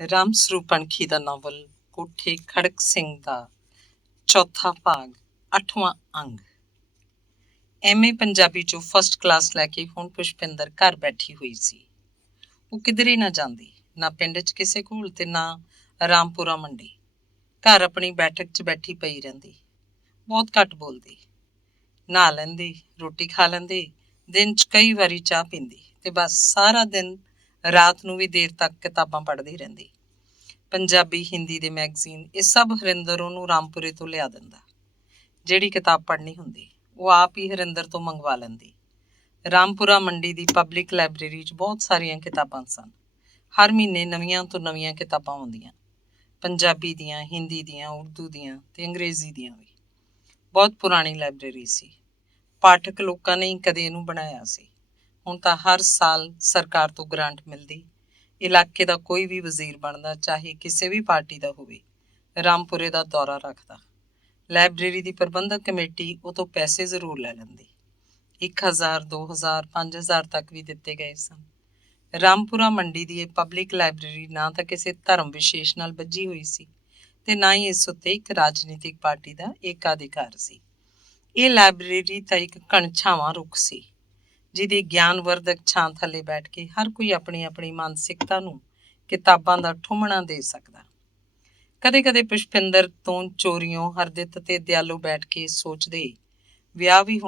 ਰਾਮ ਸਰੂਪ ਅਣਖੀ ਦਾ novel ਕੋਠੇ ਖੜਕ ਸਿੰਘ ਦਾ ਚੌਥਾ ਭਾਗ 8ਵਾਂ ਅੰਗ। ਐਮਏ ਪੰਜਾਬੀ ਚੋਂ ਫਸਟ ਕਲਾਸ ਲੈ ਕੇ ਹੁਣ ਪੁਸ਼ਪਿੰਦਰ ਘਰ ਬੈਠੀ ਹੋਈ ਸੀ। ਉਹ ਕਿਧਰੇ ਨਾ ਜਾਂਦੀ, ਨਾ ਪਿੰਡ 'ਚ ਕਿਸੇ ਕੋਲ ਤੇ ਨਾ ਰਾਮਪੁਰਾ ਮੰਡੀ। ਘਰ ਆਪਣੀ ਬੈਠਕ 'ਚ ਬੈਠੀ ਪਈ ਰਹਿੰਦੀ, ਬਹੁਤ ਘੱਟ ਬੋਲਦੀ। ਨਹਾ ਲੈਂਦੀ, ਰੋਟੀ ਖਾ ਲੈਂਦੀ, ਦਿਨ 'ਚ ਕਈ ਵਾਰੀ ਚਾਹ ਪੀਂਦੀ ਤੇ ਬਸ ਸਾਰਾ ਦਿਨ ਰਾਤ ਨੂੰ ਵੀ ਦੇਰ ਤੱਕ ਕਿਤਾਬਾਂ ਪੜ੍ਹਦੀ ਰਹਿੰਦੀ। ਪੰਜਾਬੀ, ਹਿੰਦੀ ਦੇ ਮੈਗਜ਼ੀਨ, ਇਹ ਸਭ ਹਰਿੰਦਰ ਉਹਨੂੰ ਰਾਮਪੁਰੇ ਤੋਂ ਲਿਆ ਦਿੰਦਾ। ਜਿਹੜੀ ਕਿਤਾਬ ਪੜ੍ਹਨੀ ਹੁੰਦੀ ਉਹ ਆਪ ਹੀ ਹਰਿੰਦਰ ਤੋਂ ਮੰਗਵਾ ਲੈਂਦੀ। ਰਾਮਪੁਰਾ ਮੰਡੀ ਦੀ ਪਬਲਿਕ ਲਾਇਬ੍ਰੇਰੀ 'ਚ ਬਹੁਤ ਸਾਰੀਆਂ ਕਿਤਾਬਾਂ ਸਨ। ਹਰ ਮਹੀਨੇ ਨਵੀਆਂ ਤੋਂ ਨਵੀਆਂ ਕਿਤਾਬਾਂ ਆਉਂਦੀਆਂ, ਪੰਜਾਬੀ ਦੀਆਂ, ਹਿੰਦੀ ਦੀਆਂ, ਉਰਦੂ ਦੀਆਂ ਤੇ ਅੰਗਰੇਜ਼ੀ ਦੀਆਂ ਵੀ। ਬਹੁਤ ਪੁਰਾਣੀ ਲਾਇਬ੍ਰੇਰੀ ਸੀ। ਪਾਠਕ ਲੋਕਾਂ ਨੇ ਹੀ ਕਦੇ ਇਹਨੂੰ ਬਣਾਇਆ ਸੀ। ਹੁਣ ਤਾਂ ਹਰ ਸਾਲ ਸਰਕਾਰ ਤੋਂ ਗ੍ਰਾਂਟ ਮਿਲਦੀ। ਇਲਾਕੇ ਦਾ ਕੋਈ ਵੀ ਵਜ਼ੀਰ ਬਣਦਾ, ਚਾਹੇ ਕਿਸੇ ਵੀ ਪਾਰਟੀ ਦਾ ਹੋਵੇ, ਰਾਮਪੁਰੇ ਦਾ ਦੌਰਾ ਰੱਖਦਾ। ਲਾਇਬ੍ਰੇਰੀ ਦੀ ਪ੍ਰਬੰਧਕ ਕਮੇਟੀ ਉਹ ਤੋਂ ਪੈਸੇ ਜ਼ਰੂਰ ਲੈ ਲੈਂਦੀ। 1000, 2000, 5000 ਤੱਕ ਵੀ ਦਿੱਤੇ ਗਏ ਸਨ। ਰਾਮਪੁਰਾ ਮੰਡੀ ਦੀ ਇਹ ਪਬਲਿਕ ਲਾਇਬ੍ਰੇਰੀ ਨਾ ਤਾਂ ਕਿਸੇ ਧਰਮ ਵਿਸ਼ੇਸ਼ ਨਾਲ ਬੱਝੀ ਹੋਈ ਸੀ ਤੇ ਨਾ ਹੀ ਇਸ ਉੱਤੇ ਇੱਕ ਰਾਜਨੀਤਿਕ ਪਾਰਟੀ ਦਾ ਏਕਾਧਿਕਾਰ ਸੀ। ਇਹ ਲਾਇਬ੍ਰੇਰੀ ਤਾਂ ਇੱਕ ਘਣਛਾਵਾਂ ਰੁੱਖ ਸੀ, ਜਿਹਦੀ ਗਿਆਨਵਰਧਕ ਛਾਂ ਥੱਲੇ ਬੈਠ ਕੇ ਹਰ ਕੋਈ ਆਪਣੀ ਆਪਣੀ ਮਾਨਸਿਕਤਾ ਨੂੰ ਕਿਤਾਬਾਂ ਦਾ ਠੁੰਮਣਾ ਦੇ ਸਕਦਾ। ਕਦੇ ਕਦੇ ਪੁਸ਼ਪਿੰਦਰ ਤੋਂ ਚੋਰੀਓਂ ਹਰਦਿਤ ਤੇ ਦਿਆਲੋ ਬੈਠ ਕੇ ਸੋਚਦੇ, ਵਿਆਹ ਦੀ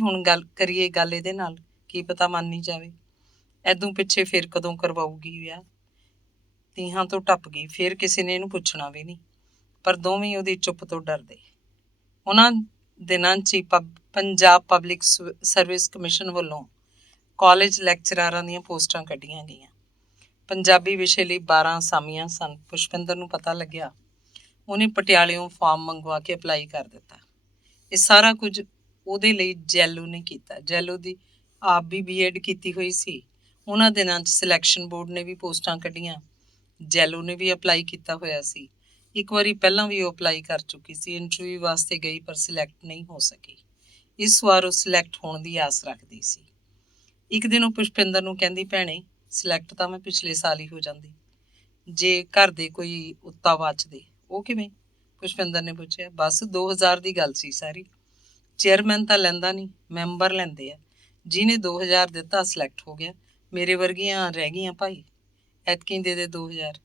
ਹੁਣ ਗੱਲ ਕਰੀਏ ਗੱਲ ਇਹਦੇ ਨਾਲ, ਕੀ ਪਤਾ ਮੰਨ ਹੀ ਜਾਵੇ। ਐਦੋਂ ਪਿੱਛੇ ਫਿਰ ਕਦੋਂ ਕਰਵਾਊਗੀ ਵਿਆਹ। ਤੀਹਾਂ ਤੋਂ ਟੱਪ ਗਈ, ਫਿਰ ਕਿਸੇ ਨੇ ਇਹਨੂੰ ਪੁੱਛਣਾ ਵੀ ਨਹੀਂ। ਪਰ ਦੋਵੇਂ ਉਹਦੀ ਚੁੱਪ ਤੋਂ ਡਰਦੇ। ਉਹਨਾਂ ਦਿਨਾਂ 'ਚ ਹੀ ਪੰਜਾਬ ਪਬਲਿਕ ਸਰਵਿਸ ਕਮਿਸ਼ਨ ਵੱਲੋਂ ਕਾਲਜ ਲੈਕਚਰਾਰਾਂ ਦੀਆਂ ਪੋਸਟਾਂ ਕੱਢੀਆਂ ਗਈਆਂ। ਪੰਜਾਬੀ ਵਿਸ਼ੇ ਲਈ 12 ਅਸਾਮੀਆਂ ਸਨ। ਪੁਸ਼ਪਿੰਦਰ ਨੂੰ ਪਤਾ ਲੱਗਿਆ। ਉਹਨੇ ਪਟਿਆਲਿਓਂ ਫਾਰਮ ਮੰਗਵਾ ਕੇ ਅਪਲਾਈ ਕਰ ਦਿੱਤਾ। ਇਹ ਸਾਰਾ ਕੁਝ ਉਹਦੇ ਲਈ ਜੈਲੋ ਨੇ ਕੀਤਾ। ਜੈਲੋ ਦੀ ਆਪ ਵੀ BEd ਕੀਤੀ ਹੋਈ ਸੀ। ਉਹਨਾਂ ਦਿਨਾਂ 'ਚ ਸਿਲੈਕਸ਼ਨ ਬੋਰਡ ਨੇ ਵੀ ਪੋਸਟਾਂ ਕੱਢੀਆਂ। ਜੈਲੋ ਨੇ ਵੀ ਅਪਲਾਈ ਕੀਤਾ ਹੋਇਆ ਸੀ। ਇੱਕ ਵਾਰੀ ਪਹਿਲਾਂ ਵੀ ਉਹ ਅਪਲਾਈ ਕਰ ਚੁੱਕੀ ਸੀ। ਇੰਟਰਵਿਊ ਵਾਸਤੇ ਗਈ ਪਰ ਸਿਲੈਕਟ ਨਹੀਂ ਹੋ ਸਕੀ। ਇਸ ਵਾਰ ਉਹ ਸਿਲੈਕਟ ਹੋਣ ਦੀ ਆਸ ਰੱਖਦੀ ਸੀ। ਇੱਕ ਦਿਨ ਉਹ ਪੁਸ਼ਪਿੰਦਰ ਨੂੰ ਕਹਿੰਦੀ, ਭੈਣੇ, ਸਿਲੈਕਟ ਤਾਂ ਮੈਂ ਪਿਛਲੇ ਸਾਲ ਹੀ ਹੋ ਜਾਂਦੀ ਜੇ ਘਰ ਦੇ ਕੋਈ ਉੱਤਾ ਵਾਚਦੇ। ਉਹ ਕਿਵੇਂ? ਪੁਸ਼ਪਿੰਦਰ ਨੇ ਪੁੱਛਿਆ। ਬਸ 2000 ਦੀ ਗੱਲ ਸੀ ਸਾਰੀ। ਚੇਅਰਮੈਨ ਤਾਂ ਲੈਂਦਾ ਨਹੀਂ, ਮੈਂਬਰ ਲੈਂਦੇ ਆ। ਜਿਹਨੇ 2000 ਦਿੱਤਾ ਸਿਲੈਕਟ ਹੋ ਗਿਆ। ਮੇਰੇ ਵਰਗੀਆਂ ਰਹਿ ਗਈਆਂ ਭਾਈ। ਐਤਕੀ ਦੇ 2000।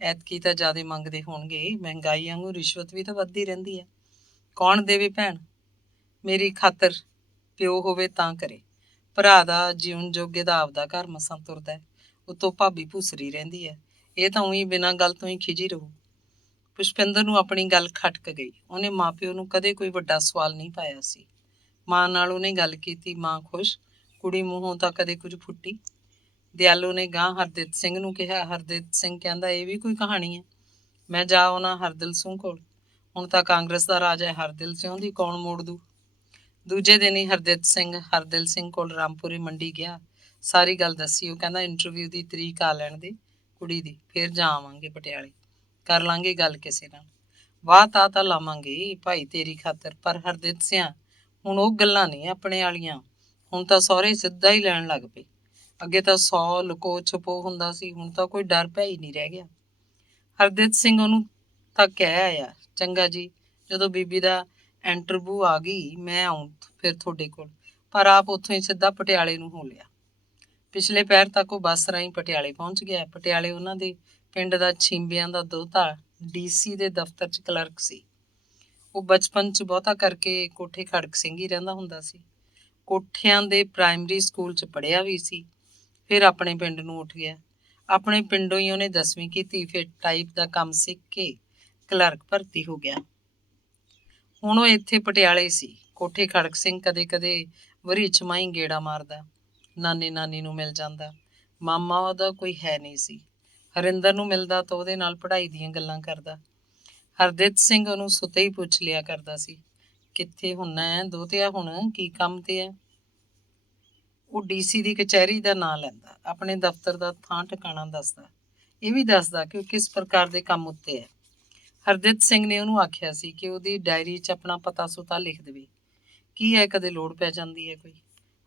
ਐਤਕੀ ਤਾਂ ਜ਼ਿਆਦਾ ਮੰਗਦੇ ਹੋਣਗੇ। ਮਹਿੰਗਾਈ ਵਾਂਗੂ ਰਿਸ਼ਵਤ ਵੀ ਤਾਂ ਵੱਧਦੀ ਰਹਿੰਦੀ ਹੈ। ਕੌਣ ਦੇਵੇ ਭੈਣ? ਮੇਰੀ ਖਾਤਰ ਪਿਓ ਹੋਵੇ ਤਾਂ ਕਰੇ। ਭਰਾ ਦਾ ਜਿਉਣ ਜੋਗੇ ਦਾ ਆਪਦਾ ਘਰ ਮਸਾਂ ਤੁਰਦਾ। ਉੱਤੋਂ ਭਾਬੀ ਭੁਸਰੀ ਰਹਿੰਦੀ ਹੈ। ਇਹ ਤਾਂ ਉਹੀ ਬਿਨਾਂ ਗੱਲ ਤੋਂ ਹੀ ਖਿਜੀ ਰਹੂ। ਪੁਸ਼ਪਿੰਦਰ ਨੂੰ ਆਪਣੀ ਗੱਲ ਖਟਕ ਗਈ। ਉਹਨੇ ਮਾਂ ਪਿਓ ਨੂੰ ਕਦੇ ਕੋਈ ਵੱਡਾ ਸਵਾਲ ਨਹੀਂ ਪਾਇਆ ਸੀ। ਮਾਂ ਨਾਲ ਉਹਨੇ ਗੱਲ ਕੀਤੀ। ਮਾਂ ਖੁਸ਼। ਕੁੜੀ ਮੂੰਹੋਂ ਤਾਂ ਕਦੇ ਕੁਝ ਫੁੱਟੀ। ਦਿਆਲੋ ਨੇ ਗਾਂ ਹਰਦਿਤ ਸਿੰਘ ਨੂੰ ਕਿਹਾ। ਹਰਦਿਤ ਸਿੰਘ ਕਹਿੰਦਾ, ਇਹ ਵੀ ਕੋਈ ਕਹਾਣੀ ਹੈ। ਮੈਂ ਜਾ ਆਉਣਾ ਹਰਦਿਲ ਸਿੰਘ ਕੋਲ। ਹੁਣ ਤਾਂ ਕਾਂਗਰਸ ਦਾ ਰਾਜ ਹੈ, ਹਰਦਿਲ ਸਿੰਘ ਦੀ ਕੌਣ ਮੋੜ ਦੂ। ਦੂਜੇ ਦਿਨ ਹੀ ਹਰਦਿਲ ਸਿੰਘ ਕੋਲ ਰਾਮਪੁਰੇ ਮੰਡੀ ਗਿਆ। ਸਾਰੀ ਗੱਲ ਦੱਸੀ। ਉਹ ਕਹਿੰਦਾ, ਇੰਟਰਵਿਊ ਦੀ ਤਰੀਕ ਆ ਲੈਣ ਦੇ ਕੁੜੀ ਦੀ, ਫਿਰ ਜਾ ਆਵਾਂਗੇ ਪਟਿਆਲੇ, ਕਰ ਲਾਂਗੇ ਗੱਲ ਕਿਸੇ ਨਾਲ। ਵਾਹ ਤਾਂ ਲਾਵਾਂਗੇ ਭਾਈ ਤੇਰੀ ਖਾਤਰ, ਪਰ ਹਰਦਿਤ ਸਿਆਂ ਹੁਣ ਉਹ ਗੱਲਾਂ ਨਹੀਂ ਆਪਣੇ ਵਾਲੀਆਂ। ਹੁਣ ਤਾਂ ਸਹੁਰੇ ਸਿੱਧਾ ਹੀ ਲੈਣ ਲੱਗ ਪਏ। ਅੱਗੇ ਤਾਂ 100 ਲੁਕੋ ਛੁਪੋ ਹੁੰਦਾ ਸੀ, ਹੁਣ ਤਾਂ ਕੋਈ ਡਰ ਭੈ ਹੀ ਨਹੀਂ ਰਹਿ ਗਿਆ। ਹਰਦਿਤ ਸਿੰਘ ਉਹਨੂੰ ਤਾਂ ਕਹਿ ਆਇਆ, ਚੰਗਾ ਜੀ, ਜਦੋਂ ਬੀਬੀ ਦਾ ਇੰਟਰਵਿਊ ਆ ਗਈ ਮੈਂ ਆਉਂ ਫਿਰ ਤੁਹਾਡੇ ਕੋਲ। ਪਰ ਆਪ ਉੱਥੋਂ ਹੀ ਸਿੱਧਾ ਪਟਿਆਲੇ ਨੂੰ ਹੋ ਲਿਆ। ਪਿਛਲੇ ਪੈਰ ਤੱਕ ਉਹ ਬੱਸ ਰਾਹੀਂ ਪਟਿਆਲੇ ਪਹੁੰਚ ਗਿਆ। ਪਟਿਆਲੇ ਉਹਨਾਂ ਦੇ ਪਿੰਡ ਦਾ ਛੀਂਬਿਆਂ ਦਾ ਦੋਹਤਾ DC ਦੇ ਦਫ਼ਤਰ 'ਚ ਕਲਰਕ ਸੀ। ਉਹ ਬਚਪਨ 'ਚ ਬਹੁਤਾ ਕਰਕੇ ਕੋਠੇ ਖੜਕ ਸਿੰਘ ਹੀ ਰਹਿੰਦਾ ਹੁੰਦਾ ਸੀ। ਕੋਠਿਆਂ ਦੇ ਪ੍ਰਾਇਮਰੀ ਸਕੂਲ 'ਚ ਪੜ੍ਹਿਆ ਵੀ ਸੀ। ਫਿਰ ਆਪਣੇ ਪਿੰਡ ਨੂੰ ਉੱਠ ਗਿਆ। ਆਪਣੇ ਪਿੰਡੋਂ ਹੀ ਉਹਨੇ 10ਵੀਂ ਕੀਤੀ। ਫਿਰ ਟਾਈਪ ਦਾ ਕੰਮ ਸਿੱਖ ਕੇ ਕਲਰਕ ਭਰਤੀ ਹੋ ਗਿਆ। ਹੁਣ ਉਹ ਇੱਥੇ ਪਟਿਆਲੇ ਸੀ। ਕੋਠੇ ਖੜਕ ਸਿੰਘ ਕਦੇ ਕਦੇ ਵਰੀ ਛਮਾਈ ਗੇੜਾ ਮਾਰਦਾ, ਨਾਨੇ ਨਾਨੀ ਨੂੰ ਮਿਲ ਜਾਂਦਾ। ਮਾਮਾ ਉਹਦਾ ਕੋਈ ਹੈ ਨਹੀਂ ਸੀ। ਹਰਿੰਦਰ ਨੂੰ ਮਿਲਦਾ ਤਾਂ ਉਹਦੇ ਨਾਲ ਪੜ੍ਹਾਈ ਦੀਆਂ ਗੱਲਾਂ ਕਰਦਾ। ਹਰਦਿਤ ਸਿੰਘ ਉਹਨੂੰ ਸੁਤੇ ਹੀ ਪੁੱਛ ਲਿਆ ਕਰਦਾ ਸੀ, ਕਿੱਥੇ ਹੁੰਨਾ ਹੈ ਦੋਹਤਿਆ, ਹੁਣ ਕੀ ਕੰਮ ਤੇ ਹੈ। ਉਹ DC ਦੀ ਕਚਹਿਰੀ ਦਾ ਨਾਂ ਲੈਂਦਾ, ਆਪਣੇ ਦਫ਼ਤਰ ਦਾ ਥਾਂ ਟਿਕਾਣਾ ਦੱਸਦਾ। ਇਹ ਵੀ ਦੱਸਦਾ ਕਿ ਉਹ ਕਿਸ ਪ੍ਰਕਾਰ ਦੇ ਕੰਮ ਉੱਤੇ ਹੈ। ਹਰਦਿਤ ਸਿੰਘ ਨੇ ਉਹਨੂੰ ਆਖਿਆ ਸੀ ਕਿ ਉਹਦੀ ਡਾਇਰੀ 'ਚ ਆਪਣਾ ਪਤਾ ਸੁਤਾ ਲਿਖ ਦੇਵੇ। ਕੀ ਹੈ, ਕਦੇ ਲੋੜ ਪੈ ਜਾਂਦੀ ਹੈ ਕੋਈ।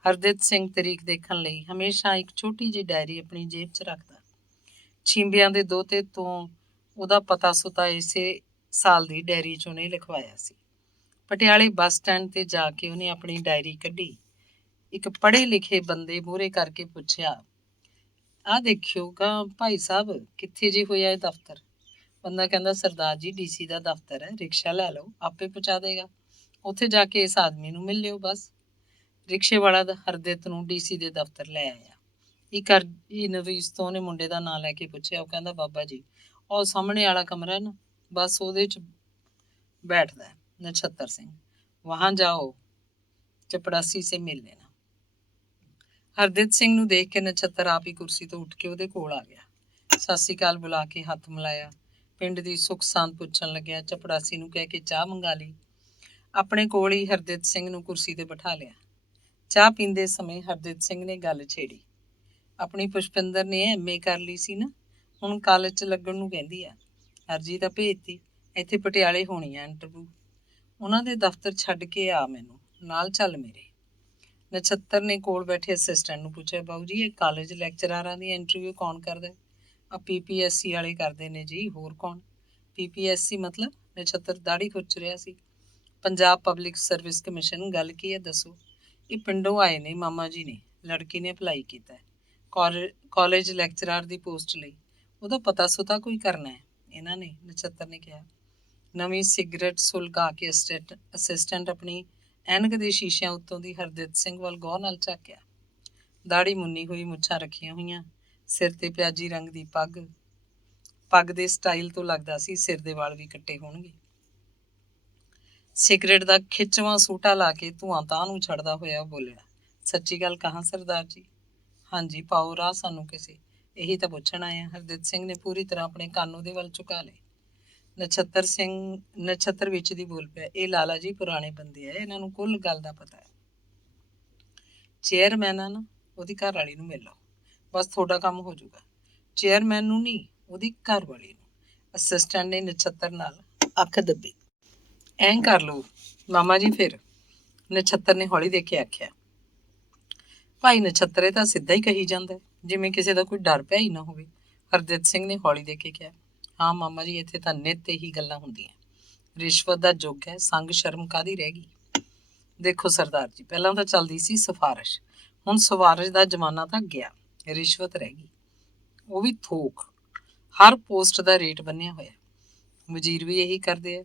ਹਰਦਿਤ ਸਿੰਘ ਤਰੀਕ ਦੇਖਣ ਲਈ ਹਮੇਸ਼ਾ ਇੱਕ ਛੋਟੀ ਜਿਹੀ ਡਾਇਰੀ ਆਪਣੀ ਜੇਬ 'ਚ ਰੱਖਦਾ। ਛਿੰਬਿਆਂ ਦੇ ਦੋਹਤੇ ਤੋਂ ਉਹਦਾ ਪਤਾ ਸੁਤਾ ਇਸੇ ਸਾਲ ਦੀ ਡਾਇਰੀ 'ਚ ਉਹਨੇ ਲਿਖਵਾਇਆ ਸੀ। ਪਟਿਆਲੇ ਬੱਸ ਸਟੈਂਡ ਤੇ ਜਾ ਕੇ ਉਹਨੇ ਆਪਣੀ ਡਾਇਰੀ ਕੱਢੀ, ਇੱਕ ਪੜ੍ਹੇ ਲਿਖੇ ਬੰਦੇ ਮੂਹਰੇ ਕਰਕੇ ਪੁੱਛਿਆ, ਆਹ ਦੇਖਿਓਗਾ ਭਾਈ ਸਾਹਿਬ, ਕਿੱਥੇ ਜੇ ਹੋਇਆ ਇਹ ਦਫ਼ਤਰ? ਬੰਦਾ ਕਹਿੰਦਾ, ਸਰਦਾਰ ਜੀ ਡੀਸੀ ਦਾ ਦਫ਼ਤਰ ਹੈ, ਰਿਕਸ਼ਾ ਲੈ ਲਓ, ਆਪੇ ਪਹੁੰਚਾ ਦੇਗਾ। ਉੱਥੇ ਜਾ ਕੇ ਇਸ ਆਦਮੀ ਨੂੰ ਮਿਲ ਲਿਓ ਬਸ। ਰਿਕਸ਼ੇ ਵਾਲਾ ਹਰਦਿਤ ਨੂੰ ਡੀਸੀ ਦੇ ਦਫ਼ਤਰ ਲੈ ਆਇਆ। ਇਹ ਨਵੀਸ ਤੋਂ ਉਹਨੇ ਮੁੰਡੇ ਦਾ ਨਾਂ ਲੈ ਕੇ ਪੁੱਛਿਆ। ਉਹ ਕਹਿੰਦਾ, ਬਾਬਾ ਜੀ ਉਹ ਸਾਹਮਣੇ ਵਾਲਾ ਕਮਰਾ ਨਾ, ਬਸ ਉਹਦੇ 'ਚ ਬੈਠਦਾ ਨਛੱਤਰ ਸਿੰਘ, ਵਹਾਂ ਜਾਓ, ਚਪੜਾਸੀ ਸੇ ਮਿਲ ਲੈਣਾ। ਹਰਦਿਤ ਸਿੰਘ ਨੂੰ ਦੇਖ ਕੇ ਨਛੱਤਰ ਆਪ ਹੀ ਕੁਰਸੀ ਤੋਂ ਉੱਠ ਕੇ ਉਹਦੇ ਕੋਲ ਆ ਗਿਆ। ਸਤਿ ਸ੍ਰੀ ਅਕਾਲ ਬੁਲਾ ਕੇ ਹੱਥ ਮਿਲਾਇਆ, ਪਿੰਡ ਦੀ ਸੁੱਖ ਸਾਂਦ ਪੁੱਛਣ ਲੱਗਿਆ। ਚਪੜਾਸੀ ਨੂੰ ਕਹਿ ਕੇ ਚਾਹ ਮੰਗਾ ਲਈ। ਆਪਣੇ ਕੋਲ ਹੀ ਹਰਦਿਤ ਸਿੰਘ ਨੂੰ ਕੁਰਸੀ ਤੇ ਬਿਠਾ ਲਿਆ। ਚਾਹ ਪੀਂਦੇ ਸਮੇਂ ਹਰਦਿਤ ਸਿੰਘ ਨੇ ਗੱਲ ਛੇੜੀ, ਆਪਣੀ ਪੁਸ਼ਪਿੰਦਰ ਨੇ MA ਕਰ ਲਈ ਸੀ ਨਾ, ਹੁਣ ਕਾਲਜ 'ਚ ਲੱਗਣ ਨੂੰ ਕਹਿੰਦੀ ਆ। ਅਰਜੀ ਤਾਂ ਭੇਜਤੀ, ਇੱਥੇ ਪਟਿਆਲੇ ਹੋਣੀ ਆ ਇੰਟਰਵਿਊ। ਉਹਨਾਂ ਦੇ ਦਫ਼ਤਰ ਛੱਡ ਕੇ ਆ, ਮੈਨੂੰ ਨਾਲ ਚੱਲ ਮੇਰੇ। ਨਛੱਤਰ ਨੇ ਕੋਲ ਬੈਠੇ ਅਸਿਸਟੈਂਟ ਨੂੰ ਪੁੱਛਿਆ, ਬਾਊ ਜੀ ਇਹ ਕਾਲਜ ਲੈਕਚਰਾਰਾਂ ਦੀ ਇੰਟਰਵਿਊ ਕੌਣ ਕਰਦਾ? ਆ PPSC ਵਾਲੇ ਕਰਦੇ ਨੇ ਜੀ, ਹੋਰ ਕੌਣ? PPSC ਮਤਲਬ? ਨਛੱਤਰ ਦਾੜੀ ਖੁਰਚ ਰਿਹਾ ਸੀ। Punjab public service commission. ਗੱਲ ਕੀ ਹੈ ਦੱਸੋ? ਇਹ ਪਿੰਡੋਂ ਆਏ ਨੇ, ਮਾਮਾ ਜੀ ਨੇ, ਲੜਕੀ ਨੇ ਅਪਲਾਈ ਕੀਤਾ ਕਾਲਜ ਲੈਕਚਰਾਰ ਦੀ ਪੋਸਟ ਲਈ। ਉਹਦਾ ਪਤਾ ਸੁਤਾ ਕੋਈ ਕਰਨਾ ਹੈ ਇਹਨਾਂ ਨੇ, ਨਛੱਤਰ ਨੇ ਕਿਹਾ। ਨਵੀਂ ਸਿਗਰਟ ਸੁਲਗਾ ਕੇ ਅਸਿਸਟੈਂਟ ਆਪਣੀ ਐਨਕ ਦੇ ਸ਼ੀਸ਼ਿਆਂ ਉੱਤੋਂ ਦੀ ਹਰਦਿਤ ਸਿੰਘ ਵੱਲ ਗੌਰ ਨਾਲ ਝਾਕਿਆ। ਦਾੜੀ ਮੁੰਨੀ ਹੋਈ, ਮੁੱਛਾਂ ਰੱਖੀਆਂ ਹੋਈਆਂ, ਸਿਰ ਤੇ ਪਿਆਜੀ ਰੰਗ ਦੀ ਪੱਗ ਦੇ ਸਟਾਈਲ ਤੋਂ ਲੱਗਦਾ ਸੀ ਸਿਰ ਦੇ ਵਾਲ ਵੀ ਕੱਟੇ ਹੋਣਗੇ। ਸਿਗਰਟ ਦਾ ਖਿੱਚਵਾਂ ਸੂਟਾ ਲਾ ਕੇ ਧੂਆਂ ਤਾਂ ਨੂੰ ਛੱਡਦਾ ਹੋਇਆ ਉਹ ਬੋਲਿਆ, ਸੱਚੀ ਗੱਲ ਕਹਾਂ ਸਰਦਾਰ ਜੀ? ਹਾਂਜੀ, ਪਾਓ ਰਾਹ ਸਾਨੂੰ ਕਿਸੇ, ਇਹੀ ਤਾਂ ਪੁੱਛਣ ਆਏ ਆ। ਹਰਦਿਤ ਸਿੰਘ ਨੇ ਪੂਰੀ ਤਰ੍ਹਾਂ ਆਪਣੇ ਕੰਨ ਉਹਦੇ ਵੱਲ ਝੁਕਾ ਲਏ। ਨਛੱਤਰ ਵਿੱਚ ਦੀ ਬੋਲ ਪਿਆ, ਇਹ ਲਾਲਾ ਜੀ ਪੁਰਾਣੇ ਬੰਦੇ ਆ, ਇਹਨਾਂ ਨੂੰ ਕੁੱਲ ਗੱਲ ਦਾ ਪਤਾ ਹੈ। ਚੇਅਰਮੈਨ ਆ ਨਾ, ਉਹਦੀ ਘਰ ਵਾਲੀ ਨੂੰ ਮਿਲ ਲਓ, ਬਸ ਤੁਹਾਡਾ ਕੰਮ ਹੋ ਜਾਊਗਾ। ਚੇਅਰਮੈਨ ਨੂੰ ਨਹੀਂ, ਉਹਦੀ ਘਰ ਵਾਲੀ ਨੂੰ। ਅਸਿਸਟੈਂਟ ਨੇ ਨਛੱਤਰ ਨਾਲ ਅੱਖ ਦੱਬੀ। ਐਂ ਕਰ ਲਓ ਮਾਮਾ ਜੀ ਫਿਰ, ਨਛੱਤਰ ਨੇ ਹੌਲੀ ਦੇ ਕੇ ਆਖਿਆ। ਭਾਈ ਨਛੱਤਰੇ ਤਾਂ ਸਿੱਧਾ ਹੀ ਕਹੀ ਜਾਂਦਾ, ਜਿਵੇਂ ਕਿਸੇ ਦਾ ਕੋਈ ਡਰ ਪਿਆ ਹੀ ਨਾ ਹੋਵੇ। ਹਰਦਿਤ ਸਿੰਘ ਨੇ ਹੌਲੀ ਦੇ ਕੇ ਕਿਹਾ, ਹਾਂ ਮਾਮਾ ਜੀ, ਇੱਥੇ ਤਾਂ ਨਿੱਤ ਇਹੀ ਗੱਲਾਂ ਹੁੰਦੀਆਂ। ਰਿਸ਼ਵਤ ਦਾ ਯੁੱਗ ਹੈ, ਸੰਗ ਸ਼ਰਮ ਕਾਹਦੀ ਰਹਿ ਗਈ? ਦੇਖੋ ਸਰਦਾਰ ਜੀ, ਪਹਿਲਾਂ ਤਾਂ ਚੱਲਦੀ ਸੀ ਸਿਫਾਰਿਸ਼, ਹੁਣ ਸਿਫਾਰਿਸ਼ ਦਾ ਜ਼ਮਾਨਾ ਤਾਂ ਗਿਆ, ਰਿਸ਼ਵਤ ਰਹਿ ਗਈ, ਉਹ ਵੀ ਥੋਕ। ਹਰ ਪੋਸਟ ਦਾ ਰੇਟ ਬੰਨਿਆ ਹੋਇਆ। ਵਜ਼ੀਰ ਵੀ ਇਹੀ ਕਰਦੇ ਆ,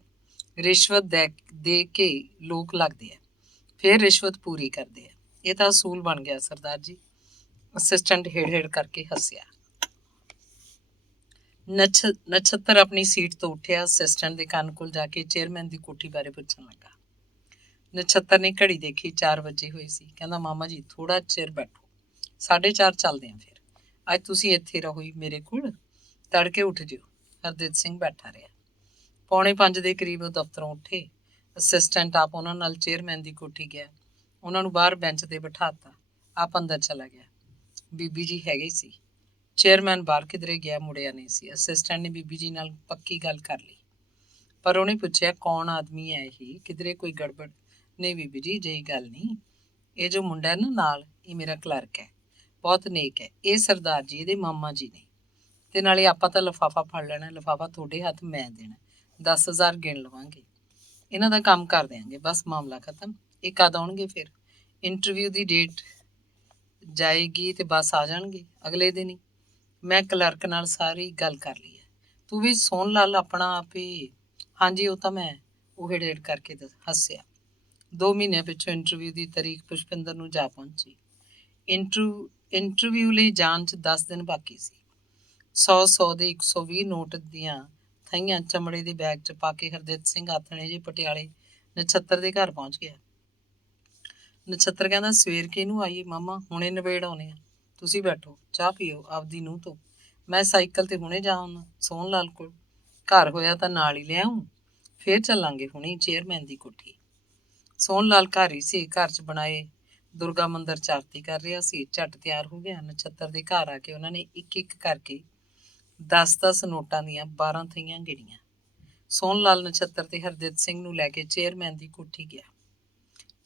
ਰਿਸ਼ਵਤ ਦੇ ਕੇ ਲੋਕ ਲੱਗਦੇ ਆ, ਫਿਰ ਰਿਸ਼ਵਤ ਪੂਰੀ ਕਰਦੇ ਆ। ਇਹ ਤਾਂ ਅਸੂਲ ਬਣ ਗਿਆ ਸਰਦਾਰ ਜੀ। ਅਸਿਸਟੈਂਟ ਹੇੜ ਕਰਕੇ ਹੱਸਿਆ। ਨਛੱਤਰ ਆਪਣੀ ਸੀਟ ਤੋਂ ਉੱਠਿਆ, ਅਸਿਸਟੈਂਟ ਦੇ ਕੰਨ ਕੋਲ ਜਾ ਕੇ ਚੇਅਰਮੈਨ ਦੀ ਕੋਠੀ ਬਾਰੇ ਪੁੱਛਣ ਲੱਗਾ। ਨਛੱਤਰ ਨੇ ਘੜੀ ਦੇਖੀ, 4 ਵਜੇ ਹੋਏ ਸੀ। ਕਹਿੰਦਾ, ਮਾਮਾ ਜੀ ਥੋੜਾ ਚਿਰ ਬੈਠੋ, 4:30 ਚੱਲਦੇ ਆ ਫਿਰ। ਅੱਜ ਤੁਸੀਂ ਇੱਥੇ ਰਹੋ ਹੀ ਮੇਰੇ ਕੋਲ, ਤੜਕੇ ਉੱਠ ਜਿਓ। ਹਰਦਿਤ ਸਿੰਘ ਬੈਠਾ ਰਿਹਾ। 4:45 ਦੇ ਕਰੀਬ ਉਹ ਦਫ਼ਤਰੋਂ ਉੱਠੇ। ਅਸਿਸਟੈਂਟ ਆਪ ਉਹਨਾਂ ਨਾਲ ਚੇਅਰਮੈਨ ਦੀ ਕੋਠੀ ਗਿਆ, ਉਹਨਾਂ ਨੂੰ ਬਾਹਰ ਬੈਂਚ ਤੇ ਬਿਠਾਤਾ, ਆਪ ਅੰਦਰ ਚਲਾ ਗਿਆ। ਬੀਬੀ ਜੀ ਹੈਗੇ ਸੀ। ਚੇਅਰਮੈਨ ਬਾਹਰ ਕਿਧਰੇ ਗਿਆ, ਮੁੜਿਆ ਨਹੀਂ ਸੀ। ਅਸਿਸਟੈਂਟ ਨੇ ਬੀਬੀ ਜੀ ਨਾਲ ਪੱਕੀ ਗੱਲ ਕਰ ਲਈ, ਪਰ ਉਹਨੇ ਪੁੱਛਿਆ, ਕੌਣ ਆਦਮੀ ਹੈ ਇਹ, ਕਿਧਰੇ ਕੋਈ ਗੜਬੜ? ਨਹੀਂ ਬੀਬੀ ਜੀ, ਜਿਹੀ ਗੱਲ ਨਹੀਂ, ਇਹ ਜੋ ਮੁੰਡਾ ਹੈ ਨਾ ਨਾਲ, ਇਹ ਮੇਰਾ ਕਲਰਕ ਹੈ, ਬਹੁਤ ਨੇਕ ਹੈ। ਇਹ ਸਰਦਾਰ ਜੀ ਇਹਦੇ ਮਾਮਾ ਜੀ ਨੇ, ਤੇ ਨਾਲੇ ਆਪਾਂ ਤਾਂ ਲਿਫਾਫਾ ਫੜ ਲੈਣਾ, ਲਿਫਾਫਾ ਤੁਹਾਡੇ ਹੱਥ ਮੈਂ ਦੇਣਾ, 10,000 ਗਿਣ ਲਵਾਂਗੇ, ਇਹਨਾਂ ਦਾ ਕੰਮ ਕਰ ਦਿਆਂਗੇ, ਬਸ ਮਾਮਲਾ ਖਤਮ। ਇਹ ਕਦ ਆਉਣਗੇ ਫਿਰ? ਇੰਟਰਵਿਊ ਦੀ ਡੇਟ ਜਾਏਗੀ ਤੇ ਬਸ ਆ ਜਾਣਗੇ ਅਗਲੇ ਦਿਨ ਹੀ। ਮੈਂ ਕਲਰਕ ਨਾਲ ਸਾਰੀ ਗੱਲ ਕਰ ਲਈ ਹੈ, ਤੂੰ ਵੀ ਸੋਹਣ ਲਾਲ ਆਪਣਾ ਆਪ ਹੀ। ਹਾਂਜੀ ਉਹ ਤਾਂ ਮੈਂ, ਉਹ ਹੇੜ ਕਰਕੇ ਹੱਸਿਆ। 2 ਮਹੀਨਿਆਂ ਪਿੱਛੋਂ ਇੰਟਰਵਿਊ ਦੀ ਤਾਰੀਖ ਪੁਸ਼ਪਿੰਦਰ ਨੂੰ ਜਾ ਪਹੁੰਚੀ। ਇੰਟਰਵਿਊ ਲਈ ਜਾਣ 'ਚ 10 ਦਿਨ ਬਾਕੀ ਸੀ। 100 ਦੇ 120 ਨੋਟ ਦੀਆਂ ਥਈਆਂ ਚਮੜੇ ਦੇ ਬੈਗ 'ਚ ਪਾ ਕੇ ਹਰਦਿਤ ਸਿੰਘ ਆਥਣੇ ਜੇ ਪਟਿਆਲੇ ਨਛੱਤਰ ਦੇ ਘਰ ਪਹੁੰਚ ਗਿਆ। ਨਛੱਤਰ ਕਹਿੰਦਾ, ਸਵੇਰ ਕਿਹਨੂੰ ਆਈਏ ਮਾਮਾ, ਹੁਣੇ ਨਿਬੇੜ ਆਉਣੇ ਆ, ਤੁਸੀਂ ਬੈਠੋ, ਚਾਹ ਪੀਓ ਆਪਦੀ ਨੂੰਹ ਤੋਂ, ਮੈਂ ਸਾਈਕਲ ਤੇ ਹੁਣੇ ਜਾ ਆਉਣਾ ਸੋਹਣ ਲਾਲ ਕੋਲ, ਘਰ ਹੋਇਆ ਤਾਂ ਨਾਲ ਹੀ ਲਿਆਊਂ, ਫੇਰ ਚੱਲਾਂਗੇ ਹੁਣੇ ਚੇਅਰਮੈਨ ਦੀ ਕੋਠੀ। ਸੋਹਣ ਲਾਲ ਘਰ ਹੀ ਸੀ, ਘਰ 'ਚ ਬਣਾਏ ਦੁਰਗਾ ਮੰਦਰ 'ਚ ਆਰਤੀ ਕਰ ਰਿਹਾ ਸੀ। ਝੱਟ ਤਿਆਰ ਹੋ ਗਿਆ। ਨਛੱਤਰ ਦੇ ਘਰ ਆ ਕੇ ਉਹਨਾਂ ਨੇ ਇੱਕ ਇੱਕ ਕਰਕੇ 10-10 ਨੋਟਾਂ ਦੀਆਂ 12 ਥਈਆਂ ਗਿਣੀਆਂ। ਸੋਹਣ ਲਾਲ ਨਛੱਤਰ ਤੇ ਹਰਦਿਤ ਸਿੰਘ ਨੂੰ ਲੈ ਕੇ ਚੇਅਰਮੈਨ ਦੀ ਕੋਠੀ ਗਿਆ।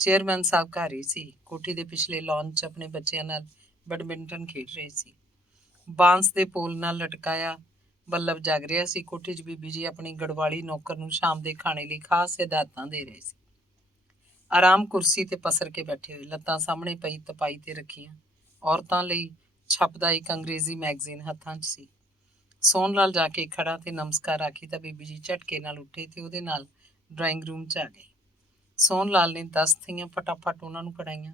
ਚੇਅਰਮੈਨ ਸਾਹਿਬ ਘਰ ਹੀ ਸੀ, ਕੋਠੀ ਦੇ ਪਿਛਲੇ ਲਾਨ 'ਚ ਆਪਣੇ ਬੱਚਿਆਂ ਨਾਲ ਬੈਡਮਿੰਟਨ ਖੇਡ ਰਹੇ ਸੀ। ਬਾਂਸ ਦੇ ਪੋਲ ਨਾਲ ਲਟਕਾਇਆ ਬੱਲਬ ਜਗ ਰਿਹਾ ਸੀ। ਕੋਠੀ 'ਚ ਬੀਬੀ ਜੀ ਆਪਣੀ ਗੜਵਾਲੀ ਨੌਕਰ ਨੂੰ ਸ਼ਾਮ ਦੇ ਖਾਣੇ ਲਈ ਖਾਸ ਹਦਾਇਤਾਂ ਦੇ ਰਹੇ ਸੀ। ਆਰਾਮ ਕੁਰਸੀ ਤੇ ਪਸਰ ਕੇ ਬੈਠੇ ਹੋਏ, ਲੱਤਾਂ ਸਾਹਮਣੇ ਪਈ ਤਪਾਈ ਤੇ ਰੱਖੀਆਂ। ਔਰਤਾਂ ਲਈ ਛਪਦਾ ਇੱਕ ਅੰਗਰੇਜ਼ੀ ਮੈਗਜ਼ੀਨ ਹੱਥਾਂ 'ਚ ਸੀ। ਸੋਹਣ ਲਾਲ ਜਾ ਕੇ ਖੜਾ ਤੇ ਨਮਸਕਾਰ ਆਖੀ ਤਾਂ ਬੀਬੀ ਜੀ ਝਟਕੇ ਨਾਲ ਉੱਠੇ ਤੇ ਉਹਦੇ ਨਾਲ ਡਰਾਇੰਗ ਰੂਮ 'ਚ ਆ ਗਏ। ਸੋਹਣ ਲਾਲ ਨੇ 10 ਥਈਆਂ ਫਟਾਫਟ ਉਹਨਾਂ ਨੂੰ ਕਢਾਈਆਂ।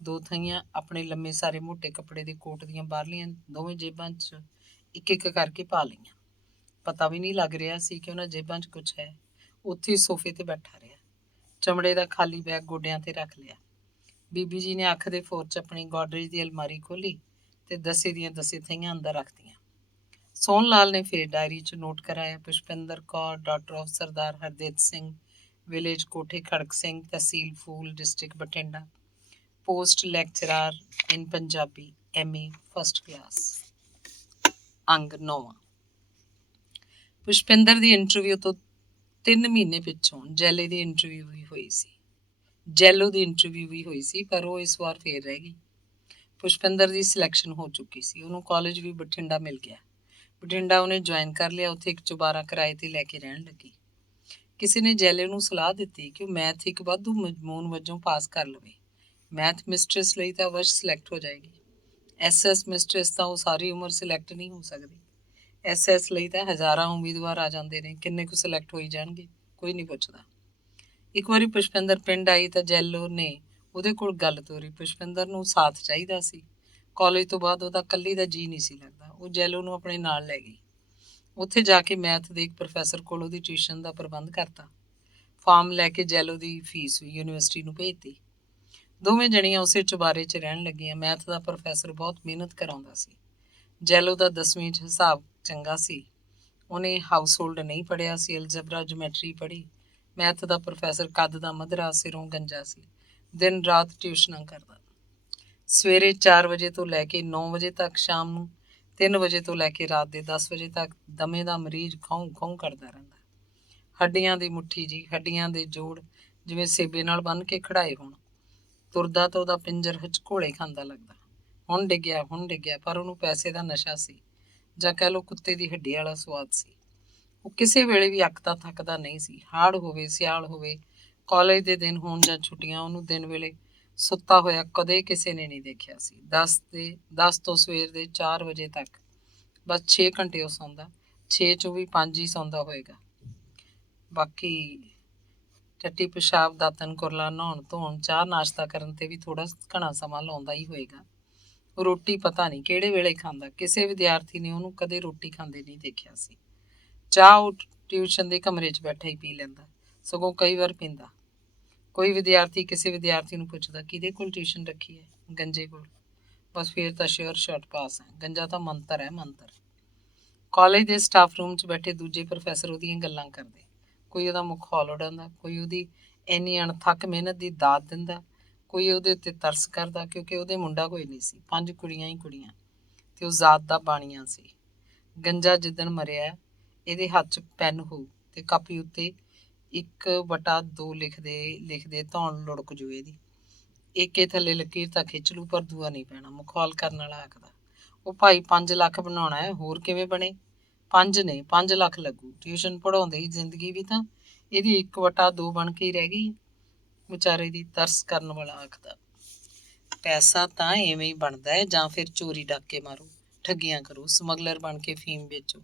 2 ਥਈਆਂ ਆਪਣੇ ਲੰਮੇ ਸਾਰੇ ਮੋਟੇ ਕੱਪੜੇ ਦੇ ਕੋਟ ਦੀਆਂ ਬਾਹਰਲੀਆਂ ਦੋਵੇਂ ਜੇਬਾਂ 'ਚ ਇੱਕ ਇੱਕ ਕਰਕੇ ਪਾ ਲਈਆਂ। ਪਤਾ ਵੀ ਨਹੀਂ ਲੱਗ ਰਿਹਾ ਸੀ ਕਿ ਉਹਨਾਂ ਜੇਬਾਂ 'ਚ ਕੁਝ ਹੈ। ਉੱਥੇ ਹੀ ਸੋਫੇ ਤੇ ਬੈਠਾ ਰਿਹਾ, ਚਮੜੇ ਦਾ ਖਾਲੀ ਬੈਗ ਗੋਡਿਆਂ ਤੇ ਰੱਖ ਲਿਆ। ਬੀਬੀ ਜੀ ਨੇ ਅੱਖ ਦੇ ਫੋਰ 'ਚ ਆਪਣੀ ਗੋਦਰੇਜ ਦੀ ਅਲਮਾਰੀ ਖੋਲ੍ਹੀ ਤੇ ਦਸੇ ਦੀਆਂ ਦਸੇ ਥਈਆਂ ਅੰਦਰ ਰੱਖਤੀਆਂ। ਸੋਹਣ ਲਾਲ ਨੇ ਫਿਰ ਡਾਇਰੀ 'ਚ ਨੋਟ ਕਰਾਇਆ, Pushpinder Kaur, doctor of Sardar Hardev Singh, village ਕੋਠੇ ਖੜਕ ਸਿੰਘ, ਤਹਿਸੀਲ ਫੂਲ, ਡਿਸਟ੍ਰਿਕਟ ਬਠਿੰਡਾ, ਪੋਸਟ ਲੈਕਚਰਾਰ ਇਨ ਪੰਜਾਬੀ, MA ਫਸਟ ਕਲਾਸ। ਅੰਗ 9ਵਾਂ। ਪੁਸ਼ਪਿੰਦਰ ਦੀ ਇੰਟਰਵਿਊ ਤੋਂ 3 ਮਹੀਨੇ ਪਿੱਛੋਂ ਜੈਲੋ ਦੀ ਇੰਟਰਵਿਊ ਵੀ ਹੋਈ ਸੀ, ਪਰ ਉਹ ਇਸ ਵਾਰ ਫੇਰ ਰਹਿ ਗਈ। ਪੁਸ਼ਪਿੰਦਰ ਦੀ ਸਿਲੈਕਸ਼ਨ ਹੋ ਚੁੱਕੀ ਸੀ। ਉਹਨੂੰ ਕਾਲਜ ਵੀ ਬਠਿੰਡਾ ਮਿਲ ਗਿਆ। ਬਠਿੰਡਾ ਉਹਨੇ ਜੁਆਇਨ ਕਰ ਲਿਆ। ਉੱਥੇ ਇੱਕ ਚੁਬਾਰਾ ਕਿਰਾਏ ਤੇ ਲੈ ਕੇ ਰਹਿਣ ਲੱਗੀ। ਕਿਸੇ ਨੇ ਜੈਲੇ ਨੂੰ ਸਲਾਹ ਦਿੱਤੀ ਕਿ ਉਹ ਮੈਥ ਇੱਕ ਵਾਧੂ ਮਜ਼ਮੂਨ ਵਜੋਂ ਪਾਸ ਕਰ ਲਵੇ। ਮੈਥ ਮਿਸਟਰਸ ਲਈ ਤਾਂ ਅਵਸ਼ ਸਿਲੈਕਟ ਹੋ ਜਾਏਗੀ। SS ਮਿਸਟਰਸ ਤਾਂ ਉਹ ਸਾਰੀ ਉਮਰ ਸਿਲੈਕਟ ਨਹੀਂ ਹੋ ਸਕਦੀ। SS ਲਈ ਤਾਂ ਹਜ਼ਾਰਾਂ ਉਮੀਦਵਾਰ ਆ ਜਾਂਦੇ ਨੇ, ਕਿੰਨੇ ਕੁ ਸਿਲੈਕਟ ਹੋਈ ਜਾਣਗੇ, ਕੋਈ ਨਹੀਂ ਪੁੱਛਦਾ। ਇੱਕ ਵਾਰੀ ਪੁਸ਼ਪਿੰਦਰ ਪਿੰਡ ਆਈ ਤਾਂ ਜੈਲੋ ਨੇ ਉਹਦੇ ਕੋਲ ਗੱਲ ਤੋਰੀ। ਪੁਸ਼ਪਿੰਦਰ ਨੂੰ ਸਾਥ ਚਾਹੀਦਾ ਸੀ। ਕਾਲਜ ਤੋਂ ਬਾਅਦ ਉਹਦਾ ਇਕੱਲੀ ਦਾ ਜੀ ਨਹੀਂ ਸੀ ਲੱਗਦਾ। ਉਹ ਜੈਲੋ ਨੂੰ ਆਪਣੇ ਨਾਲ ਲੈ ਗਈ। ਉੱਥੇ ਜਾ ਕੇ ਮੈਥ ਦੇ ਇੱਕ ਪ੍ਰੋਫੈਸਰ ਕੋਲ ਉਹਦੀ ਟਿਊਸ਼ਨ ਦਾ ਪ੍ਰਬੰਧ ਕਰਤਾ। ਫਾਰਮ ਲੈ ਕੇ ਜੈਲੋ ਦੀ ਫੀਸ ਵੀ ਯੂਨੀਵਰਸਿਟੀ ਨੂੰ ਭੇਜਤੀ। ਦੋਵੇਂ ਜਣੀਆਂ ਉਸੇ ਚੁਬਾਰੇ 'ਚ ਰਹਿਣ ਲੱਗੀਆਂ। ਮੈਥ ਦਾ ਪ੍ਰੋਫੈਸਰ ਬਹੁਤ ਮਿਹਨਤ ਕਰਾਉਂਦਾ ਸੀ। ਜੈਲੋ ਦਾ 10ਵੀਂ 'ਚ ਹਿਸਾਬ ਚੰਗਾ ਸੀ। ਉਹਨੇ ਹਾਊਸ ਹੋਲਡ ਨਹੀਂ ਪੜ੍ਹਿਆ ਸੀ, ਅਲਜਬਰਾ ਜਿਓਮੈਟਰੀ ਪੜ੍ਹੀ। ਮੈਥ ਦਾ ਪ੍ਰੋਫੈਸਰ ਕੱਦ ਦਾ ਮਧਰਾ, ਸਿਰੋਂ ਗੰਜਾ ਸੀ। ਦਿਨ ਰਾਤ ਟਿਊਸ਼ਨਾਂ ਕਰਦਾ। ਸਵੇਰੇ 4 ਵਜੇ ਤੋਂ ਲੈ ਕੇ 9 ਵਜੇ ਤੱਕ, ਸ਼ਾਮ ਨੂੰ 3 ਵਜੇ ਤੋਂ ਲੈ ਕੇ ਰਾਤ ਦੇ 10 ਵਜੇ ਤੱਕ ਦਮੇ ਦਾ ਮਰੀਜ਼ ਖਾਉਂ ਖਾਉਂ ਕਰਦਾ ਰਹਿੰਦਾ। ਹੱਡੀਆਂ ਦੀ ਮੁੱਠੀ ਜੀ, ਹੱਡੀਆਂ ਦੇ ਜੋੜ ਜਿਵੇਂ ਸੇਬੇ ਨਾਲ ਬੰਨ੍ਹ ਕੇ ਖੜਾਏ ਹੋਣ। ਤੁਰਦਾ ਤਾਂ ਉਹਦਾ ਪਿੰਜਰ ਹਿਚਕੋਲੇ ਖਾਂਦਾ ਲੱਗਦਾ। ਹੁਣ ਡਿੱਗਿਆ, ਪਰ ਉਹਨੂੰ ਪੈਸੇ ਦਾ ਨਸ਼ਾ ਸੀ, ਜਾਂ ਕਹਿ ਲਓ ਕੁੱਤੇ ਦੀ ਹੱਡੀ ਵਾਲਾ ਸਵਾਦ ਸੀ। ਉਹ ਕਿਸੇ ਵੇਲੇ ਵੀ ਅੱਕਦਾ ਥੱਕਦਾ ਨਹੀਂ ਸੀ। ਹਾੜ ਹੋਵੇ, ਸਿਆਲ ਹੋਵੇ, ਕਾਲਜ ਦੇ ਦਿਨ ਹੋਣ ਜਾਂ ਛੁੱਟੀਆਂ, ਉਹਨੂੰ ਦਿਨ ਵੇਲੇ ਸੁੱਤਾ ਹੋਇਆ ਕਦੇ ਕਿਸੇ ਨੇ ਨਹੀਂ ਦੇਖਿਆ ਸੀ। 10 ਤੋਂ ਸਵੇਰ ਦੇ 4 ਵਜੇ ਤੱਕ ਬਸ 6 ਘੰਟੇ ਉਹ ਸੌਂਦਾ। 6 ਚੋਂ ਵੀ 5 ਹੀ ਸੌਂਦਾ ਹੋਏਗਾ। ਬਾਕੀ ਟੱਟੀ ਪਿਸ਼ਾਬ, ਦਾਤਨ ਕੁਰਲਾ, ਨਹਾਉਣ ਧੋਣ, ਚਾਹ ਨਾਸ਼ਤਾ ਕਰਨ ਤੇ ਵੀ ਥੋੜਾ ਘਣਾ ਸਮਾਂ ਲਾਉਂਦਾ ਹੀ ਹੋਏਗਾ। ਉਹ ਰੋਟੀ ਪਤਾ ਨਹੀਂ ਕਿਹੜੇ ਵੇਲੇ ਖਾਂਦਾ। ਕਿਸੇ ਵਿਦਿਆਰਥੀ ਨੇ ਉਹਨੂੰ ਕਦੇ ਰੋਟੀ ਖਾਂਦੇ ਨਹੀਂ ਦੇਖਿਆ ਸੀ। ਚਾਹ ਉਹ ਟਿਊਸ਼ਨ ਦੇ ਕਮਰੇ 'ਚ ਬੈਠਾ ਹੀ ਪੀ ਲੈਂਦਾ, ਸਗੋਂ ਕਈ ਵਾਰ ਪੀਂਦਾ। ਕੋਈ ਵਿਦਿਆਰਥੀ ਕਿਸੇ ਵਿਦਿਆਰਥੀ ਨੂੰ ਪੁੱਛਦਾ, ਕਿਹਦੇ ਕੋਲ ਟਿਊਸ਼ਨ ਰੱਖੀ ਹੈ? ਗੰਜੇ ਕੋਲ। ਬਸ ਫੇਰ ਤਾਂ ਸ਼ੋਰ ਸ਼ਾਟ ਪਾਸ ਹੈ। ਗੰਜਾ ਤਾਂ ਮੰਤਰ ਹੈ, ਮੰਤਰ। ਕਾਲਜ ਦੇ ਸਟਾਫ ਰੂਮ 'ਚ ਬੈਠੇ ਦੂਜੇ ਪ੍ਰੋਫੈਸਰ ਉਹਦੀਆਂ ਗੱਲਾਂ ਕਰਦੇ। ਕੋਈ ਉਹਦਾ ਮਖੌਲ ਉਡਾਉਂਦਾ, ਕੋਈ ਉਹਦੀ ਇੰਨੀ ਅਣਥੱਕ ਮਿਹਨਤ ਦੀ ਦਾਦ ਦਿੰਦਾ, ਕੋਈ ਉਹਦੇ ਉੱਤੇ ਤਰਸ ਕਰਦਾ, ਕਿਉਂਕਿ ਉਹਦੇ ਮੁੰਡਾ ਕੋਈ ਨਹੀਂ ਸੀ, 5 ਕੁੜੀਆਂ ਹੀ ਕੁੜੀਆਂ, ਤੇ ਉਹ ਜ਼ਾਤ ਦਾ ਬਾਣੀਆ ਸੀ। ਗੰਜਾ ਜਿੱਦਣ ਮਰਿਆ, ਇਹਦੇ ਹੱਥ 'ਚ ਪੈਨ ਹੋਊ ਤੇ ਕਾਪੀ ਉੱਤੇ 1/2 ਲਿਖਦੇ ਧੌਣ ਲੁੜਕ ਜੂ ਇਹਦੀ। ਏਕੇ ਥੱਲੇ ਲਕੀਰ ਤਾਂ ਖਿੱਚ ਲੂ, ਪਰ ਦੂਆ ਨਹੀਂ ਪੈਣਾ। ਮਖੌਲ ਕਰਨ ਵਾਲਾ ਆਖਦਾ, ਉਹ ਭਾਈ 5 ਲੱਖ ਬਣਾਉਣਾ ਹੈ, ਹੋਰ ਕਿਵੇਂ ਬਣੇ? 5 ਨੇ, 5 ਲੱਖ ਲੱਗੂ। ਟਿਊਸ਼ਨ ਪੜ੍ਹਾਉਂਦੇ ਹੀ ਜ਼ਿੰਦਗੀ ਵੀ ਤਾਂ ਇਹਦੀ 1/2 ਬਣ ਕੇ ਹੀ ਰਹਿ ਗਈ ਵਿਚਾਰੇ ਦੀ। ਤਰਸ ਕਰਨ ਵਾਲਾ ਆਖਦਾ, ਪੈਸਾ ਤਾਂ ਐਵੇਂ ਹੀ ਬਣਦਾ ਹੈ, ਜਾਂ ਫਿਰ ਚੋਰੀ ਡਾਕੇ ਮਾਰੋ, ਠੱਗੀਆਂ ਕਰੋ, ਸਮਗਲਰ ਬਣ ਕੇ ਫੀਮ ਵੇਚੋ।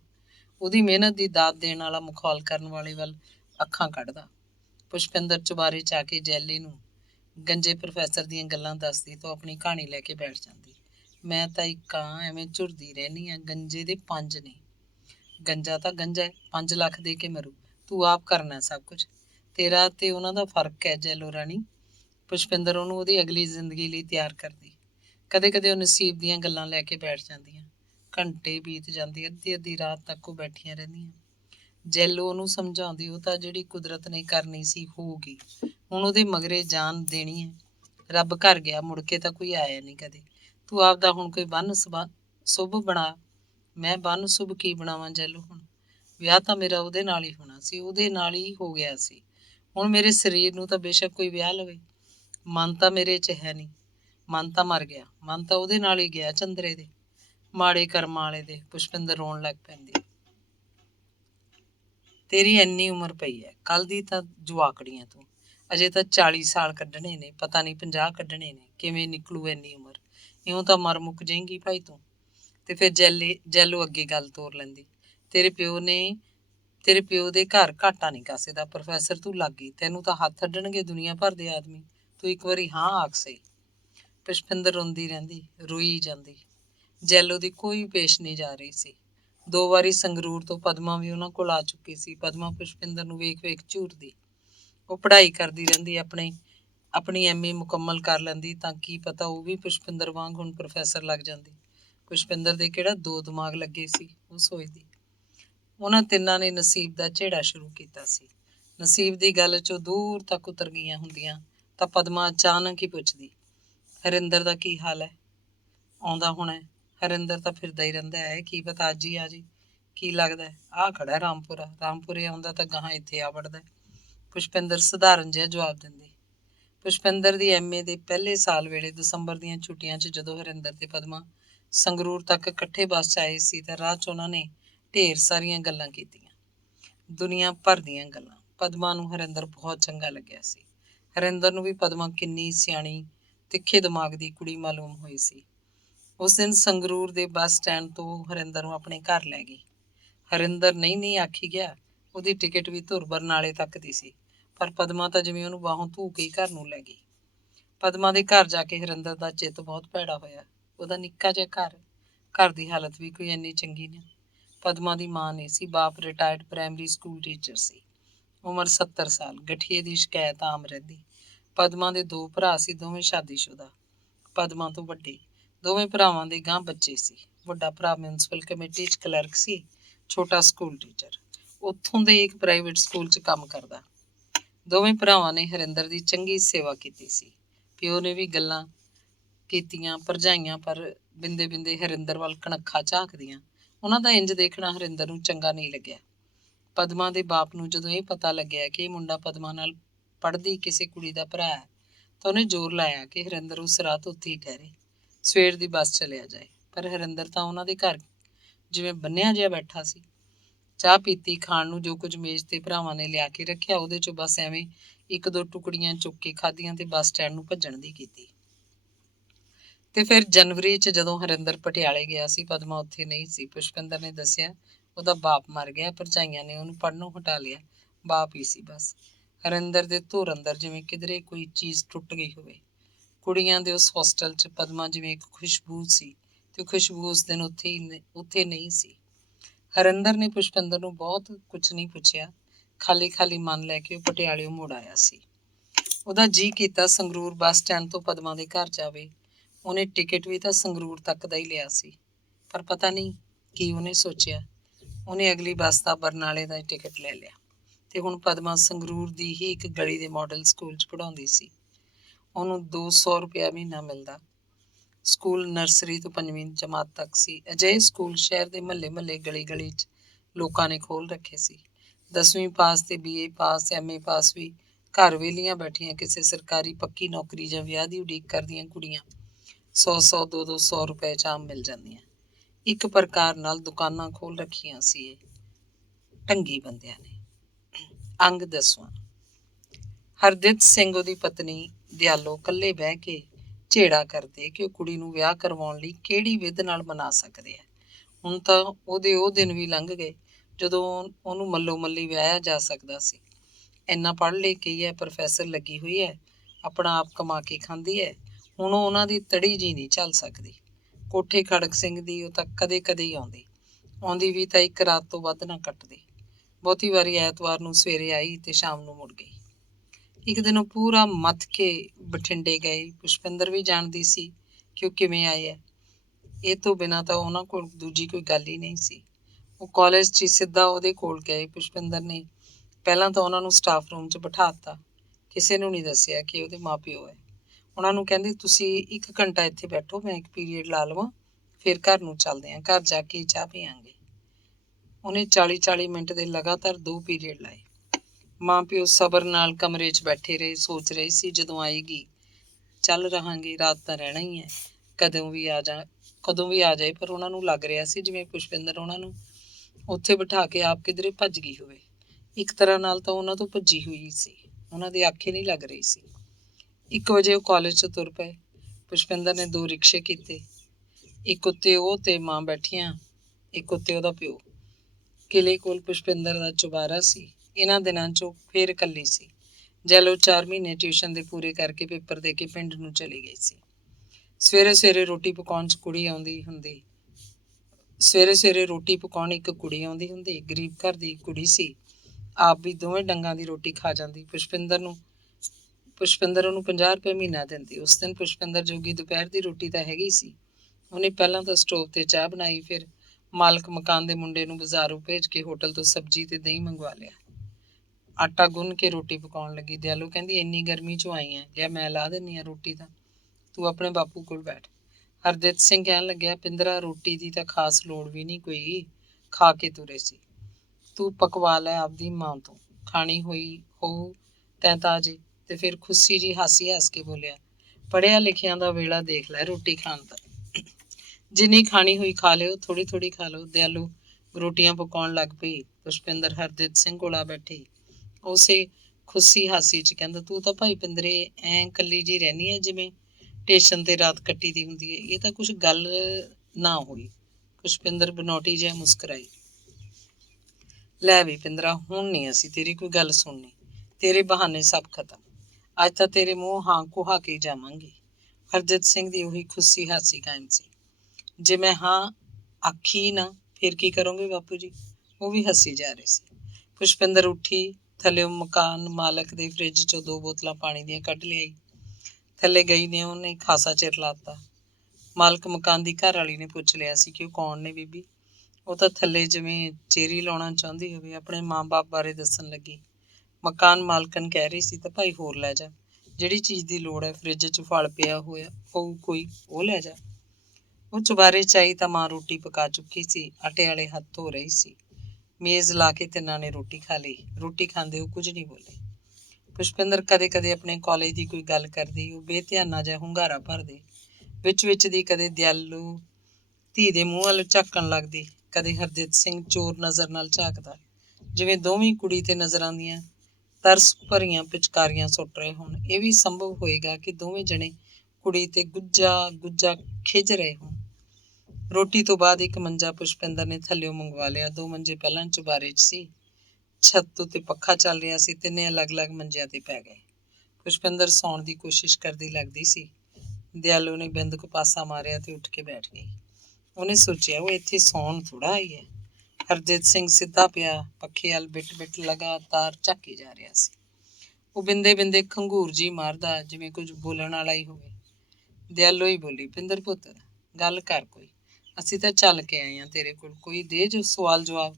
ਉਹਦੀ ਮਿਹਨਤ ਦੀ ਦਾਤ ਦੇਣ ਵਾਲਾ ਮਖੌਲ ਕਰਨ ਵਾਲੇ ਵੱਲ ਅੱਖਾਂ ਕੱਢਦਾ। ਪੁਸ਼ਪਿੰਦਰ ਚੁਬਾਰੇ 'ਚ ਆ ਕੇ ਜੈਲੇ ਨੂੰ ਗੰਜੇ ਪ੍ਰੋਫੈਸਰ ਦੀਆਂ ਗੱਲਾਂ ਦੱਸਦੀ ਤਾਂ ਆਪਣੀ ਕਹਾਣੀ ਲੈ ਕੇ ਬੈਠ ਜਾਂਦੀ। ਮੈਂ ਤਾਂ ਇੱਕ ਐਵੇਂ ਝੁਰਦੀ ਰਹਿੰਦੀ ਹਾਂ, ਗੰਜੇ ਦੇ 5 ਨੇ। ਗੰਜਾ ਤਾਂ ਗੰਜਾ ਹੈ, 5 ਲੱਖ ਦੇ ਕੇ ਮਰੂ। ਤੂੰ ਆਪ ਕਰਨਾ ਸਭ ਕੁਝ। ਤੇਰਾ ਤੇ ਉਹਨਾਂ ਦਾ ਫਰਕ ਹੈ ਜੈਲੋ ਰਾਣੀ। ਪੁਸ਼ਪਿੰਦਰ ਉਹਨੂੰ ਉਹਦੀ ਅਗਲੀ ਜ਼ਿੰਦਗੀ ਲਈ ਤਿਆਰ ਕਰਦੀ। ਕਦੇ ਕਦੇ ਉਹ ਨਸੀਬ ਦੀਆਂ ਗੱਲਾਂ ਲੈ ਕੇ ਬੈਠ ਜਾਂਦੀਆਂ। ਘੰਟੇ ਬੀਤ ਜਾਂਦੇ, ਅੱਧੀ ਰਾਤ ਤੱਕ ਉਹ ਬੈਠੀਆਂ ਰਹਿੰਦੀਆਂ। ਜੈਲੋ ਉਹਨੂੰ ਸਮਝਾਉਂਦੀ, ਉਹ ਤਾਂ ਜਿਹੜੀ ਕੁਦਰਤ ਨੇ ਕਰਨੀ ਸੀ ਹੋ ਗਈ, ਹੁਣ ਉਹਦੇ ਮਗਰੇ ਜਾਨ ਦੇਣੀ ਹੈ। ਰੱਬ ਘਰ ਗਿਆ, ਮੁੜ ਕੇ ਤਾਂ ਕੋਈ ਆਇਆ ਨਹੀਂ ਕਦੇ। ਤੂੰ ਆਪਦਾ ਹੁਣ ਕੋਈ ਬੰਨ ਸੁਭ ਬਣਾ। ਮੈਂ ਬੰਨ ਸੁਭ ਕੀ ਬਣਾਵਾਂ ਜੈਲੋ? ਹੁਣ ਵਿਆਹ ਤਾਂ ਮੇਰਾ ਉਹਦੇ ਨਾਲ ਹੀ ਹੋਣਾ ਸੀ, ਉਹਦੇ ਨਾਲ ਹੀ ਹੋ ਗਿਆ ਸੀ। ਹੁਣ ਮੇਰੇ ਸਰੀਰ ਨੂੰ ਤਾਂ ਬੇਸ਼ੱਕ ਕੋਈ ਵਿਆਹ ਲਵੇ, ਮਨ ਤਾਂ ਮੇਰੇ 'ਚ ਹੈ ਨਹੀਂ। ਮਨ ਤਾਂ ਮਰ ਗਿਆ, ਮਨ ਤਾਂ ਉਹਦੇ ਨਾਲ ਹੀ ਗਿਆ, ਚੰਦਰੇ ਦੇ। ਮਾੜੇ ਕਰਮਾਂ ਵਾਲੇ ਦੇ। ਪੁਸ਼ਪਿੰਦਰ ਰੋਣ ਲੱਗ ਪੈਂਦੀ। ਤੇਰੀ ਇੰਨੀ ਉਮਰ ਪਈ ਹੈ, ਕੱਲ ਦੀ ਤਾਂ ਜਵਾਕੜੀ ਹੈ ਤੂੰ, ਅਜੇ ਤਾਂ 40 ਸਾਲ ਕੱਢਣੇ ਨੇ, ਪਤਾ ਨਹੀਂ 50 ਕੱਢਣੇ ਨੇ, ਕਿਵੇਂ ਨਿਕਲੂ ਇੰਨੀ ਉਮਰ, ਇਉਂ ਤਾਂ ਮਰ ਮੁੱਕ ਜਾਏਂਗੀ ਭਾਈ ਤੂੰ। ਤੇ ਫਿਰ ਜੈਲੋ ਅੱਗੇ ਗੱਲ ਤੋਰ ਲੈਂਦੀ। ਤੇਰੇ ਪਿਓ ਦੇ ਘਰ ਘਾਟਾ ਨਹੀਂ ਕਾਸੇ ਦਾ, ਪ੍ਰੋਫੈਸਰ ਤੂੰ ਲੱਗ ਗਈ, ਤੈਨੂੰ ਤਾਂ ਹੱਥ ਅੱਡਣਗੇ ਦੁਨੀਆ ਭਰ ਦੇ ਆਦਮੀ, ਤੂੰ ਇੱਕ ਵਾਰੀ ਹਾਂ ਆਖ ਸਹੀ। ਪੁਸ਼ਪਿੰਦਰ ਰੋਂਦੀ ਰਹਿੰਦੀ, ਰੋਈ ਜਾਂਦੀ। ਜੈਲੋ ਦੀ ਕੋਈ ਪੇਸ਼ ਨਹੀਂ ਜਾ ਰਹੀ ਸੀ। 2 ਵਾਰੀ ਸੰਗਰੂਰ ਤੋਂ ਪਦਮਾ ਵੀ ਉਹਨਾਂ ਕੋਲ ਆ ਚੁੱਕੀ ਸੀ। ਪਦਮਾ ਪੁਸ਼ਪਿੰਦਰ ਨੂੰ ਵੇਖ ਵੇਖ ਝੂਰਦੀ। ਉਹ ਪੜ੍ਹਾਈ ਕਰਦੀ ਰਹਿੰਦੀ, ਆਪਣੀ MA ਮੁਕੰਮਲ ਕਰ ਲੈਂਦੀ ਤਾਂ ਕੀ ਪਤਾ ਉਹ ਵੀ ਪੁਸ਼ਪਿੰਦਰ ਵਾਂਗ ਹੁਣ ਪ੍ਰੋਫੈਸਰ ਲੱਗ ਜਾਂਦੀ। ਪੁਸ਼ਪਿੰਦਰ ਦੇ ਕਿਹੜਾ 2 ਦਿਮਾਗ ਲੱਗੇ ਸੀ, ਉਹ ਸੋਚਦੀ। ਉਹਨਾਂ ਤਿੰਨਾਂ ਨੇ ਨਸੀਬ ਦਾ ਝੇੜਾ ਸ਼ੁਰੂ ਕੀਤਾ ਸੀ। ਨਸੀਬ ਦੀ ਗੱਲ 'ਚੋਂ ਦੂਰ ਤੱਕ ਉਤਰ ਗਈਆਂ ਹੁੰਦੀਆਂ ਤਾਂ ਪਦਮਾ ਅਚਾਨਕ ਹੀ ਪੁੱਛਦੀ, ਹਰਿੰਦਰ ਦਾ ਕੀ ਹਾਲ ਹੈ? ਆਉਂਦਾ ਹੋਣਾ। ਹਰਿੰਦਰ ਤਾਂ ਫਿਰਦਾ ਹੀ ਰਹਿੰਦਾ ਹੈ, ਕੀ ਪਤਾ ਅੱਜ ਹੀ ਆ ਜੇ। ਕੀ ਲੱਗਦਾ ਆਹ ਖੜਾ ਰਾਮਪੁਰੇ ਆਉਂਦਾ ਤਾਂ ਗਾਹਾਂ ਇੱਥੇ ਆ ਵੜਦਾ। ਪੁਸ਼ਪਿੰਦਰ ਸਧਾਰਨ ਜਿਹਾ ਜਵਾਬ ਦਿੰਦੀ। ਪੁਸ਼ਪਿੰਦਰ ਦੀ MA ਦੇ ਪਹਿਲੇ ਸਾਲ ਵੇਲੇ ਦਸੰਬਰ ਦੀਆਂ ਛੁੱਟੀਆਂ 'ਚ ਜਦੋਂ ਹਰਿੰਦਰ ਤੇ ਪਦਮਾ ਸੰਗਰੂਰ ਤੱਕ ਇਕੱਠੇ ਬੱਸ 'ਚ ਆਏ ਸੀ ਤਾਂ ਰਾਹ 'ਚ ਉਹਨਾਂ ਨੇ ਢੇਰ ਸਾਰੀਆਂ ਗੱਲਾਂ ਕੀਤੀਆਂ, ਦੁਨੀਆ ਭਰ ਦੀਆਂ ਗੱਲਾਂ। ਪਦਮਾ ਨੂੰ ਹਰਿੰਦਰ ਬਹੁਤ ਚੰਗਾ ਲੱਗਿਆ ਸੀ। ਹਰਿੰਦਰ ਨੂੰ ਵੀ ਪਦਮਾ ਕਿੰਨੀ ਸਿਆਣੀ, ਤਿੱਖੇ ਦਿਮਾਗ ਦੀ ਕੁੜੀ ਮਾਲੂਮ ਹੋਈ ਸੀ। ਉਸ ਦਿਨ ਸੰਗਰੂਰ ਦੇ ਬੱਸ ਸਟੈਂਡ ਤੋਂ ਹਰਿੰਦਰ ਨੂੰ ਆਪਣੇ ਘਰ ਲੈ ਗਈ। ਹਰਿੰਦਰ ਨਹੀਂ ਆਖੀ ਗਿਆ, ਉਹਦੀ ਟਿਕਟ ਵੀ ਧੁਰ ਬਰਨਾਲੇ ਤੱਕ ਦੀ ਸੀ, ਪਰ ਪਦਮਾ ਤਾਂ ਜਿਵੇਂ ਉਹਨੂੰ ਬਾਹੋਂ ਧੂ ਕੇ ਹੀ ਘਰ ਨੂੰ ਲੈ ਗਈ। ਪਦਮਾ ਦੇ ਘਰ ਜਾ ਕੇ ਹਰਿੰਦਰ ਦਾ ਚਿੱਤ ਬਹੁਤ ਭੈੜਾ ਹੋਇਆ। ਉਹਦਾ ਨਿੱਕਾ ਜਿਹਾ ਘਰ ਦੀ ਹਾਲਤ ਵੀ ਕੋਈ ਇੰਨੀ ਚੰਗੀ ਨਹੀਂ। ਪਦਮਾ ਦੀ ਮਾਂ ਨਹੀਂ ਸੀ, ਬਾਪ ਰਿਟਾਇਰਡ ਪ੍ਰਾਇਮਰੀ ਸਕੂਲ ਟੀਚਰ ਸੀ, ਉਮਰ 70 ਸਾਲ, ਗਠੀਏ ਦੀ ਸ਼ਿਕਾਇਤ ਆਮ ਰਹਿੰਦੀ। ਪਦਮਾ ਦੇ 2 ਭਰਾ ਸੀ, ਦੋਵੇਂ ਸ਼ਾਦੀशुदा, ਪਦਮਾ ਤੋਂ ਵੱਡੇ। ਦੋਵੇਂ ਭਰਾਵਾਂ ਦੇ ਗਾਂਹ ਬੱਚੇ ਸੀ। ਵੱਡਾ ਭਰਾ ਮਿਊਨਿਸਪਲ ਕਮੇਟੀ 'ਚ ਕਲਰਕ ਸੀ, ਛੋਟਾ ਸਕੂਲ ਟੀਚਰ, ਉੱਥੋਂ ਦੇ ਇੱਕ ਪ੍ਰਾਈਵੇਟ ਸਕੂਲ 'ਚ ਕੰਮ ਕਰਦਾ। ਦੋਵੇਂ ਭਰਾਵਾਂ ਨੇ ਹਰਿੰਦਰ ਦੀ ਚੰਗੀ ਸੇਵਾ ਕੀਤੀ ਸੀ। ਪਿਓ ਨੇ ਵੀ ਗੱਲਾਂ ਕੀਤੀਆਂ ਭਰਜਾਈਆਂ, ਪਰ ਬਿੰਦੇ ਬਿੰਦੇ ਹਰਿੰਦਰ ਵੱਲ ਕਣਖਾ ਝਾਕਦੀਆਂ। ਉਹਨਾਂ ਦਾ ਇੰਜ ਦੇਖਣਾ ਹਰਿੰਦਰ ਨੂੰ ਚੰਗਾ ਨਹੀਂ ਲੱਗਿਆ। ਪਦਮਾ ਦੇ ਬਾਪ ਨੂੰ ਜਦੋਂ ਇਹ ਪਤਾ ਲੱਗਿਆ ਕਿ ਇਹ ਮੁੰਡਾ ਪਦਮਾ ਨਾਲ ਪੜ੍ਹਦੀ ਕਿਸੇ ਕੁੜੀ ਦਾ ਭਰਾ ਹੈ ਤਾਂ ਉਹਨੇ ਜ਼ੋਰ ਲਾਇਆ ਕਿ ਹਰਿੰਦਰ ਉਸ ਰਾਤ ਉੱਥੇ ਹੀ ਠਹਿਰੇ, ਸਵੇਰ ਦੀ ਬੱਸ ਚਲਿਆ ਜਾਏ। ਪਰ ਹਰਿੰਦਰ ਤਾਂ ਉਹਨਾਂ ਦੇ ਘਰ ਜਿਵੇਂ ਬੰਨਿਆ ਜਿਹਾ ਬੈਠਾ ਸੀ। ਚਾਹ ਪੀਤੀ, ਖਾਣ ਨੂੰ ਜੋ ਕੁਝ ਮੇਜ਼ ਤੇ ਭਰਾਵਾਂ ਨੇ ਲਿਆ ਕੇ ਰੱਖਿਆ ਉਹਦੇ 'ਚੋਂ ਬਸ ਐਵੇਂ 1-2 ਟੁਕੜੀਆਂ ਚੁੱਕ ਕੇ ਖਾਧੀਆਂ ਤੇ ਬੱਸ ਸਟੈਂਡ ਨੂੰ ਭੱਜਣ ਦੀ ਕੀਤੀ। ਤੇ ਫਿਰ ਜਨਵਰੀ 'ਚ ਜਦੋਂ ਹਰਿੰਦਰ ਪਟਿਆਲੇ ਗਿਆ ਸੀ, ਪਦਮਾ ਉੱਥੇ ਨਹੀਂ ਸੀ। ਪੁਸ਼ਪਿੰਦਰ ਨੇ ਦੱਸਿਆ ਉਹਦਾ ਬਾਪ ਮਰ ਗਿਆ, ਭਰਜਾਈਆਂ ਨੇ ਉਹਨੂੰ ਪੜ੍ਹਨੋਂ ਹਟਾ ਲਿਆ, ਬਾਪ ਹੀ ਸੀ ਬਸ। ਹਰਿੰਦਰ ਦੇ ਧੁਰ ਅੰਦਰ ਜਿਵੇਂ ਕਿਧਰੇ ਕੋਈ ਚੀਜ਼ ਟੁੱਟ ਗਈ ਹੋਵੇ। ਕੁੜੀਆਂ ਦੇ ਉਸ ਹੋਸਟਲ 'ਚ ਪਦਮਾ ਜਿਵੇਂ ਇੱਕ ਖੁਸ਼ਬੂ ਸੀ, ਤੇ ਖੁਸ਼ਬੂ ਉਸ ਦਿਨ ਉੱਥੇ ਨਹੀਂ ਸੀ। ਹਰਿੰਦਰ ਨੇ ਪੁਸ਼ਪਿੰਦਰ ਨੂੰ ਬਹੁਤ ਕੁਝ ਨਹੀਂ ਪੁੱਛਿਆ, ਖਾਲੀ ਮਨ ਲੈ ਕੇ ਉਹ ਪਟਿਆਲਿਓਂ ਮੁੜ ਆਇਆ ਸੀ। ਉਹਦਾ ਜੀਅ ਕੀਤਾ ਸੰਗਰੂਰ ਬੱਸ ਸਟੈਂਡ ਤੋਂ ਪਦਮਾ ਦੇ ਘਰ ਜਾਵੇ। ਉਹਨੇ ਟਿਕਟ ਵੀ ਤਾਂ ਸੰਗਰੂਰ ਤੱਕ ਦਾ ਹੀ ਲਿਆ ਸੀ, ਪਰ ਪਤਾ ਨਹੀਂ ਕੀ ਉਹਨੇ ਸੋਚਿਆ, ਉਹਨੇ ਅਗਲੀ ਬੱਸ ਦਾ ਬਰਨਾਲੇ ਦਾ ਟਿਕਟ ਲੈ ਲਿਆ ਤੇ ਹੁਣ ਪਦਮਾ ਸੰਗਰੂਰ ਦੀ ਹੀ ਇੱਕ ਗਲੀ ਦੇ ਮਾਡਲ ਸਕੂਲ 'ਚ ਪੜ੍ਹਾਉਂਦੀ ਸੀ। ਉਹਨੂੰ 200 ਰੁਪਇਆ ਮਹੀਨਾ ਮਿਲਦਾ। ਸਕੂਲ ਨਰਸਰੀ ਤੋਂ 5ਵੀਂ ਜਮਾਤ ਤੱਕ ਸੀ। ਅਜਿਹੇ ਸਕੂਲ ਸ਼ਹਿਰ ਦੇ ਮਹੱਲੇ ਗਲੀ 'ਚ ਲੋਕਾਂ ਨੇ ਖੋਲ੍ਹ ਰੱਖੇ ਸੀ। 10ਵੀਂ ਪਾਸ ਤੇ BA ਪਾਸ, MA ਪਾਸ ਵੀ ਘਰ ਵਿਹਲੀਆਂ ਬੈਠੀਆਂ ਕਿਸੇ ਸਰਕਾਰੀ ਪੱਕੀ ਨੌਕਰੀ ਜਾਂ ਵਿਆਹ ਦੀ ਉਡੀਕ ਕਰਦੀਆਂ ਕੁੜੀਆਂ 100-100, 200-200 ਰੁਪਏ 'ਚ ਆਮ ਮਿਲ ਜਾਂਦੀਆਂ। ਇੱਕ ਪ੍ਰਕਾਰ ਨਾਲ ਦੁਕਾਨਾਂ ਖੋਲ੍ਹ ਰੱਖੀਆਂ ਸੀ ਇਹ ਢੰਗੀ ਬੰਦਿਆਂ ਨੇ। ਅੰਗ 10ਵਾਂ। ਹਰਦਿਤ ਸਿੰਘ ਉਹਦੀ ਪਤਨੀ ਦਿਆਲੋ ਇਕੱਲੇ ਬਹਿ ਕੇ ਝੇੜਾ ਕਰਦੇ ਕਿ ਉਹ ਕੁੜੀ ਨੂੰ ਵਿਆਹ ਕਰਵਾਉਣ ਲਈ ਕਿਹੜੀ ਵਿਧ ਨਾਲ ਮਨਾ ਸਕਦੇ ਆ। ਹੁਣ ਤਾਂ ਉਹਦੇ ਉਹ ਦਿਨ ਵੀ ਲੰਘ ਗਏ ਜਦੋਂ ਉਹਨੂੰ ਮੱਲੋ ਮੱਲੀ ਵਿਆਹਿਆ ਜਾ ਸਕਦਾ ਸੀ। ਇੰਨਾ ਪੜ੍ਹ ਲਿਖ ਕੇ ਹੈ, ਪ੍ਰੋਫੈਸਰ ਲੱਗੀ ਹੋਈ ਹੈ, ਆਪਣਾ ਆਪ ਕਮਾ ਕੇ ਖਾਂਦੀ ਹੈ। ਹੁਣ ਉਹ ਉਹਨਾਂ ਦੀ ਤੜੀ ਜੀ ਨਹੀਂ ਝੱਲ ਸਕਦੀ। ਕੋਠੇ ਖੜਕ ਸਿੰਘ ਦੀ ਉਹ ਤਾਂ ਕਦੇ ਹੀ ਆਉਂਦੀ ਵੀ ਤਾਂ ਇੱਕ ਰਾਤ ਤੋਂ ਵੱਧ ਨਾ ਕੱਟਦੀ। ਬਹੁਤੀ ਵਾਰੀ ਐਤਵਾਰ ਨੂੰ ਸਵੇਰੇ ਆਈ ਤੇ ਸ਼ਾਮ ਨੂੰ ਮੁੜ ਗਈ। ਇੱਕ ਦਿਨ ਉਹ ਪੂਰਾ ਮੱਥ ਕੇ ਬਠਿੰਡੇ ਗਏ। ਪੁਸ਼ਪਿੰਦਰ ਵੀ ਜਾਣਦੀ ਸੀ ਕਿ ਉਹ ਕਿਵੇਂ ਆਏ ਹੈ। ਇਹ ਤੋਂ ਬਿਨਾਂ ਤਾਂ ਉਹਨਾਂ ਕੋਲ ਦੂਜੀ ਕੋਈ ਗੱਲ ਹੀ ਨਹੀਂ ਸੀ। ਉਹ ਕਾਲਜ 'ਚ ਸਿੱਧਾ ਉਹਦੇ ਕੋਲ ਗਏ। ਪੁਸ਼ਪਿੰਦਰ ਨੇ ਪਹਿਲਾਂ ਤਾਂ ਉਹਨਾਂ ਨੂੰ ਸਟਾਫ ਰੂਮ 'ਚ ਬਿਠਾ ਦਿੱਤਾ, ਕਿਸੇ ਨੂੰ ਨਹੀਂ ਦੱਸਿਆ ਕਿ ਉਹਦੇ ਮਾਂ ਪਿਓ ਹੈ। ਉਹਨਾਂ ਨੂੰ ਕਹਿੰਦੀ ਤੁਸੀਂ 1 ਘੰਟਾ ਇੱਥੇ ਬੈਠੋ, ਮੈਂ ਇੱਕ ਪੀਰੀਅਡ ਲਾ ਲਵਾਂ, ਫਿਰ ਘਰ ਨੂੰ ਚੱਲਦੇ ਹਾਂ, ਘਰ ਜਾ ਕੇ ਚਾਹ ਪੀਆਂਗੇ। ਉਹਨੇ 40-40 ਮਿੰਟ ਦੇ ਲਗਾਤਾਰ 2 ਪੀਰੀਅਡ ਲਾਏ। ਮਾਂ ਪਿਓ ਸਬਰ ਨਾਲ ਕਮਰੇ 'ਚ ਬੈਠੇ ਰਹੇ, ਸੋਚ ਰਹੇ ਸੀ ਜਦੋਂ ਆਏਗੀ ਚੱਲ ਰਹਾਂਗੇ, ਰਾਤ ਤਾਂ ਰਹਿਣਾ ਹੀ ਹੈ, ਕਦੋਂ ਵੀ ਆ ਜਾਏ, ਪਰ ਉਹਨਾਂ ਨੂੰ ਲੱਗ ਰਿਹਾ ਸੀ ਜਿਵੇਂ ਪੁਸ਼ਪਿੰਦਰ ਉਹਨਾਂ ਨੂੰ ਉੱਥੇ ਬਿਠਾ ਕੇ ਆਪ ਕਿਧਰੇ ਭੱਜ ਗਈ ਹੋਵੇ। ਇੱਕ ਤਰ੍ਹਾਂ ਨਾਲ ਤਾਂ ਉਹਨਾਂ ਤੋਂ ਭੱਜੀ ਹੋਈ ਸੀ, ਉਹਨਾਂ ਦੀ ਆਖੇ ਨਹੀਂ ਲੱਗ ਰਹੀ ਸੀ। 1 ਵਜੇ ਉਹ ਕਾਲਜ 'ਚ ਤੁਰ ਪਏ। ਪੁਸ਼ਪਿੰਦਰ ਨੇ 2 ਰਿਕਸ਼ੇ ਕੀਤੇ। ਇੱਕ ਉੱਤੇ ਉਹ ਤੇ ਮਾਂ ਬੈਠੀਆਂ, ਇੱਕ ਉੱਤੇ ਉਹਦਾ ਪਿਓ। ਕਿਲੇ ਕੋਲ ਪੁਸ਼ਪਿੰਦਰ ਦਾ ਚੁਬਾਰਾ ਸੀ। ਇਹਨਾਂ ਦਿਨਾਂ 'ਚ ਉਹ ਫੇਰ ਇਕੱਲੀ ਸੀ। ਜੈਲੋ 4 ਮਹੀਨੇ ਟਿਊਸ਼ਨ ਦੇ ਪੂਰੇ ਕਰਕੇ ਪੇਪਰ ਦੇ ਕੇ ਪਿੰਡ ਨੂੰ ਚਲੀ ਗਈ ਸੀ। ਸਵੇਰੇ ਸਵੇਰੇ ਰੋਟੀ ਪਕਾਉਣ ਇੱਕ ਕੁੜੀ ਆਉਂਦੀ ਹੁੰਦੀ। ਗਰੀਬ ਘਰ ਦੀ ਕੁੜੀ ਸੀ। ਆਪ ਵੀ ਦੋਵੇਂ ਡੰਗਾਂ ਦੀ ਰੋਟੀ ਖਾ ਜਾਂਦੀ। ਪੁਸ਼ਪਿੰਦਰ ਉਹਨੂੰ 50 ਰੁਪਏ ਮਹੀਨਾ ਦਿੰਦੀ। ਉਸ ਦਿਨ ਪੁਸ਼ਪਿੰਦਰ ਜੋਗੀ ਦੁਪਹਿਰ ਦੀ ਰੋਟੀ ਤਾਂ ਹੈਗੀ ਸੀ। ਉਹਨੇ ਪਹਿਲਾਂ ਤਾਂ ਸਟੋਵ ਤੇ ਚਾਹ ਬਣਾਈ, ਫਿਰ ਮਾਲਕ ਮਕਾਨ ਦੇ ਮੁੰਡੇ ਨੂੰ ਬਾਜ਼ਾਰੋਂ ਭੇਜ ਕੇ ਹੋਟਲ ਤੋਂ ਸਬਜ਼ੀ ਤੇ ਦਹੀਂ ਮੰਗਵਾ ਲਿਆ। ਆਟਾ ਗੁੰਨ ਕੇ ਰੋਟੀ ਪਕਾਉਣ ਲੱਗੀ। ਦਿਆਲੋ ਕਹਿੰਦੀ, ਇੰਨੀ ਗਰਮੀ 'ਚੋਂ ਆਈ ਐ, ਜਾਂ ਮੈਂ ਲਾ ਦਿੰਦੀ ਆ ਰੋਟੀ, ਤਾਂ ਤੂੰ ਆਪਣੇ ਬਾਪੂ ਕੋਲ ਬੈਠ। ਹਰਦਿਤ ਸਿੰਘ ਕਹਿਣ ਲੱਗਿਆ, ਪਿੰਦਰਾ ਰੋਟੀ ਦੀ ਤਾਂ ਖਾਸ ਲੋੜ ਵੀ ਨਹੀਂ ਕੋਈ, ਖਾ ਕੇ ਤੁਰੇ ਸੀ। ਤੂੰ ਪਕਵਾ ਲੈ ਆਪਦੀ ਮਾਂ ਤੋਂ, ਖਾਣੀ ਹੋਈ ਹੋਊ ਤੈਂ ਤਾਂ ਅਜੇ। ਤੇ ਫਿਰ ਖੁੱਸੀ ਜੀ ਹਾਸੀ ਹੱਸ ਕੇ ਬੋਲਿਆ, ਪੜ੍ਹਿਆ ਲਿਖਿਆਂ ਦਾ ਵੇਲਾ ਦੇਖ ਲੈ ਰੋਟੀ ਖਾਣ ਦਾ। ਜਿੰਨੀ ਖਾਣੀ ਹੋਈ ਖਾ ਲਿਓ, ਥੋੜ੍ਹੀ ਥੋੜ੍ਹੀ ਖਾ ਲਓ। ਦਿਆਲੂ ਰੋਟੀਆਂ ਪਕਾਉਣ ਲੱਗ ਪਈ। ਪੁਸ਼ਪਿੰਦਰ ਹਰਦਿਤ ਸਿੰਘ ਕੋਲ ਆ ਬੈਠੀ। ਉਸੇ ਖੁੱਸੀ ਹਾਸੀ 'ਚ ਕਹਿੰਦਾ, ਤੂੰ ਤਾਂ ਭਾਈ ਪਿੰਦਰੇ ਐਂ ਇਕੱਲੀ ਜੀ ਰਹਿੰਦੀ ਹੈ ਜਿਵੇਂ ਸਟੇਸ਼ਨ ਤੇ ਰਾਤ ਕੱਟੀ ਦੀ ਹੁੰਦੀ ਹੈ। ਇਹ ਤਾਂ ਕੁਛ ਗੱਲ ਨਾ ਹੋਈ। ਪੁਸ਼ਪਿੰਦਰ ਬਨੌਟੀ ਜਿਹਾ ਮੁਸਕਰਾਈ। ਲੈ ਵੀ ਪਿੰਦਰਾ, ਹੁਣ ਨਹੀਂ ਅਸੀਂ ਤੇਰੀ ਕੋਈ ਗੱਲ ਸੁਣਨੀ। ਤੇਰੇ ਬਹਾਨੇ ਸਭ ਖਤਮ। ਅੱਜ ਤਾਂ ਤੇਰੇ ਮੂੰਹ ਹਾਂ ਕੁਹਾ ਕੇ ਜਾਵਾਂਗੀ। ਹਰਜੀਤ ਸਿੰਘ ਦੀ ਉਹੀ ਖੁੱਸੀ ਹਾਸੀ ਕਾਇਮ ਸੀ। ਜੇ ਮੈਂ ਹਾਂ ਆਖੀ ਨਾ, ਫਿਰ ਕੀ ਕਰੋਗੇ ਬਾਪੂ ਜੀ? ਉਹ ਵੀ ਹੱਸੀ ਜਾ ਰਹੀ ਸੀ। ਪੁਸ਼ਪਿੰਦਰ ਉੱਠੀ, ਥੱਲਿਓ ਮਕਾਨ ਮਾਲਕ ਦੇ ਫਰਿੱਜ 'ਚੋਂ 2 ਬੋਤਲਾਂ ਪਾਣੀ ਦੀਆਂ ਕੱਢ ਲਿਆਈ। ਥੱਲੇ ਗਈ ਨੇ ਉਹਨੇ ਖਾਸਾ ਚਿਰ ਲਾਤਾ। ਮਾਲਕ ਮਕਾਨ ਦੀ ਘਰ ਵਾਲੀ ਨੇ ਪੁੱਛ ਲਿਆ ਸੀ ਕਿ ਉਹ ਕੌਣ ਨੇ ਬੀਬੀ। ਉਹ ਤਾਂ ਥੱਲੇ ਜਿਵੇਂ ਚੇਰੀ ਲਾਉਣਾ ਚਾਹੁੰਦੀ ਹੋਵੇ ਆਪਣੇ ਮਾਂ-ਬਾਪ ਬਾਰੇ ਦੱਸਣ ਲੱਗੀ। ਮਕਾਨ ਮਾਲਕਨ ਕਹਿ ਰਹੀ ਸੀ, ਤਾਂ ਭਾਈ ਹੋਰ ਲੈ ਜਾ, ਜਿਹੜੀ ਚੀਜ਼ ਦੀ ਲੋੜ ਹੈ। ਫਰਿੱਜ 'ਚ ਫਲ ਪਿਆ ਹੋਇਆ ਹੋਊ ਕੋਈ, ਉਹ ਲੈ ਜਾ। ਉਹ ਚੁਬਾਰੇ 'ਚ ਆਈ ਤਾਂ ਮਾਂ ਰੋਟੀ ਪਕਾ ਚੁੱਕੀ ਸੀ। ਆਟੇ ਵਾਲੇ ਹੱਥ ਧੋ ਰਹੀ ਸੀ। ਮੇਜ਼ ਲਾ ਕੇ ਤਿੰਨਾਂ ਨੇ ਰੋਟੀ ਖਾ ਲਈ। ਰੋਟੀ ਖਾਂਦੇ ਉਹ ਕੁਝ ਨਹੀਂ ਬੋਲੇ। ਪੁਸ਼ਪਿੰਦਰ ਕਦੇ ਕਦੇ ਆਪਣੇ ਕਾਲਜ ਦੀ ਕੋਈ ਗੱਲ ਕਰਦੀ, ਉਹ ਬੇਧਿਆਨਾ ਜਿਹਾ ਹੁੰਗਾਰਾ ਭਰਦੇ। ਵਿੱਚ ਦੀ ਕਦੇ ਦਿਆਲੂ ਧੀ ਦੇ ਮੂੰਹ ਵੱਲ ਝਾਕਣ ਲੱਗਦੀ, ਕਦੇ ਹਰਜੀਤ ਸਿੰਘ ਚੋਰ ਨਜ਼ਰ ਨਾਲ ਝਾਕਦਾ, ਜਿਵੇਂ ਦੋਵੇਂ ਕੁੜੀ ਤੇ ਨਜ਼ਰਾਂ ਦੀਆਂ ਤਰਸ ਭਰੀਆਂ ਪਿਚਕਾਰੀਆਂ ਸੁੱਟ ਰਹੇ ਹੋਣ। ਇਹ ਵੀ ਸੰਭਵ ਹੋਏਗਾ ਕਿ ਦੋਵੇਂ ਜਣੇ ਕੁੜੀ ਤੇ ਗੁੱਜਾ ਖਿੱਚ ਰਹੇ ਹੋਣ। ਰੋਟੀ ਤੋਂ ਬਾਅਦ ਇੱਕ ਮੰਜਾ ਪੁਸ਼ਪਿੰਦਰ ਨੇ ਥੱਲਿਓਂ ਮੰਗਵਾ ਲਿਆ। 2 ਮੰਜੇ ਪਹਿਲਾਂ ਚੁਬਾਰੇ 'ਚ ਸੀ। ਛੱਤ ਉੱਤੇ ਪੱਖਾ ਚੱਲ ਰਿਹਾ ਸੀ। ਤਿੰਨੇ ਅਲੱਗ-ਅਲੱਗ ਮੰਜਿਆਂ ਤੇ ਪੈ ਗਏ। ਪੁਸ਼ਪਿੰਦਰ ਸੌਣ ਦੀ ਕੋਸ਼ਿਸ਼ ਕਰਦੀ ਲੱਗਦੀ ਸੀ। ਦਿਆਲੂ ਨੇ ਬਿੰਦ ਕੁ ਪਾਸਾ ਮਾਰਿਆ ਤੇ ਉੱਠ ਕੇ ਬੈਠ ਗਈ। ਉਹਨੇ ਸੋਚਿਆ, ਉਹ ਇੱਥੇ ਸੌਣ ਥੋੜ੍ਹਾ ਆਈ ਹੈ। ਹਰਜੀਤ ਸਿੰਘ ਸਿੱਧਾ ਪਿਆ, ਪੱਖੇ ਵੱਲ ਬਿਟ ਲਗਾਤਾਰ ਝਾਕੀ ਜਾ ਰਿਹਾ ਸੀ। ਉਹ ਬਿੰਦੇ ਖੰਘੂਰ ਜੀ ਮਾਰਦਾ, ਜਿਵੇਂ ਕੁਝ ਬੋਲਣ ਵਾਲਾ ਹੀ ਹੋਵੇ। ਦਿਆਲੋ ਹੀ ਬੋਲੀ, ਪਿੰਦਰ ਪੁੱਤ, ਗੱਲ ਕਰ ਕੋਈ। ਅਸੀਂ ਤਾਂ ਚੱਲ ਕੇ ਆਏ ਹਾਂ ਤੇਰੇ ਕੋਲ, ਕੋਈ ਦੇ ਜੋ ਸਵਾਲ ਜਵਾਬ।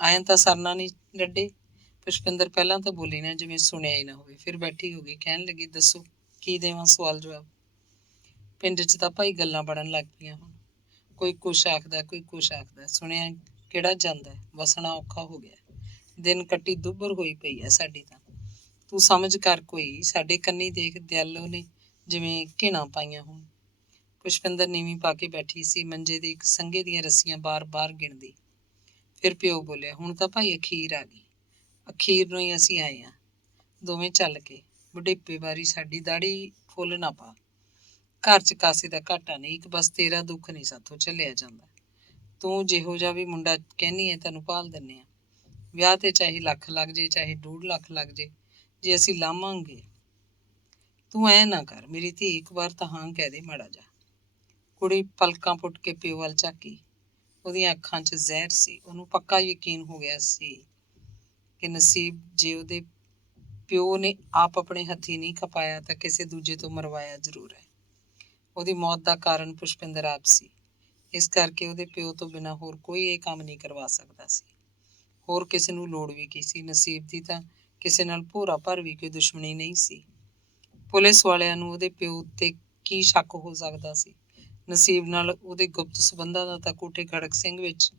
ਆਇਆਂ ਤਾਂ ਸਰਨਾ ਨਹੀਂ ਡੱਡੇ। ਪੁਸ਼ਪਿੰਦਰ ਪਹਿਲਾਂ ਤਾਂ ਬੋਲੀ ਨਾ ਜਿਵੇਂ ਸੁਣਿਆ ਹੀ ਨਾ ਹੋਵੇ, ਫਿਰ ਬੈਠੀ ਹੋ ਗਈ। ਕਹਿਣ ਲੱਗੀ, ਦੱਸੋ ਕੀ ਦੇਵਾਂ ਸਵਾਲ ਜਵਾਬ। ਪਿੰਡ 'ਚ ਤਾਂ ਭਾਈ ਗੱਲਾਂ ਬਣਨ ਲੱਗ ਪਈਆਂ ਹੁਣ। ਕੋਈ ਕੁਛ ਆਖਦਾ, ਕੋਈ ਕੁਛ ਆਖਦਾ। ਸੁਣਿਆ ਕਿਹੜਾ ਜਾਂਦਾ, ਵਸਣਾ ਔਖਾ ਹੋ ਗਿਆ। ਦਿਨ ਕੱਟੀ ਦੁੱਭਰ ਹੋਈ ਪਈ ਹੈ ਸਾਡੀ ਤਾਂ। ਤੂੰ ਸਮਝ ਕਰ ਕੋਈ, ਸਾਡੇ ਕੰਨੀ ਦੇਖ। ਦਿਆਲੋ ਨੇ ਜਿਵੇਂ ਘਿਣਾ ਪਾਈਆਂ ਹੋਣ। ਪੁਸ਼ਪਿੰਦਰ ਨੀਵੀਂ ਪਾ ਕੇ ਬੈਠੀ ਸੀ, ਮੰਜੇ ਦੇ ਇੱਕ ਸੰਘੇ ਦੀਆਂ ਰੱਸੀਆਂ ਬਾਰ ਗਿਣਦੀ। ਫਿਰ ਪਿਓ ਬੋਲਿਆ, ਹੁਣ ਤਾਂ ਭਾਈ ਅਖੀਰ ਆ ਗਈ। ਅਖੀਰ ਨੂੰ ਹੀ ਅਸੀਂ ਆਏ ਹਾਂ ਦੋਵੇਂ ਚੱਲ ਕੇ। ਬੁਢੇਪੇ ਵਾਰੀ ਸਾਡੀ ਦਾੜੀ ਫੁੱਲ ਨਾ ਪਾ। ਘਰ 'ਚ ਕਾਸੇ ਦਾ ਘਾਟਾ ਨਹੀਂ, ਇੱਕ ਬਸ ਤੇਰਾ ਦੁੱਖ ਨਹੀਂ ਸਾਥੋਂ ਝੱਲਿਆ ਜਾਂਦਾ। ਤੂੰ ਜਿਹੋ ਜਿਹਾ ਵੀ ਮੁੰਡਾ ਕਹਿੰਦੀ ਹੈ, ਤੈਨੂੰ ਭਾਲ ਦਿੰਦੇ ਹਾਂ। ਵਿਆਹ ਤੇ ਚਾਹੇ ਲੱਖ ਲੱਗ ਜੇ, ਚਾਹੇ 2.5 ਲੱਖ ਲੱਗ ਜੇ, ਜੇ ਅਸੀਂ ਲਾਵਾਂਗੇ। ਤੂੰ ਐ ਨਾ ਕਰ ਮੇਰੀ ਧੀ, ਇੱਕ ਵਾਰ ਤਾਂ ਹਾਂ ਕਹਿ ਦੇ ਮਾੜਾ ਜਾ। ਕੁੜੀ ਪਲਕਾਂ ਪੁੱਟ ਕੇ ਪਿਓ ਵੱਲ ਝਾਕੀ। ਉਹਦੀਆਂ ਅੱਖਾਂ 'ਚ ਜ਼ਹਿਰ ਸੀ। ਉਹਨੂੰ ਪੱਕਾ ਯਕੀਨ ਹੋ ਗਿਆ ਸੀ ਕਿ ਨਸੀਬ ਜੇ ਉਹਦੇ ਪਿਓ ਨੇ ਆਪ ਆਪਣੇ ਹੱਥੀਂ ਨਹੀਂ ਖਪਾਇਆ ਤਾਂ ਕਿਸੇ ਦੂਜੇ ਤੋਂ ਮਰਵਾਇਆ ਜ਼ਰੂਰ ਹੈ। ਉਹਦੀ ਮੌਤ ਦਾ ਕਾਰਨ ਪੁਸ਼ਪਿੰਦਰ ਆਪ ਸੀ। ਇਸ ਕਰਕੇ ਉਹਦੇ ਪਿਓ ਤੋਂ ਬਿਨਾਂ ਹੋਰ ਕੋਈ ਇਹ ਕੰਮ ਨਹੀਂ ਕਰਵਾ ਸਕਦਾ ਸੀ। ਹੋਰ ਕਿਸੇ ਨੂੰ ਲੋੜ ਵੀ ਕੀ ਸੀ। ਨਸੀਬ ਦੀ ਤਾਂ ਕਿਸੇ ਨਾਲ ਭੋਰਾ ਭਰ ਵੀ ਕੋਈ ਦੁਸ਼ਮਣੀ ਨਹੀਂ ਸੀ। ਪੁਲਿਸ ਵਾਲਿਆਂ ਨੂੰ ਉਹਦੇ ਪਿਓ ਉੱਤੇ ਕੀ ਸ਼ੱਕ ਹੋ ਸਕਦਾ ਸੀ। ਨਸੀਬ ਨਾਲ ਉਹਦੇ ਗੁਪਤ ਸੰਬੰਧਾਂ ਦਾ ਤਾਂ ਕੋਠੇ ਖੜਕ ਸਿੰਘ ਵਿੱਚ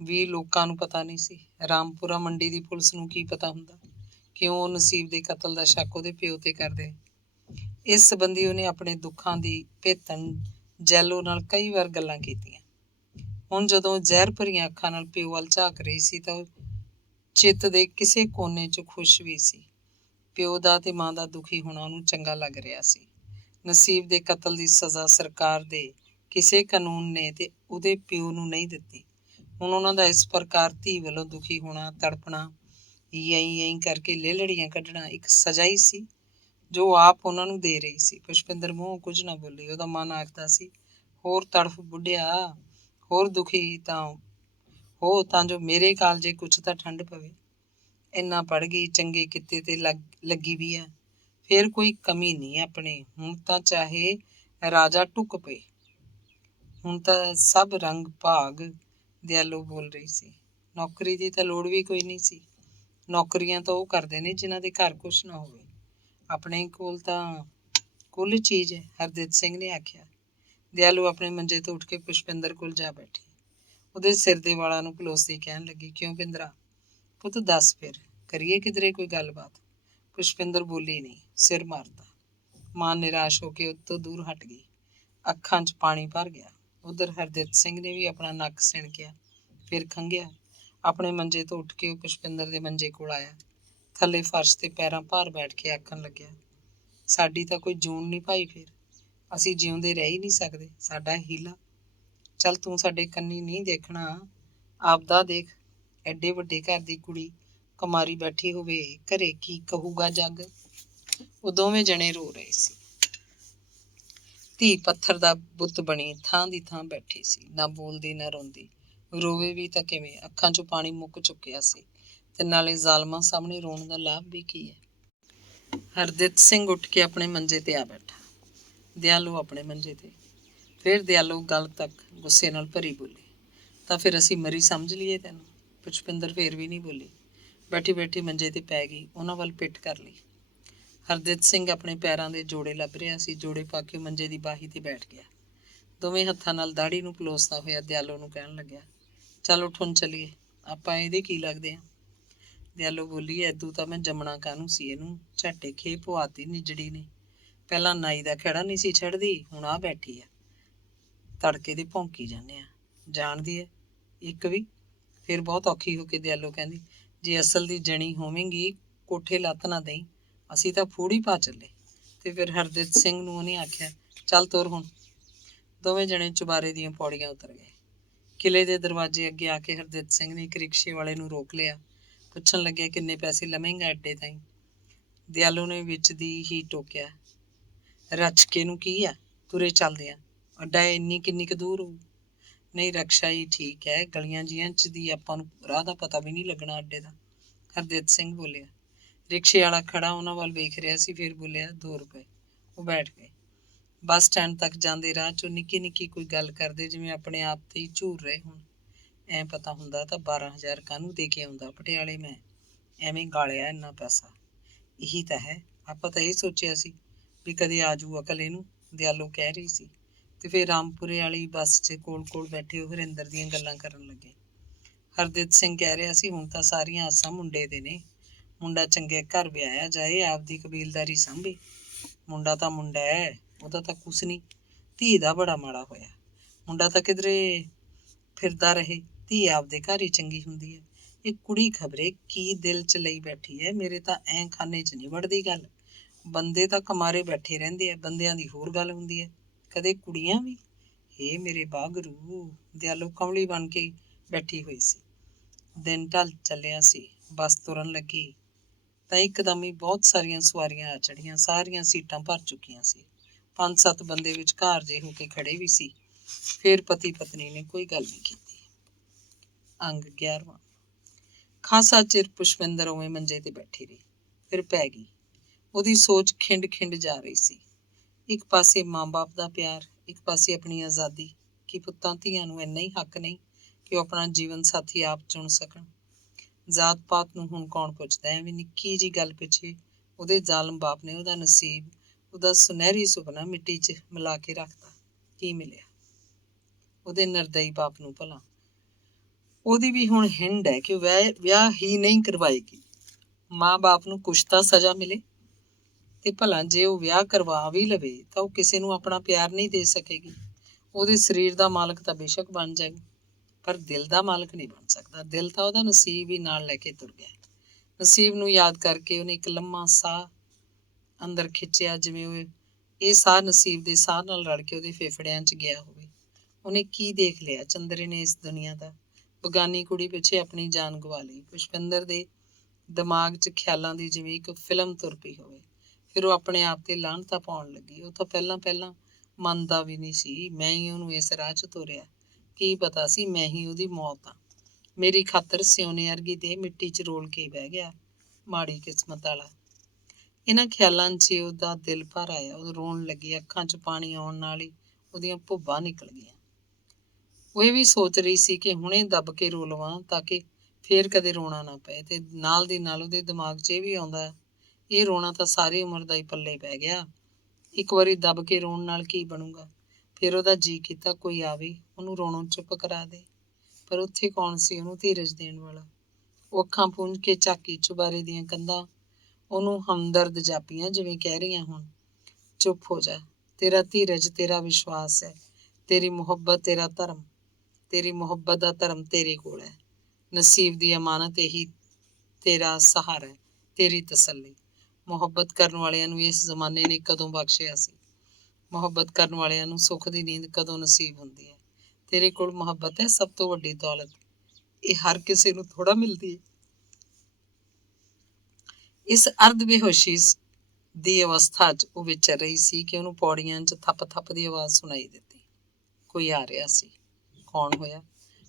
ਵੀ ਲੋਕਾਂ ਨੂੰ ਪਤਾ ਨਹੀਂ ਸੀ। ਰਾਮਪੁਰਾ ਮੰਡੀ ਦੀ ਪੁਲਿਸ ਨੂੰ ਕੀ ਪਤਾ ਹੁੰਦਾ ਕਿਉਂ ਉਹ ਨਸੀਬ ਦੇ ਕਤਲ ਦਾ ਸ਼ੱਕ ਉਹਦੇ ਪਿਓ ਤੇ ਕਰਦੇ। ਇਸ ਸੰਬੰਧੀ ਉਹਨੇ ਆਪਣੇ ਦੁੱਖਾਂ ਦੀ ਭੇਤਣ ਜੈਲੋ ਨਾਲ ਕਈ ਵਾਰ ਗੱਲਾਂ ਕੀਤੀਆਂ। ਹੁਣ ਜਦੋਂ ਜ਼ਹਿਰ ਭਰੀਆਂ ਅੱਖਾਂ ਨਾਲ ਪਿਓ ਵੱਲ ਝਾਕ ਰਹੀ ਸੀ ਤਾਂ ਉਹ ਚਿੱਤ ਦੇ ਕਿਸੇ ਕੋਨੇ 'ਚ ਖੁਸ਼ ਵੀ ਸੀ। ਪਿਓ ਦਾ ਤੇ ਮਾਂ ਦਾ ਦੁਖੀ ਹੋਣਾ ਉਹਨੂੰ ਚੰਗਾ ਲੱਗ ਰਿਹਾ ਸੀ। ਨਸੀਬ ਦੇ ਕਤਲ ਦੀ ਸਜ਼ਾ ਸਰਕਾਰ ਦੇ ਕਿਸੇ ਕਾਨੂੰਨ ਨੇ ਤੇ ਉਹਦੇ ਪਿਓ ਨੂੰ ਨਹੀਂ ਦਿੱਤੀ। ਹੁਣ ਉਹਨਾਂ ਦਾ ਇਸ ਪ੍ਰਕਾਰ ਧੀ ਵੱਲੋਂ ਦੁਖੀ ਹੋਣਾ, ਤੜਪਣਾ, ਯਈ ਕਰਕੇ ਲੇਲੜੀਆਂ ਕੱਢਣਾ ਇੱਕ ਸਜ਼ਾ ਹੀ ਸੀ ਜੋ ਆਪ ਉਹਨਾਂ ਨੂੰ ਦੇ ਰਹੀ ਸੀ। ਪੁਸ਼ਪਿੰਦਰ ਮੂੰਹੋਂ ਕੁਝ ਨਾ ਬੋਲੀ। ਉਹਦਾ ਮਨ ਆਖਦਾ ਸੀ, ਹੋਰ ਤੜਫ ਬੁੱਢਿਆ, ਹੋਰ ਦੁਖੀ ਤਾਂ ਜੋ ਮੇਰੇ ਕਾਲਜੇ ਕੁਛ ਤਾਂ ਠੰਡ ਪਵੇ। ਇੰਨਾ ਪੜ ਗਈ, ਚੰਗੇ ਕਿੱਤੇ ਤੇ ਲੱਗੀ ਵੀ ਆ, ਫਿਰ ਕੋਈ ਕਮੀ ਨਹੀਂ ਆਪਣੇ। ਹੁਣ ਤਾਂ ਚਾਹੇ ਰਾਜਾ ਟੁੱਕ ਪਏ, ਹੁਣ ਤਾਂ ਸਭ ਰੰਗ ਭਾਗ। ਦਿਆਲੋ ਬੋਲ ਰਹੀ ਸੀ। ਨੌਕਰੀ ਦੀ ਤਾਂ ਲੋੜ ਵੀ ਕੋਈ ਨਹੀਂ ਸੀ। ਨੌਕਰੀਆਂ ਤਾਂ ਉਹ ਕਰਦੇ ਨੇ ਜਿਨ੍ਹਾਂ ਦੇ ਘਰ ਕੁਛ ਨਾ ਹੋਵੇ। ਆਪਣੇ ਕੋਲ ਤਾਂ ਕੁੱਲ ਚੀਜ਼ ਹੈ, ਹਰਦੇਵ ਸਿੰਘ ਨੇ ਆਖਿਆ। ਦਿਆਲੂ ਆਪਣੇ ਮੰਜੇ ਤੋਂ ਉੱਠ ਕੇ ਪੁਸ਼ਪਿੰਦਰ ਕੋਲ ਜਾ ਬੈਠੀ। ਉਹਦੇ ਸਿਰ ਦੇ ਵਾਲਾਂ ਨੂੰ ਪਲੋਸਦੀ ਕਹਿਣ ਲੱਗੀ, ਕਿਉਂ ਪਿੰਦਰਾ ਪੁੱਤ, ਦੱਸ ਫਿਰ ਕਰੀਏ ਕਿਧਰੇ ਕੋਈ ਗੱਲਬਾਤ। ਪੁਸ਼ਪਿੰਦਰ ਬੋਲੀ ਨਹੀਂ, ਸਿਰ ਮਾਰਦਾ। ਮਾਂ ਨਿਰਾਸ਼ ਹੋ ਕੇ ਉਹ ਤੋਂ ਦੂਰ ਹਟ ਗਈ। ਅੱਖਾਂ 'ਚ ਪਾਣੀ ਭਰ ਗਿਆ। ਉਧਰ ਹਰਦੇਵ ਸਿੰਘ ਨੇ ਵੀ ਆਪਣਾ ਨੱਕ ਸਿਣਕਿਆ, ਫਿਰ ਖੰਘਿਆ। ਆਪਣੇ ਮੰਜੇ ਤੋਂ ਉੱਠ ਕੇ ਉਹ ਪੁਸ਼ਪਿੰਦਰ ਦੇ ਮੰਜੇ ਕੋਲ ਆਇਆ। ਥੱਲੇ ਫਰਸ਼ ਤੇ ਪੈਰਾਂ ਭਾਰ ਬੈਠ ਕੇ ਆਖਣ ਲੱਗਿਆ, ਸਾਡੀ ਤਾਂ ਕੋਈ ਜੂਨ ਨਹੀਂ ਭਾਈ, ਫਿਰ ਅਸੀਂ ਜਿਉਂਦੇ ਰਹਿ ਹੀ ਨਹੀਂ ਸਕਦੇ। ਸਾਡਾ ਹੀਲਾ। ਚੱਲ ਤੂੰ ਸਾਡੇ ਕੰਨੀ ਨਹੀਂ ਦੇਖਣਾ, ਆਪਦਾ ਦੇਖ। ਐਡੇ ਵੱਡੇ ਘਰ ਦੀ ਕੁੜੀ ਕੁਮਾਰੀ ਬੈਠੀ ਹੋਵੇ ਘਰੇ, ਕੀ ਕਹੂਗਾ ਜੱਗ। ਉਹ ਦੋਵੇਂ ਜਣੇ ਰੋ ਰਹੇ ਸੀ। ਧੀ ਪੱਥਰ ਦਾ ਬੁੱਤ ਬਣੀ ਥਾਂ ਦੀ ਥਾਂ ਬੈਠੀ ਸੀ, ਨਾ ਬੋਲਦੀ ਨਾ ਰੋਂਦੀ। ਰੋਵੇ ਵੀ ਤਾਂ ਕਿਵੇਂ, ਅੱਖਾਂ 'ਚੋਂ ਪਾਣੀ ਮੁੱਕ ਚੁੱਕਿਆ ਸੀ ਤੇ ਨਾਲੇ ਜ਼ਾਲਮਾਂ ਸਾਹਮਣੇ ਰੋਣ ਦਾ ਲਾਭ ਵੀ ਕੀ ਹੈ। ਹਰਦਿਤ ਸਿੰਘ ਉੱਠ ਕੇ ਆਪਣੇ ਮੰਜੇ ਤੇ ਆ ਬੈਠਾ। ਦਿਆਲੋ ਆਪਣੇ ਮੰਜੇ ਤੇ। ਫਿਰ ਦਿਆਲੋ ਗੱਲ ਤੱਕ ਗੁੱਸੇ ਨਾਲ ਭਰੀ ਬੋਲੀ, ਤਾਂ ਫਿਰ ਅਸੀਂ ਮਰੀ ਸਮਝ ਲਈਏ ਤੈਨੂੰ। ਪੁਸ਼ਪਿੰਦਰ ਫੇਰ ਵੀ ਨਹੀਂ ਬੋਲੀ। ਬੈਠੀ ਬੈਠੀ ਮੰਜੇ ਤੇ ਪੈ ਗਈ, ਉਹਨਾਂ ਵੱਲ ਪਿੱਠ ਕਰ ਲਈ। ਹਰਦਿਤ ਸਿੰਘ ਆਪਣੇ ਪੈਰਾਂ ਦੇ ਜੋੜੇ ਲੱਭ ਰਿਹਾ ਸੀ। ਜੋੜੇ ਪਾ ਕੇ ਮੰਜੇ ਦੀ ਬਾਹੀ ਤੇ ਬੈਠ ਗਿਆ। ਦੋਵੇਂ ਹੱਥਾਂ ਨਾਲ ਦਾੜੀ ਨੂੰ ਪਲੋਸਦਾ ਹੋਇਆ ਦਿਆਲੋ ਨੂੰ ਕਹਿਣ ਲੱਗਿਆ, ਚੱਲ ਉੱਠ ਹੁਣ ਚੱਲੀਏ, ਆਪਾਂ ਇਹਦੇ ਕੀ ਲੱਗਦੇ ਹਾਂ। ਦਿਆਲੋ ਬੋਲੀ, ਐਦੂ ਤਾਂ ਮੈਂ ਜੰਮਣਾ ਕਾਹਨੂੰ ਸੀ ਇਹਨੂੰ, ਝਾਟੇ ਖੇ ਪਵਾਤੀ ਨਿਜੜੀ ਨੇ। ਪਹਿਲਾਂ ਨਾਈ ਦਾ ਖਹਿੜਾ ਨਹੀਂ ਸੀ ਛੱਡਦੀ, ਹੁਣ ਆ ਬੈਠੀ ਆ, ਤੜਕੇ ਦੇ ਭੌਂਕੀ ਜਾਂਦੇ ਆ। ਜਾਣਦੀ ਹੈ ਇੱਕ ਵੀ। ਫਿਰ ਬਹੁਤ ਔਖੀ ਹੋ ਕੇ ਦਿਆਲੋ ਕਹਿੰਦੀ, ਜੇ ਅਸਲ ਦੀ ਜਣੀ ਹੋਵੇਂਗੀ ਕੋਠੇ ਲੱਤ ਨਾ ਦਈ, ਅਸੀਂ ਤਾਂ ਫੂੜੀ ਪਾ ਚੱਲੇ। ਤੇ ਫਿਰ ਹਰਦਿਤ ਸਿੰਘ ਨੂੰ ਉਹਨੇ ਆਖਿਆ, ਚੱਲ ਤੁਰ ਹੁਣ। ਦੋਵੇਂ ਜਣੇ ਚੁਬਾਰੇ ਦੀਆਂ ਪੌੜੀਆਂ ਉਤਰ ਗਏ। ਕਿਲੇ ਦੇ ਦਰਵਾਜ਼ੇ ਅੱਗੇ ਆ ਕੇ ਹਰਦਿਤ ਸਿੰਘ ਨੇ ਇੱਕ ਰਿਕਸ਼ੇ ਵਾਲੇ ਨੂੰ ਰੋਕ ਲਿਆ। ਪੁੱਛਣ ਲੱਗਿਆ, ਕਿੰਨੇ ਪੈਸੇ ਲਵੇਂਗਾ ਅੱਡੇ ਤਾਈਂ। ਦਿਆਲੋ ਨੇ ਵਿੱਚ ਦੀ ਹੀ ਟੋਕਿਆ, ਰਚਕੇ ਨੂੰ ਕੀ ਆ, ਤੁਰੇ ਚੱਲਦੇ ਆ, ਅੱਡਾ ਇੰਨੀ ਕਿੰਨੀ ਕੁ ਦੂਰ ਹੋਊ। ਨਹੀਂ, ਰਕਸ਼ਾ ਹੀ ਠੀਕ ਹੈ, ਗਲੀਆਂ ਜੀਆਂ 'ਚ ਦੀ ਆਪਾਂ ਨੂੰ ਰਾਹ ਦਾ ਪਤਾ ਵੀ ਨਹੀਂ ਲੱਗਣਾ ਅੱਡੇ ਦਾ। ਹਰਦਿਤ ਸਿੰਘ ਬੋਲਿਆ। ਰਿਕਸ਼ੇ ਵਾਲਾ ਖੜਾ ਉਹਨਾਂ ਵੱਲ ਵੇਖ ਰਿਹਾ ਸੀ, ਫਿਰ ਬੋਲਿਆ, 2 ਰੁਪਏ। ਉਹ ਬੈਠ ਗਏ। ਬੱਸ ਸਟੈਂਡ ਤੱਕ ਜਾਂਦੇ ਰਾਹ 'ਚੋਂ ਨਿੱਕੀ ਨਿੱਕੀ ਕੋਈ ਗੱਲ ਕਰਦੇ, ਜਿਵੇਂ ਆਪਣੇ ਆਪ ਤੇ ਹੀ ਝੂਰ ਰਹੇ ਹੋਣ। ਐਂ ਪਤਾ ਹੁੰਦਾ ਤਾਂ 12,000 ਕਾਹਨੂੰ ਦੇ ਕੇ ਆਉਂਦਾ ਪਟਿਆਲੇ ਮੈਂ, ਐਵੇਂ ਗਾਲਿਆ ਇੰਨਾ ਪੈਸਾ। ਇਹੀ ਤਾਂ ਹੈ, ਆਪਾਂ ਤਾਂ ਇਹ ਸੋਚਿਆ ਸੀ ਵੀ ਕਦੇ ਆਜੂ ਅਕਲ ਇਹਨੂੰ, ਦਿਆਲੋ ਕਹਿ ਰਹੀ ਸੀ। ਤੇ ਫਿਰ ਰਾਮਪੁਰੇ ਵਾਲੀ ਬੱਸ 'ਚ ਕੋਲ ਬੈਠੇ ਉਹ ਹਰਿੰਦਰ ਦੀਆਂ ਗੱਲਾਂ ਕਰਨ ਲੱਗੇ। ਹਰਦਿਤ ਸਿੰਘ ਕਹਿ ਰਿਹਾ ਸੀ, ਹੁਣ ਤਾਂ ਸਾਰੀਆਂ ਆਸਾਂ ਮੁੰਡੇ ਦੇ ਨੇ, ਮੁੰਡਾ ਚੰਗੇ ਘਰ ਵਿਆਹਿਆ ਜਾਏ, ਆਪਦੀ ਕਬੀਲਦਾਰੀ ਸਾਂਭੇ। ਮੁੰਡਾ ਤਾਂ ਮੁੰਡਾ ਹੈ, ਉਹਦਾ ਤਾਂ ਕੁਛ ਨਹੀਂ। ਧੀ ਦਾ ਬੜਾ ਮਾੜਾ ਹੋਇਆ। ਮੁੰਡਾ ਤਾਂ ਕਿਧਰੇ ਫਿਰਦਾ ਰਹੇ, ਧੀ ਆਪਦੇ ਘਰ ਹੀ ਚੰਗੀ ਹੁੰਦੀ ਹੈ। ਇਹ ਕੁੜੀ ਖਬਰੇ ਕੀ ਦਿਲ 'ਚ ਲਈ ਬੈਠੀ ਹੈ। ਮੇਰੇ ਤਾਂ ਐਂ ਖਾਨੇ 'ਚ ਨਹੀਂ ਵੜਦੀ ਗੱਲ। ਬੰਦੇ ਤਾਂ ਕਮਾਰੇ ਬੈਠੇ ਰਹਿੰਦੇ ਆ, ਬੰਦਿਆਂ ਦੀ ਹੋਰ ਗੱਲ ਹੁੰਦੀ ਹੈ, ਕਦੇ ਕੁੜੀਆਂ ਵੀ। ਇਹ ਮੇਰੇ ਬਾਗਰੂ। ਦਿਆਲੋ ਕਮਲੀ ਬਣ ਕੇ ਬੈਠੀ ਹੋਈ ਸੀ। ਦਿਨ ਢਲ ਚੱਲਿਆ ਸੀ। ਬੱਸ ਤੁਰਨ ਲੱਗੀ ਤਾਂ ਇੱਕਦਮ ਹੀ ਬਹੁਤ ਸਾਰੀਆਂ ਸਵਾਰੀਆਂ ਆ ਚੜੀਆਂ। ਸਾਰੀਆਂ ਸੀਟਾਂ ਭਰ ਚੁੱਕੀਆਂ ਸੀ। 5-7 ਬੰਦੇ ਵਿਚਕਾਰ ਜੇ ਹੋ ਕੇ ਖੜੇ ਵੀ ਸੀ। ਫਿਰ ਪਤੀ ਪਤਨੀ ਨੇ ਕੋਈ ਗੱਲ ਨਹੀਂ ਕੀਤੀ। ਅੰਗ 11ਵਾਂ। ਖਾਸਾ ਚਿਰ ਪੁਸ਼ਪਿੰਦਰ ਉਵੇਂ ਮੰਜੇ ਤੇ ਬੈਠੀ ਰਹੀ, ਫਿਰ ਪੈ ਗਈ। ਉਹਦੀ ਸੋਚ ਖਿੰਡ ਜਾ ਰਹੀ ਸੀ। ਇੱਕ ਪਾਸੇ ਮਾਂ-ਬਾਪ ਦਾ ਪਿਆਰ, ਇੱਕ ਪਾਸੇ ਆਪਣੀ ਆਜ਼ਾਦੀ। ਕਿ ਪੁੱਤਾਂ ਧੀਆਂ ਨੂੰ ਇੰਨਾ ਹੀ ਹੱਕ ਨਹੀਂ ਕਿ ਉਹ ਆਪਣਾ ਜੀਵਨ ਸਾਥੀ ਆਪ ਚੁਣ ਸਕਣ। ਜਾਤ ਪਾਤ ਨੂੰ ਹੁਣ ਕੌਣ ਪੁੱਛਦਾ। ਐਵੇਂ ਨਿੱਕੀ ਜਿਹੀ ਗੱਲ ਪਿੱਛੇ ਉਹਦੇ ਜ਼ਾਲਮ ਬਾਪ ਨੇ ਉਹਦਾ ਨਸੀਬ, ਉਹਦਾ ਸੁਨਹਿਰੀ ਸੁਪਨਾ ਮਿੱਟੀ 'ਚ ਮਿਲਾ ਕੇ ਰੱਖਤਾ। ਕੀ ਮਿਲਿਆ ਉਹਦੇ ਨਿਰਦਈ ਬਾਪ ਨੂੰ ਭਲਾ? ਉਹਦੀ ਵੀ ਹੁਣ ਹਿੰਡ ਹੈ ਕਿ ਉਹ ਵਿਆਹ ਹੀ ਨਹੀਂ ਕਰਵਾਏਗੀ। ਮਾਂ ਬਾਪ ਨੂੰ ਕੁਛ ਤਾਂ ਸਜ਼ਾ ਮਿਲੇ। ਤੇ ਭਲਾ ਜੇ ਉਹ ਵਿਆਹ ਕਰਵਾ ਵੀ ਲਵੇ ਤਾਂ ਉਹ ਕਿਸੇ ਨੂੰ ਆਪਣਾ ਪਿਆਰ ਨਹੀਂ ਦੇ ਸਕੇਗੀ। ਉਹਦੇ ਸਰੀਰ ਦਾ ਮਾਲਕ ਤਾਂ ਬੇਸ਼ੱਕ ਬਣ ਜਾਏ, ਪਰ ਦਿਲ ਦਾ ਮਾਲਕ ਨਹੀਂ ਬਣ ਸਕਦਾ। ਦਿਲ ਤਾਂ ਉਹਦਾ ਨਸੀਬ ਹੀ ਨਾਲ ਲੈ ਕੇ ਤੁਰ ਗਿਆ। ਨਸੀਬ ਨੂੰ ਯਾਦ ਕਰਕੇ ਉਹਨੇ ਇੱਕ ਲੰਮਾ ਸਾਹ ਅੰਦਰ ਖਿੱਚਿਆ, ਜਿਵੇਂ ਇਹ ਸਾਹ ਨਸੀਬ ਦੇ ਸਾਹ ਨਾਲ ਰਲ ਕੇ ਉਹਦੇ ਫੇਫੜਿਆਂ 'ਚ ਗਿਆ ਹੋਵੇ। ਉਹਨੇ ਕੀ ਦੇਖ ਲਿਆ ਚੰਦਰੇ ਨੇ ਇਸ ਦੁਨੀਆ ਦਾ? ਬਗਾਨੀ ਕੁੜੀ ਪਿੱਛੇ ਆਪਣੀ ਜਾਨ ਗਵਾ ਲਈ। ਪੁਸ਼ਪਿੰਦਰ ਦੇ ਦਿਮਾਗ 'ਚ ਖਿਆਲਾਂ ਦੀ ਜਿਵੇਂ ਇੱਕ ਫਿਲਮ ਤੁਰ ਪਈ ਹੋਵੇ। ਫਿਰ ਉਹ ਆਪਣੇ ਆਪ ਤੇ ਲਾਹਨਤਾਂ ਪਾਉਣ ਲੱਗੀ। ਉਹ ਤਾਂ ਪਹਿਲਾਂ ਮੰਨਦਾ ਵੀ ਨਹੀਂ ਸੀ, ਮੈਂ ਹੀ ਉਹਨੂੰ ਇਸ ਰਾਹ 'ਚ ਤੋਰਿਆ। ਕੀ ਪਤਾ ਸੀ ਮੈਂ ਹੀ ਉਹਦੀ ਮੌਤ ਆ। ਮੇਰੀ ਖਾਤਰ ਸਿਉਨੇ ਵਰਗੀ ਦੇ ਮਿੱਟੀ 'ਚ ਰੋਲ ਕੇ ਬਹਿ ਗਿਆ, ਮਾੜੀ ਕਿਸਮਤ ਵਾਲਾ। ਇਹਨਾਂ ਖਿਆਲਾਂ 'ਚ ਉਹਦਾ ਦਿਲ ਭਰ ਆਇਆ। ਉਹ ਰੋਣ ਲੱਗੀ। ਅੱਖਾਂ 'ਚ ਪਾਣੀ ਆਉਣ ਨਾਲ ਹੀ ਉਹਦੀਆਂ ਭੁੱਬਾਂ ਨਿਕਲ ਗਈਆਂ। ਉਹ ਇਹ ਵੀ ਸੋਚ ਰਹੀ ਸੀ ਕਿ ਹੁਣੇ ਦੱਬ ਕੇ ਰੋ ਲਵਾਂ ਤਾਂ ਕਿ ਫੇਰ ਕਦੇ ਰੋਣਾ ਨਾ ਪਏ। ਤੇ ਨਾਲ ਦੀ ਨਾਲ ਉਹਦੇ ਦਿਮਾਗ 'ਚ ਇਹ ਵੀ ਆਉਂਦਾ, ਇਹ ਰੋਣਾ ਤਾਂ ਸਾਰੀ ਉਮਰ ਦਾ ਹੀ ਪੱਲੇ ਪੈ ਗਿਆ। ਇੱਕ ਵਾਰੀ ਦੱਬ ਕੇ ਰੋਣ ਨਾਲ ਕੀ ਬਣੂਗਾ? ਫਿਰ ਉਹਦਾ ਜੀਅ ਕੀਤਾ ਕੋਈ ਆਵੇ, ਉਹਨੂੰ ਰੋਣੋਂ ਚੁੱਪ ਕਰਾ ਦੇ। ਪਰ ਉੱਥੇ ਕੌਣ ਸੀ ਉਹਨੂੰ ਧੀਰਜ ਦੇਣ ਵਾਲਾ? ਉਹ ਅੱਖਾਂ ਪੂੰਝ ਕੇ ਝਾਕੀ। ਚੁਬਾਰੇ ਦੀਆਂ ਕੰਧਾਂ ਉਹਨੂੰ ਹਮਦਰਦ ਜਾਪੀਆਂ, ਜਿਵੇਂ ਕਹਿ ਰਹੀਆਂ ਹੁਣ, ਚੁੱਪ ਹੋ ਜਾ। ਤੇਰਾ ਧੀਰਜ ਤੇਰਾ ਵਿਸ਼ਵਾਸ ਹੈ, ਤੇਰੀ ਮੁਹੱਬਤ ਤੇਰਾ ਧਰਮ। ਤੇਰੀ ਮੁਹੱਬਤ ਦਾ ਧਰਮ ਤੇਰੇ ਕੋਲ ਹੈ। ਨਸੀਬ ਦੀ ਅਮਾਨਤ ਇਹੀ ਤੇਰਾ ਸਹਾਰਾ ਹੈ, ਤੇਰੀ ਤਸੱਲੀ। ਮੁਹੱਬਤ ਕਰਨ ਵਾਲਿਆਂ ਨੂੰ ਇਸ ਜ਼ਮਾਨੇ ਨੇ ਕਦੋਂ ਬਖਸ਼ਿਆ ਸੀ? ਮੁਹੱਬਤ ਕਰਨ ਵਾਲਿਆਂ ਨੂੰ ਸੁੱਖ ਦੀ ਨੀਂਦ ਕਦੋਂ ਨਸੀਬ ਹੁੰਦੀ ਹੈ? ਤੇਰੇ ਕੋਲ ਮੁਹੱਬਤ ਹੈ, ਸਭ ਤੋਂ ਵੱਡੀ ਦੌਲਤ। ਇਹ ਹਰ ਕਿਸੇ ਨੂੰ ਥੋੜ੍ਹਾ ਮਿਲਦੀ ਹੈ। ਇਸ ਅਰਧ ਬੇਹੋਸ਼ੀ ਦੀ ਅਵਸਥਾ 'ਚ ਉਹ ਵਿਚਰ ਰਹੀ ਸੀ ਕਿ ਉਹਨੂੰ ਪੌੜੀਆਂ 'ਚ ਥੱਪ ਦੀ ਆਵਾਜ਼ ਸੁਣਾਈ ਦਿੱਤੀ। ਕੋਈ ਆ ਰਿਹਾ ਸੀ। ਕੌਣ ਹੋਇਆ?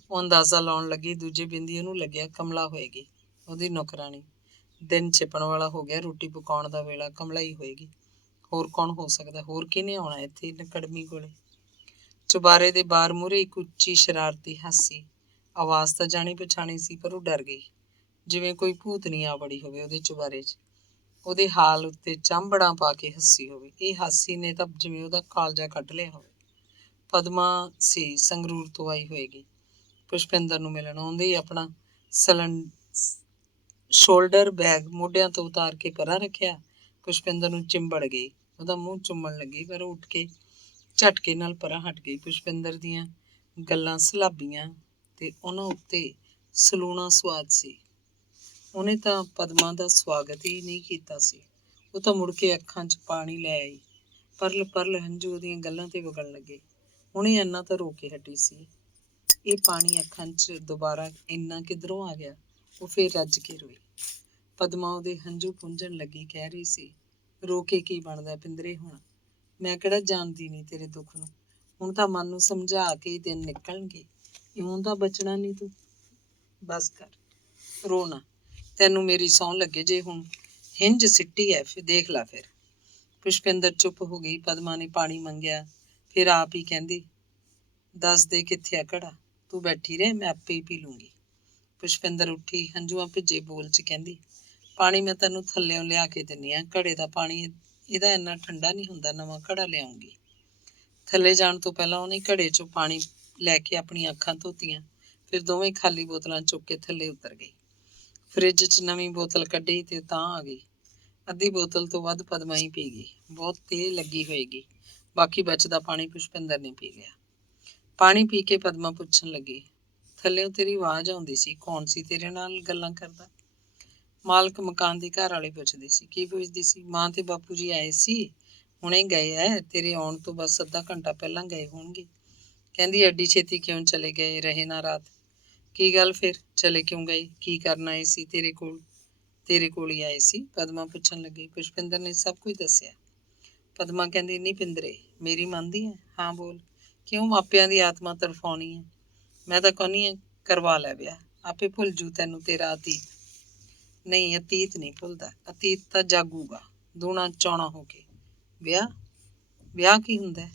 ਉਹ ਅੰਦਾਜ਼ਾ ਲਾਉਣ ਲੱਗੀ। ਦੂਜੇ ਬਿੰਦੀ ਉਹਨੂੰ ਲੱਗਿਆ ਕਮਲਾ ਹੋਏਗੀ, ਉਹਦੀ ਨੌਕਰਾਣੀ। ਦਿਨ ਛਿਪਣ ਵਾਲਾ ਹੋ ਗਿਆ, ਰੋਟੀ ਪਕਾਉਣ ਦਾ ਵੇਲਾ, ਕਮਲਾ ਹੀ ਹੋਏਗੀ। ਹੋਰ ਕੌਣ ਹੋ ਸਕਦਾ? ਹੋਰ ਕਿਹਨੇ ਆਉਣਾ ਇੱਥੇ ਨਕੜਮੀ ਕੋਲੇ? ਚੁਬਾਰੇ ਦੇ ਬਾਰ ਮੂਹਰੇ ਇੱਕ ਉੱਚੀ ਸ਼ਰਾਰਤੀ ਹਾਸੀ। ਆਵਾਜ਼ ਤਾਂ ਜਾਣੀ ਪਛਾਣੀ ਸੀ, ਪਰ ਉਹ ਡਰ ਗਈ, ਜਿਵੇਂ ਕੋਈ ਭੂਤਨੀ ਆ ਵੜੀ ਹੋਵੇ ਉਹਦੇ ਚੁਬਾਰੇ 'ਚ। ਉਹਦੇ ਹਾਲ ਉੱਤੇ ਚਾਂਬੜਾਂ ਪਾ ਕੇ ਹੱਸੀ ਹੋਵੇ। ਇਹ ਹਾਸੀ ਨੇ ਤਾਂ ਜਿਵੇਂ ਉਹਦਾ ਕਾਲਜਾ ਕੱਢ ਲਿਆ ਹੋਵੇ। ਪਦਮਾ ਸੀ, ਸੰਗਰੂਰ ਤੋਂ ਆਈ ਹੋਏਗੀ। ਪੁਸ਼ਪਿੰਦਰ ਨੂੰ ਮਿਲਣ ਆਉਂਦੇ ਹੀ ਆਪਣਾ ਸ਼ੋਲਡਰ ਬੈਗ ਮੋਢਿਆਂ ਤੋਂ ਉਤਾਰ ਕੇ ਪਰਾਂ ਰੱਖਿਆ। ਪੁਸ਼ਪਿੰਦਰ ਨੂੰ ਚਿੰਬੜ ਗਈ। ਉਹਦਾ ਮੂੰਹ ਚੁੰਮਣ ਲੱਗੀ, ਪਰ ਉਹ ਉੱਠ ਕੇ ਝਟਕੇ ਨਾਲ ਪਰਾਂ ਹਟ ਗਈ। ਪੁਸ਼ਪਿੰਦਰ ਦੀਆਂ ਗੱਲਾਂ ਸਲਾਬੀਆਂ ਤੇ ਉਹਨਾਂ ਉੱਤੇ ਸਲੂਣਾ ਸਵਾਦ ਸੀ। ਉਹਨੇ ਤਾਂ ਪਦਮਾ ਦਾ ਸਵਾਗਤ ਹੀ ਨਹੀਂ ਕੀਤਾ ਸੀ। ਉਹ ਤਾਂ ਮੁੜ ਕੇ ਅੱਖਾਂ 'ਚ ਪਾਣੀ ਲੈ ਆਈ। ਪਰਲ ਹੰਝੂ ਉਹਦੀਆਂ ਗੱਲਾਂ ਤੇ ਵਗਣ ਲੱਗੇ। ਹੁਣੇ ਇੰਨਾ ਤਾਂ ਰੋ ਕੇ ਹਟੀ ਸੀ, ਇਹ ਪਾਣੀ ਅੱਖਾਂ 'ਚ ਦੁਬਾਰਾ ਇੰਨਾ ਕਿੱਧਰੋਂ ਆ ਗਿਆ? ਉਹ ਫੇਰ ਰੱਜ ਕੇ ਰੋਈ। ਪਦਮਾ ਉਹਦੇ ਹੰਝੂ ਪੁੰਝਣ ਲੱਗੀ, ਕਹਿ ਰਹੀ ਸੀ, ਰੋ ਕੇ ਕੀ ਬਣਦਾ ਪਿੰਦਰੇ? ਹੁਣ ਮੈਂ ਕਿਹੜਾ ਜਾਣਦੀ ਨਹੀਂ ਤੇਰੇ ਦੁੱਖ ਨੂੰ। ਹੁਣ ਤਾਂ ਮਨ ਨੂੰ ਸਮਝਾ ਕੇ ਹੀ ਦਿਨ ਨਿਕਲਣਗੇ। ਇਉਂ ਤਾਂ ਬਚਣਾ ਨਹੀਂ ਤੂੰ। ਬਸ ਕਰ, ਰੋ ਨਾ। ਤੈਨੂੰ ਮੇਰੀ ਸਹੁੰ ਲੱਗੇ, ਜੇ ਹੁਣ ਹਿੰਜ ਸਿੱਟੀ ਹੈ ਫਿਰ ਦੇਖ ਲਾ ਫਿਰ। ਪੁਸ਼ਪਿੰਦਰ ਚੁੱਪ ਹੋ ਗਈ। ਪਦਮਾ ਨੇ ਪਾਣੀ ਮੰਗਿਆ, ਫਿਰ ਆਪ ਹੀ ਕਹਿੰਦੀ, ਦੱਸ ਦੇ ਕਿੱਥੇ ਆ ਘੜਾ? ਤੂੰ ਬੈਠੀ ਰਹਿ, ਮੈਂ ਆਪੇ ਹੀ ਪੀ ਲੂੰਗੀ। ਪੁਸ਼ਪਿੰਦਰ ਉੱਠੀ, ਹੰਝੂਆਂ ਭਿੱਜੇ ਬੋਲ 'ਚ ਕਹਿੰਦੀ, ਪਾਣੀ ਮੈਂ ਤੈਨੂੰ ਥੱਲਿਓਂ ਲਿਆ ਕੇ ਦਿੰਦੀ ਹਾਂ। ਘੜੇ ਦਾ ਪਾਣੀ ਇਹਦਾ ਇੰਨਾ ਠੰਡਾ ਨਹੀਂ ਹੁੰਦਾ, ਨਵਾਂ ਘੜਾ ਲਿਆਉਂਗੀ। ਥੱਲੇ ਜਾਣ ਤੋਂ ਪਹਿਲਾਂ ਉਹਨੇ ਘੜੇ 'ਚੋਂ ਪਾਣੀ ਲੈ ਕੇ ਆਪਣੀਆਂ ਅੱਖਾਂ ਧੋਤੀਆਂ। ਫਿਰ ਦੋਵੇਂ ਖਾਲੀ ਬੋਤਲਾਂ ਚੁੱਕ ਕੇ ਥੱਲੇ ਉਤਰ ਗਈ। ਫਰਿੱਜ 'ਚ ਨਵੀਂ ਬੋਤਲ ਕੱਢੀ ਤੇ ਤਾਂ ਆ ਗਈ। ਅੱਧੀ ਬੋਤਲ ਤੋਂ ਵੱਧ ਪਦਮਾ ਹੀ ਪੀ ਗਈ। ਬਹੁਤ ਤੇਜ਼ ਲੱਗੀ ਹੋਏਗੀ। ਬਾਕੀ ਬਚਦਾ ਪਾਣੀ ਪੁਸ਼ਪਿੰਦਰ ਨੇ ਪੀ ਲਿਆ। ਪਾਣੀ ਪੀ ਕੇ ਪਦਮਾ ਪੁੱਛਣ ਲੱਗੀ, ਥੱਲਿਓਂ ਤੇਰੀ ਆਵਾਜ਼ ਆਉਂਦੀ ਸੀ, ਕੌਣ ਸੀ ਤੇਰੇ ਨਾਲ ਗੱਲਾਂ ਕਰਦਾ? ਮਾਲਕ ਮਕਾਨ ਦੀ ਘਰ ਵਾਲੀ ਪੁੱਛਦੀ ਸੀ। ਕੀ ਪੁੱਛਦੀ ਸੀ? ਮਾਂ ਤੇ ਬਾਪੂ ਜੀ ਆਏ ਸੀ, ਹੁਣੇ ਗਏ ਐ, ਤੇਰੇ ਆਉਣ ਤੋਂ ਬਸ ਅੱਧਾ ਘੰਟਾ ਪਹਿਲਾਂ ਗਏ ਹੋਣਗੇ। ਕਹਿੰਦੀ ਐਡੀ ਛੇਤੀ ਕਿਉਂ ਚਲੇ ਗਏ, ਰਹੇ ਨਾ ਰਾਤ? ਕੀ ਗੱਲ ਫਿਰ, ਚਲੇ ਕਿਉਂ ਗਏ? ਕੀ ਕਰਨ ਆਏ ਸੀ ਤੇਰੇ ਕੋਲ ਹੀ ਆਏ ਸੀ? ਪਦਮਾ ਪੁੱਛਣ ਲੱਗੀ। ਪੁਸ਼ਪਿੰਦਰ ਨੇ ਸਭ ਕੁਝ ਦੱਸਿਆ। ਪਦਮਾ ਕਹਿੰਦੀ, ਨਹੀਂ ਪਿੰਦਰੇ, ਮੇਰੀ ਮੰਨਦੀ ਹੈ? ਹਾਂ ਬੋਲ। ਕਿਉਂ ਮਾਪਿਆਂ ਦੀ ਆਤਮਾ ਤਰਫਾਉਣੀ ਹੈ? ਮੈਂ ਤਾਂ ਕਹਿੰਦੀ ਹਾਂ, ਕਰਵਾ ਲੈ ਵਿਆਹ, ਆਪੇ ਭੁੱਲ ਜੂ ਤੈਨੂੰ ਤੇਰਾ ਅਤੀਤ। ਨਹੀਂ, ਅਤੀਤ ਨਹੀਂ ਭੁੱਲਦਾ, ਅਤੀਤ ਤਾਂ ਜਾਗੂਗਾ ਦੂਣਾ ਚੌਣਾ ਹੋ ਕੇ। ਵਿਆਹ ਕੀ ਹੁੰਦਾ?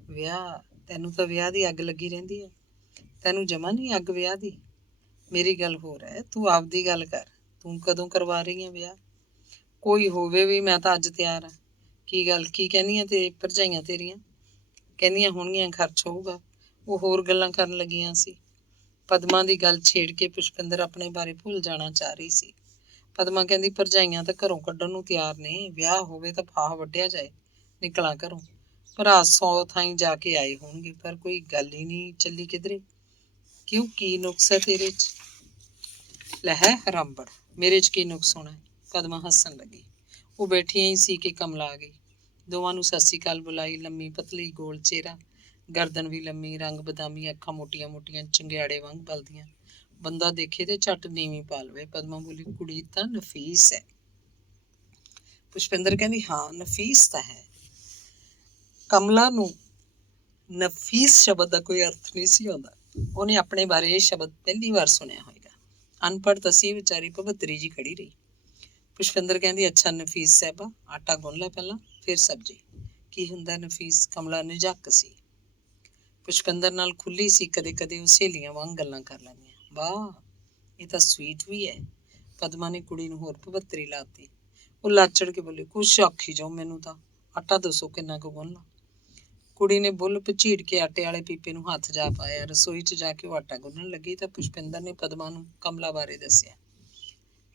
ਵਿਆਹ? ਤੈਨੂੰ ਤਾਂ ਵਿਆਹ ਦੀ ਅੱਗ ਲੱਗੀ ਰਹਿੰਦੀ ਹੈ। ਤੈਨੂੰ ਜਮਾ ਨਹੀਂ ਅੱਗ ਵਿਆਹ ਦੀ? ਮੇਰੀ ਗੱਲ ਹੋਰ ਹੈ, ਤੂੰ ਆਪਦੀ ਗੱਲ ਕਰ। ਤੂੰ ਕਦੋਂ ਕਰਵਾ ਰਹੀ ਹੈ ਵਿਆਹ? ਕੋਈ ਹੋਵੇ ਵੀ, ਮੈਂ ਤਾਂ ਅੱਜ ਤਿਆਰ ਹਾਂ। ਕੀ ਗੱਲ, ਕੀ ਕਹਿੰਦੀਆਂ ਤੇ ਭਰਜਾਈਆਂ ਤੇਰੀਆਂ? ਕਹਿੰਦੀਆਂ ਹੋਣਗੀਆਂ ਖਰਚ ਹੋਊਗਾ। ਉਹ ਹੋਰ ਗੱਲਾਂ ਕਰਨ ਲੱਗੀਆਂ ਸੀ। ਪਦਮਾ ਦੀ ਗੱਲ ਛੇੜ ਕੇ ਪੁਸ਼ਪਿੰਦਰ ਆਪਣੇ ਬਾਰੇ ਭੁੱਲ ਜਾਣਾ ਚਾਹ ਰਹੀ ਸੀ। ਪਦਮਾ ਕਹਿੰਦੀ, ਭਰਜਾਈਆਂ ਤਾਂ ਘਰੋਂ ਕੱਢਣ ਨੂੰ ਤਿਆਰ ਨੇ। ਵਿਆਹ ਹੋਵੇ ਤਾਂ ਫਾਹ ਵੱਢਿਆ ਜਾਏ, ਨਿਕਲਾਂ ਘਰੋਂ। ਭਰਾ 100 ਥਾਈਂ ਜਾ ਕੇ ਆਏ ਹੋਣਗੇ ਪਰ ਕੋਈ ਗੱਲ ਹੀ ਨਹੀਂ ਚੱਲੀ ਕਿਧਰੇ। ਕਿਉਂ, ਕੀ ਨੁਕਸ ਹੈ ਤੇਰੇ 'ਚ? ਲੈ ਹੈ ਹਰਾਮਬੜ, ਮੇਰੇ 'ਚ ਕੀ ਨੁਕਸ ਹੋਣਾ? ਪਦਮਾ ਹੱਸਣ ਲੱਗੀ। ਉਹ ਬੈਠੀਆਂ ਹੀ ਸੀ ਕਿ ਕਮਲਾ ਆ ਗਈ। ਦੋਵਾਂ ਨੂੰ ਸਤਿ ਸ਼੍ਰੀ ਅਕਾਲ ਬੁਲਾਈ। ਲੰਮੀ ਪਤਲੀ ਗੋਲ ਚਿਹਰਾ, ਗਰਦਨ ਵੀ ਲੰਮੀ, ਰੰਗ ਬਦਾਮੀ, ਅੱਖਾਂ ਮੋਟੀਆਂ ਮੋਟੀਆਂ ਚੰਗਿਆੜੇ ਵਾਂਗ ਬਲਦੀਆਂ। ਬੰਦਾ ਦੇਖੇ ਤੇ ਝੱਟ ਨੀਵੀਂ ਪਾ ਲਵੇ। ਪਦਮਾ ਬੋਲੀ, ਕੁੜੀ ਤਾਂ ਨਫੀਸ ਹੈ। ਪੁਸ਼ਪਿੰਦਰ ਕਹਿੰਦੀ, ਹਾਂ ਨਫੀਸ ਤਾਂ ਹੈ। ਕਮਲਾ ਨੂੰ ਨਫੀਸ ਸ਼ਬਦ ਦਾ ਕੋਈ ਅਰਥ ਨਹੀਂ ਸੀ ਆਉਂਦਾ। ਉਹਨੇ ਆਪਣੇ ਬਾਰੇ ਇਹ ਸ਼ਬਦ ਪਹਿਲੀ ਵਾਰ ਸੁਣਿਆ ਹੋਏਗਾ। ਅਨਪੜ੍ਹ ਤਸੀ ਵਿਚਾਰੀ ਭਵਤਰੀ ਜੀ ਖੜੀ ਰਹੀ। ਪੁਸ਼ਪਿੰਦਰ ਕਹਿੰਦੀ, ਅੱਛਾ ਨਫੀਸ ਸਾਹਿਬਾ, ਆਟਾ ਗੁੰਨ ਲੈ ਪਹਿਲਾਂ, ਫਿਰ ਸਬਜ਼ੀ। ਕੀ ਹੁੰਦਾ ਨਫੀਸ? ਕਮਲਾ ਨਿਝੱਕ ਸੀ। ਪੁਸ਼ਪਿੰਦਰ ਨਾਲ ਖੁੱਲੀ ਸੀ। ਕਦੇ ਕਦੇ ਉਹ ਸਹੇਲੀਆਂ ਵਾਂਗ ਗੱਲਾਂ ਕਰ ਲੈਂਦੀਆਂ। ਵਾਹ, ਇਹ ਤਾਂ ਸਵੀਟ ਵੀ ਹੈ। ਪਦਮਾ ਨੇ ਕੁੜੀ ਨੂੰ ਹੋਰ ਭਵਤਰੀ ਲਾਤੀ। ਉਹ ਲਾਚੜ ਕੇ ਬੋਲੀ, ਕੁਛ ਆਖੀ ਜਾਓ, ਮੈਨੂੰ ਤਾਂ ਆਟਾ ਦੱਸੋ ਕਿੰਨਾ ਕੁ ਗੁੰਨ ਲਾ। ਕੁੜੀ ਨੇ ਬੁੱਲ ਪਚੀੜ ਕੇ ਆਟੇ ਵਾਲੇ ਪੀਪੇ ਨੂੰ ਹੱਥ ਜਾ ਪਾਇਆ। ਰਸੋਈ 'ਚ ਜਾ ਕੇ ਉਹ ਆਟਾ ਗੁੰਨਣ ਲੱਗੀ ਤਾਂ ਪੁਸ਼ਪਿੰਦਰ ਨੇ ਪਦਮਾ ਨੂੰ ਕਮਲਾ ਬਾਰੇ ਦੱਸਿਆ।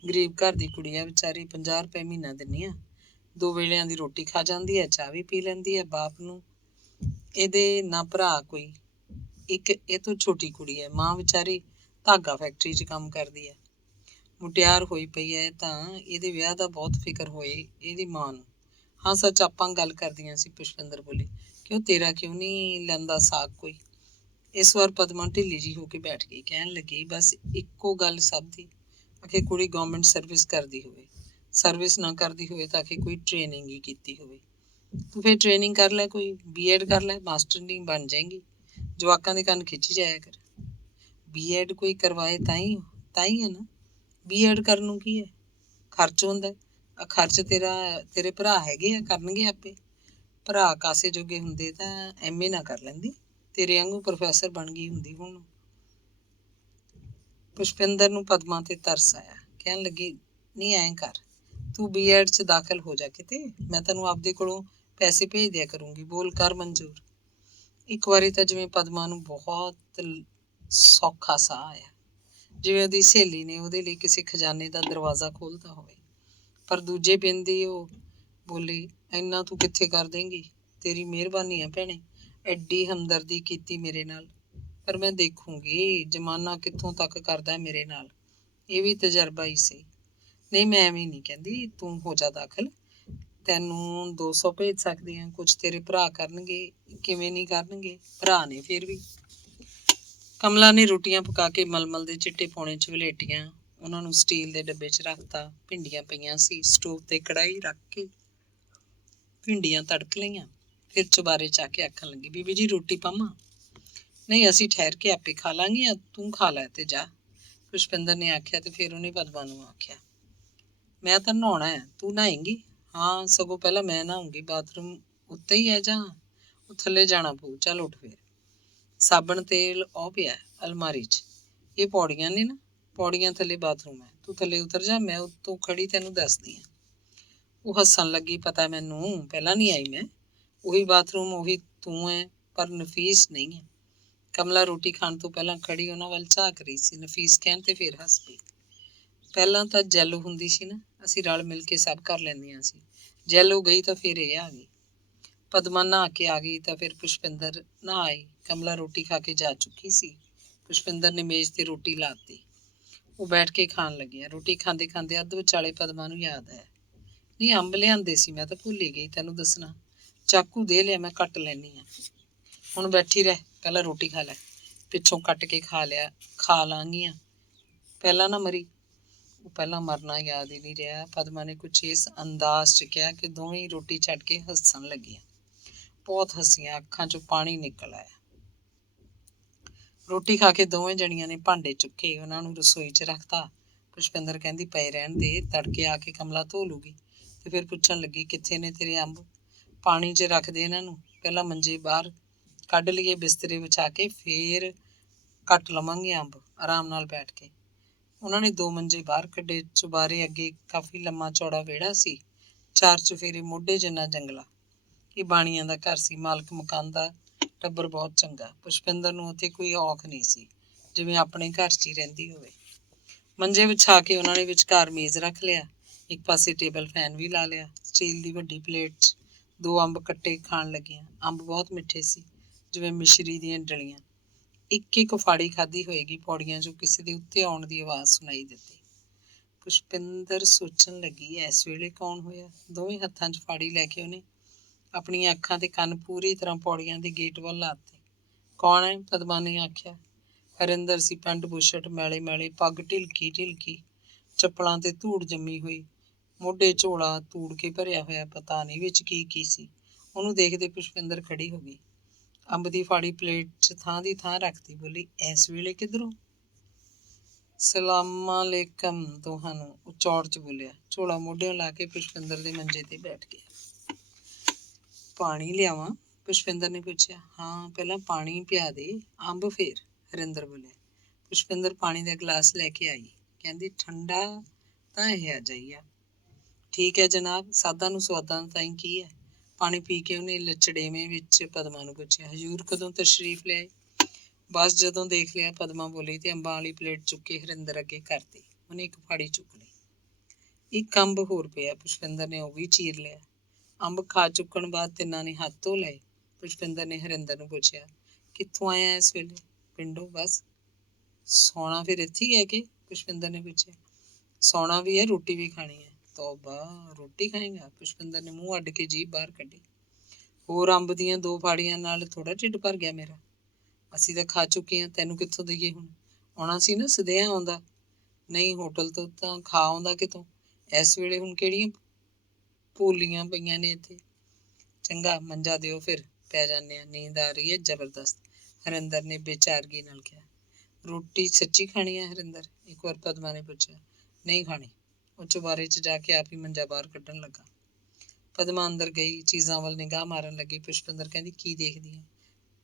ਗਰੀਬ ਘਰ ਦੀ ਕੁੜੀ ਆ ਵਿਚਾਰੀ, 50 ਰੁਪਏ ਮਹੀਨਾ ਦਿੰਦੀ ਆ, 2 ਵੇਲਿਆਂ ਦੀ ਰੋਟੀ ਖਾ ਜਾਂਦੀ ਹੈ, ਚਾਹ ਵੀ ਪੀ ਲੈਂਦੀ ਹੈ। ਬਾਪ ਨੂੰ ਇਹਦੇ ਨਾ ਭਰਾ ਕੋਈ, ਇੱਕ ਇਹ ਤੋਂ ਛੋਟੀ ਕੁੜੀ ਹੈ। ਮਾਂ ਵਿਚਾਰੀ ਧਾਗਾ ਫੈਕਟਰੀ 'ਚ ਕੰਮ ਕਰਦੀ ਹੈ। ਮੁਟਿਆਰ ਹੋਈ ਪਈ ਹੈ ਤਾਂ ਇਹਦੇ ਵਿਆਹ ਦਾ ਬਹੁਤ ਫਿਕਰ ਹੋਏ ਇਹਦੀ ਮਾਂ ਨੂੰ। ਹਾਂ ਸੱਚ, ਆਪਾਂ ਗੱਲ ਕਰਦੀਆਂ ਸੀ। ਪੁਸ਼ਪਿੰਦਰ ਬੋਲੀ, ਕਿਉਂ ਤੇਰਾ ਕਿਉਂ ਨਹੀਂ ਲੈਂਦਾ ਸਾਕ ਕੋਈ? ਇਸ ਵਾਰ ਪਦਮਾ ਢਿੱਲੀ ਜੀ ਹੋ ਕੇ ਬੈਠ ਗਈ। ਕਹਿਣ ਲੱਗੀ, ਬਸ ਇੱਕੋ ਗੱਲ ਸਭ ਦੀ, ਆਖੇ ਕੁੜੀ ਗਵਰਨਮੈਂਟ ਸਰਵਿਸ ਕਰਦੀ ਹੋਵੇ, ਸਰਵਿਸ ਨਾ ਕਰਦੀ ਹੋਵੇ ਤਾਂ ਆਖੇ ਕੋਈ ਟ੍ਰੇਨਿੰਗ ਹੀ ਕੀਤੀ ਹੋਵੇ। ਤੂੰ ਫਿਰ ਟ੍ਰੇਨਿੰਗ ਕਰ ਲੈ, ਕੋਈ ਬੀਐਡ ਕਰ ਲੈ, ਮਾਸਟਰਨੀ ਬਣ ਜਾਏਗੀ। ਜਵਾਕਾਂ ਦੇ ਕੰਨ ਖਿੱਚੀ ਜਾਇਆ ਕਰ। ਬੀਐਡ ਕੋਈ ਕਰਵਾਏ ਤਾਂ ਹੀ ਹੈ ਨਾ। ਬੀਐਡ ਕਰਨ ਨੂੰ ਕੀ ਹੈ? ਖਰਚ ਹੁੰਦਾ। ਖਰਚ ਤੇਰੇ ਭਰਾ ਹੈਗੇ ਆ, ਕਰਨਗੇ ਆਪੇ। ਭਰਾ ਕਾਸੇ ਜੋਗੇ ਹੁੰਦੇ ਤਾਂ ਐਮਏ ਨਾ ਕਰ ਲੈਂਦੀ, ਤੇਰੇ ਵਾਂਗੂ ਪ੍ਰੋਫੈਸਰ ਬਣ ਗਈ ਹੁੰਦੀ ਹੁਣ। ਪੁਸ਼ਪਿੰਦਰ ਨੂੰ ਪਦਮਾ ਤੇ ਤਰਸ ਆਇਆ। ਕਹਿਣ ਲੱਗੀ, ਨਹੀਂ ਐਂ ਕਰ, ਤੂੰ ਬੀਐਡ 'ਚ ਦਾਖਲ ਹੋ ਜਾ ਕਿਤੇ, ਮੈਂ ਤੈਨੂੰ ਆਪਦੇ ਕੋਲੋਂ ਪੈਸੇ ਭੇਜ ਦਿਆ ਕਰੂੰਗੀ। ਬੋਲ ਕਰ ਮਨਜ਼ੂਰ। ਇੱਕ ਵਾਰੀ ਤਾਂ ਜਿਵੇਂ ਪਦਮਾ ਨੂੰ ਬਹੁਤ ਸੌਖਾ ਸਾਹ ਆਇਆ, ਜਿਵੇਂ ਉਹਦੀ ਸਹੇਲੀ ਨੇ ਉਹਦੇ ਲਈ ਕਿਸੇ ਖਜ਼ਾਨੇ ਦਾ ਦਰਵਾਜ਼ਾ ਖੋਲ੍ਹਤਾ ਹੋਵੇ। ਪਰ ਦੂਜੇ ਦਿਨ ਦੀ ਉਹ ਬੋਲੀ, ਇੰਨਾ ਤੂੰ ਕਿੱਥੇ ਕਰ ਦੇਂਗੀ? ਤੇਰੀ ਮਿਹਰਬਾਨੀ ਹੈ ਭੈਣੇ, ਐਡੀ ਹਮਦਰਦੀ ਕੀਤੀ ਮੇਰੇ ਨਾਲ। ਪਰ ਮੈਂ ਦੇਖੂੰਗੀ ਜ਼ਮਾਨਾ ਕਿੱਥੋਂ ਤੱਕ ਕਰਦਾ ਮੇਰੇ ਨਾਲ। ਇਹ ਵੀ ਤਜਰਬਾ ਹੀ ਸੀ। ਨਹੀਂ, ਮੈਂ ਐਵੇਂ ਨਹੀਂ ਕਹਿੰਦੀ, ਤੂੰ ਹੋ ਜਾ ਦਾਖਲ, ਤੈਨੂੰ 200 ਭੇਜ ਸਕਦੀ ਹਾਂ। ਕੁਛ ਤੇਰੇ ਭਰਾ ਕਰਨਗੇ। ਕਿਵੇਂ ਨਹੀਂ ਕਰਨਗੇ, ਭਰਾ ਨੇ ਫਿਰ ਵੀ। ਕਮਲਾ ਨੇ ਰੋਟੀਆਂ ਪਕਾ ਕੇ ਮਲਮਲ ਦੇ ਚਿੱਟੇ ਪੌਣੇ 'ਚ ਵਲੇਟੀਆਂ। ਉਹਨਾਂ ਨੂੰ ਸਟੀਲ ਦੇ ਡੱਬੇ 'ਚ ਰੱਖਤਾ। ਭਿੰਡੀਆਂ ਪਈਆਂ ਸੀ। ਸਟੋਵ 'ਤੇ ਕੜਾਹੀ ਰੱਖ ਕੇ ਭਿੰਡੀਆਂ ਤੜਕ ਲਈਆਂ। ਫਿਰ ਚੁਬਾਰੇ 'ਚ ਆ ਕੇ ਆਖਣ ਲੱਗੀ, ਬੀਬੀ ਜੀ ਰੋਟੀ ਪਾਵਾਂ? ਨਹੀਂ, ਅਸੀਂ ਠਹਿਰ ਕੇ ਆਪੇ ਖਾ ਲਾਂਗੇ, ਤੂੰ ਖਾ ਲੈ ਤੇ ਜਾ। ਪੁਸ਼ਪਿੰਦਰ ਨੇ ਆਖਿਆ ਤੇ ਫਿਰ ਉਹਨੇ ਪਦਮਾ ਨੂੰ ਆਖਿਆ, ਮੈਂ ਤਾਂ ਨਹਾਉਣਾ ਹੈ, ਤੂੰ ਨਹਾਏਂਗੀ? ਹਾਂ, ਸਗੋਂ ਪਹਿਲਾਂ ਮੈਂ ਨਹਾਉਂਗੀ। ਬਾਥਰੂਮ ਉੱਤੇ ਹੀ ਹੈ ਜਾਂ ਉਹ ਥੱਲੇ ਜਾਣਾ ਪਊ? ਚੱਲ ਉੱਠ ਫਿਰ। ਸਾਬਣ ਤੇਲ ਉਹ ਪਿਆ ਅਲਮਾਰੀ 'ਚ। ਇਹ ਪੌੜੀਆਂ ਨੇ ਨਾ, ਪੌੜੀਆਂ ਥੱਲੇ ਬਾਥਰੂਮ ਹੈ। ਤੂੰ ਥੱਲੇ ਉਤਰ ਜਾ, ਮੈਂ ਉੱਤੋਂ ਖੜੀ ਤੈਨੂੰ ਦੱਸਦੀ ਹਾਂ। ਉਹ ਹੱਸਣ ਲੱਗੀ, ਪਤਾ ਮੈਨੂੰ, ਪਹਿਲਾਂ ਨਹੀਂ ਆਈ ਮੈਂ। ਉਹੀ ਬਾਥਰੂਮ, ਉਹੀ ਤੂੰ ਹੈ, ਪਰ ਨਫੀਸ ਨਹੀਂ ਹੈ। ਕਮਲਾ ਰੋਟੀ ਖਾਣ ਤੋਂ ਪਹਿਲਾਂ ਖੜੀ ਉਹਨਾਂ ਵੱਲ ਝਾਕ ਰਹੀ ਸੀ। ਨਫੀਸ ਕਹਿਣ ਤੇ ਫਿਰ ਹੱਸ ਪਈ। ਪਹਿਲਾਂ ਤਾਂ ਜੈਲੋ ਹੁੰਦੀ ਸੀ ਨਾ, ਅਸੀਂ ਰਲ ਮਿਲ ਕੇ ਸਭ ਕਰ ਲੈਂਦੀਆਂ ਸੀ। ਜੈਲੋ ਗਈ ਤਾਂ ਫਿਰ ਇਹ ਆ ਗਈ। ਪਦਮਾ ਨਹਾ ਕੇ ਆ ਗਈ ਤਾਂ ਫਿਰ ਪੁਸ਼ਪਿੰਦਰ ਨਹਾ ਆਈ। ਕਮਲਾ ਰੋਟੀ ਖਾ ਕੇ ਜਾ ਚੁੱਕੀ ਸੀ। ਪੁਸ਼ਪਿੰਦਰ ਨੇ ਮੇਜ਼ ਤੇ ਰੋਟੀ ਲਾਤੀ। ਉਹ ਬੈਠ ਕੇ ਖਾਣ ਲੱਗਿਆ। ਰੋਟੀ ਖਾਂਦੇ ਖਾਂਦੇ ਅੱਧ ਵਿਚਾਲੇ ਪਦਮਾ ਨੂੰ ਯਾਦ ਆਇਆ, ਨਹੀਂ ਅੰਬ ਲਿਆਂਦੇ ਸੀ, ਮੈਂ ਤਾਂ ਭੁੱਲ ਹੀ ਗਈ ਤੈਨੂੰ ਦੱਸਣਾ। ਚਾਕੂ ਦੇ ਲਿਆ, ਮੈਂ ਕੱਟ ਲੈਂਦੀ ਹਾਂ। ਹੁਣ ਬੈਠੀ ਰਹਿ, ਪਹਿਲਾਂ ਰੋਟੀ ਖਾ ਲੈ, ਪਿੱਛੋਂ ਕੱਟ ਕੇ ਖਾ ਲਾਂਗੀਆਂ। ਪਹਿਲਾਂ ਨਾ ਮਰੀ। ਉਹ ਪਹਿਲਾਂ ਮਰਨਾ ਯਾਦ ਹੀ ਨਹੀਂ ਰਿਹਾ। ਪਦਮਾ ਨੇ ਕੁਛ ਇਸ ਅੰਦਾਜ਼ 'ਚ ਕਿਹਾ ਕਿ ਦੋਵੇਂ ਰੋਟੀ ਛੱਡ ਕੇ ਹੱਸਣ ਲੱਗੀਆਂ। ਬਹੁਤ ਹੱਸੀਆਂ, ਅੱਖਾਂ 'ਚੋਂ ਪਾਣੀ ਨਿਕਲ ਆਇਆ। ਰੋਟੀ ਖਾ ਕੇ ਦੋਵੇਂ ਜਣੀਆਂ ਨੇ ਭਾਂਡੇ ਚੁੱਕੇ, ਉਹਨਾਂ ਨੂੰ ਰਸੋਈ 'ਚ ਰੱਖਤਾ। ਪੁਸ਼ਪਿੰਦਰ ਕਹਿੰਦੀ, ਪਏ ਰਹਿਣ ਦੇ, ਤੜਕੇ ਆ ਕੇ ਕਮਲਾ ਧੋ ਲੂਗੀ। ਤੇ ਫਿਰ ਪੁੱਛਣ ਲੱਗੀ, ਕਿੱਥੇ ਨੇ ਤੇਰੇ ਅੰਬ? ਪਾਣੀ 'ਚ ਰੱਖ ਦੇ ਇਹਨਾਂ ਨੂੰ, ਪਹਿਲਾਂ ਮੰਜੇ ਬਾਹਰ ਕੱਢ ਲਈਏ, ਬਿਸਤਰੇ ਵਿਛਾ ਕੇ ਫੇਰ ਕੱਟ ਲਵਾਂਗੇ ਅੰਬ ਆਰਾਮ ਨਾਲ ਬੈਠ ਕੇ। ਉਹਨਾਂ ਨੇ 2 ਮੰਜੇ ਬਾਹਰ ਕੱਢੇ। ਚੁਬਾਰੇ ਅੱਗੇ ਕਾਫੀ ਲੰਮਾ ਚੌੜਾ ਵਿਹੜਾ ਸੀ। 4 ਚੁਫੇਰੇ ਮੋਢੇ ਜਿੰਨਾ ਜੰਗਲਾ। ਇਹ ਬਾਣੀਆਂ ਦਾ ਘਰ ਸੀ। ਮਾਲਕ ਮਕਾਨ ਦਾ ਟੱਬਰ ਬਹੁਤ ਚੰਗਾ। ਪੁਸ਼ਪਿੰਦਰ ਨੂੰ ਉੱਥੇ ਕੋਈ ਔਖ ਨਹੀਂ ਸੀ, ਜਿਵੇਂ ਆਪਣੇ ਘਰ 'ਚ ਹੀ ਰਹਿੰਦੀ ਹੋਵੇ। ਮੰਜੇ ਵਿਛਾ ਕੇ ਉਹਨਾਂ ਨੇ ਵਿਚਕਾਰ ਮੇਜ਼ ਰੱਖ ਲਿਆ। ਇੱਕ ਪਾਸੇ ਟੇਬਲ ਫੈਨ ਵੀ ਲਾ ਲਿਆ। ਸਟੀਲ ਦੀ ਵੱਡੀ ਪਲੇਟ 'ਚ 2 ਅੰਬ ਕੱਟੇ ਖਾਣ ਲੱਗੀਆਂ। ਅੰਬ ਬਹੁਤ ਮਿੱਠੇ ਸੀ, ਜਿਵੇਂ ਮਿਸ਼ਰੀ ਦੀਆਂ ਡਲੀਆਂ। ਇੱਕ ਫਾੜੀ ਖਾਧੀ ਹੋਏਗੀ, ਪੌੜੀਆਂ 'ਚੋਂ ਕਿਸੇ ਦੇ ਉੱਤੇ ਆਉਣ ਦੀ ਆਵਾਜ਼ ਸੁਣਾਈ ਦਿੱਤੀ। ਪੁਸ਼ਪਿੰਦਰ ਸੋਚਣ ਲੱਗੀ, ਇਸ ਵੇਲੇ ਕੌਣ ਹੋਇਆ? ਦੋਵੇਂ ਹੱਥਾਂ 'ਚ ਫਾੜੀ ਲੈ ਕੇ ਉਹਨੇ ਆਪਣੀਆਂ ਅੱਖਾਂ ਤੇ ਕੰਨ ਪੂਰੀ ਤਰ੍ਹਾਂ ਪੌੜੀਆਂ ਦੇ ਗੇਟ ਵੱਲ ਲਾਤੇ। ਕੌਣ ਹੈ? ਪਦਮਾ ਨੇ ਆਖਿਆ। ਹਰਿੰਦਰ ਸੀ। ਪੈਂਟ ਬੁਸ਼ਰਟ ਮੈਲੇ ਮੈਲੇ, ਪੱਗ ਢਿਲਕੀ ਢਿਲਕੀ, ਚੱਪਲਾਂ ਤੇ ਧੂੜ ਜੰਮੀ ਹੋਈ, ਮੋਢੇ ਝੋਲਾ ਧੂੜ ਕੇ ਭਰਿਆ ਹੋਇਆ, ਪਤਾ ਨਹੀਂ ਵਿੱਚ ਕੀ ਸੀ। ਉਹਨੂੰ ਦੇਖਦੇ ਪੁਸ਼ਪਿੰਦਰ ਖੜੀ ਹੋ ਗਈ। ਅੰਬ ਦੀ ਫਾੜੀ ਪਲੇਟ 'ਚ ਥਾਂ ਦੀ ਥਾਂ ਰੱਖਦੀ, ਬੋਲੀ, ਇਸ ਵੇਲੇ ਕਿੱਧਰੋਂ? ਸਲਾਮਾਲੇਕਮ ਤੁਹਾਨੂੰ, ਉਹ ਚੌੜ 'ਚ ਬੋਲਿਆ। ਝੋਲਾ ਮੋਢਿਆਂ ਲਾ ਕੇ ਪੁਸ਼ਪਿੰਦਰ ਦੇ ਮੰਜੇ ਤੇ ਬੈਠ ਗਿਆ। ਪਾਣੀ ਲਿਆਵਾਂ? ਪੁਸ਼ਪਿੰਦਰ ਨੇ ਪੁੱਛਿਆ। ਹਾਂ, ਪਹਿਲਾਂ ਪਾਣੀ ਪਿਆ ਦੇ, ਅੰਬ ਫੇਰ, ਹਰਿੰਦਰ ਬੋਲਿਆ। ਪੁਸ਼ਪਿੰਦਰ ਪਾਣੀ ਦਾ ਗਲਾਸ ਲੈ ਕੇ ਆਈ। ਕਹਿੰਦੀ, ਠੰਡਾ ਤਾਂ ਇਹ ਆ ਜਾਈਆ। ਠੀਕ ਹੈ ਜਨਾਬ, ਸਾਦਾ ਨੂੰ ਸਵਾਦਾਂ ਤਾਂ ਹੀ ਕੀ ਹੈ। ਪਾਣੀ ਪੀ ਕੇ ਉਹਨੇ ਲਚੜੇਵੇਂ ਵਿੱਚ ਪਦਮਾ ਨੂੰ ਪੁੱਛਿਆ, ਹਜ਼ੂਰ ਕਦੋਂ ਤਸ਼ਰੀਫ ਲਿਆਏ? ਬਸ ਜਦੋਂ ਦੇਖ ਲਿਆ, ਪਦਮਾ ਬੋਲੀ ਤੇ ਅੰਬਾਂ ਵਾਲੀ ਪਲੇਟ ਚੁੱਕ ਕੇ ਹਰਿੰਦਰ ਅੱਗੇ ਕਰਤੀ। ਉਹਨੇ ਇੱਕ ਫਾੜੀ ਚੁੱਕ ਲਈ। ਇੱਕ ਅੰਬ ਹੋਰ ਪਿਆ, ਪੁਸ਼ਪਿੰਦਰ ਨੇ ਉਹ ਵੀ ਚੀਰ ਲਿਆ। ਅੰਬ ਖਾ ਚੁੱਕਣ ਬਾਅਦ ਤਿੰਨਾਂ ਨੇ ਹੱਥ ਧੋ ਲਏ। ਪੁਸ਼ਪਿੰਦਰ ਨੇ ਹਰਿੰਦਰ ਨੂੰ ਪੁੱਛਿਆ, ਕਿੱਥੋਂ ਆਇਆ ਇਸ ਵੇਲੇ? ਪਿੰਡੋਂ। ਬਸ? ਸੌਣਾ ਫਿਰ ਇੱਥੇ ਹੀ ਹੈ ਕਿ? ਪੁਸ਼ਪਿੰਦਰ ਨੇ ਪੁੱਛਿਆ। ਸੌਣਾ ਵੀ ਹੈ, ਰੋਟੀ ਵੀ ਖਾਣੀ ਹੈ। ਤੋਬਾ, ਰੋਟੀ ਖਾਏਗਾ? ਪੁਸ਼ਪਿੰਦਰ ਨੇ ਮੂੰਹ ਅੱਡ ਕੇ ਜੀਭ ਬਾਹਰ ਕੱਢੀ। ਹੋਰ ਅੰਬ ਦੀਆਂ 2 ਫਾੜੀਆਂ ਨਾਲ ਥੋੜਾ ਢਿੱਡ ਭਰ ਗਿਆ ਮੇਰਾ? ਅਸੀਂ ਤਾਂ ਖਾ ਚੁੱਕੇ ਹਾਂ, ਤੈਨੂੰ ਕਿੱਥੋਂ ਦੇਈਏ ਹੁਣ? ਆਉਣਾ ਸੀ ਨਾ, ਸਦਿਆਂ ਆਉਂਦਾ। ਨਹੀਂ, ਹੋਟਲ ਤੋਂ ਤਾਂ ਖਾ ਆਉਂਦਾ ਕਿਤੋਂ। ਇਸ ਵੇਲੇ ਹੁਣ ਕਿਹੜੀਆਂ ਭੋਲੀਆਂ ਪਈਆਂ ਨੇ ਇੱਥੇ। ਚੰਗਾ, ਮੰਜਾ ਦਿਓ ਫਿਰ, ਪੈ ਜਾਂਦੇ ਹਾਂ, ਨੀਂਦ ਆ ਰਹੀ ਹੈ ਜ਼ਬਰਦਸਤ, ਹਰਿੰਦਰ ਨੇ ਬੇਚਾਰਗੀ ਨਾਲ ਕਿਹਾ। ਰੋਟੀ ਸੱਚੀ ਖਾਣੀ ਹੈ ਹਰਿੰਦਰ? ਇੱਕ ਵਾਰ ਪਦਮਾ ਨੇ ਪੁੱਛਿਆ। ਨਹੀਂ ਖਾਣੀ। ਉਹ ਚੁਬਾਰੇ 'ਚ ਜਾ ਕੇ ਆਪ ਹੀ ਮੰਜਾ ਬਾਹਰ ਕੱਢਣ ਲੱਗਾ। ਪਦਮਾ ਅੰਦਰ ਗਈ, ਚੀਜ਼ਾਂ ਵੱਲ ਨਿਗਾਹ ਮਾਰਨ ਲੱਗੀ। ਪੁਸ਼ਪਿੰਦਰ ਕਹਿੰਦੀ, ਕੀ ਦੇਖਦੀ ਹੈ?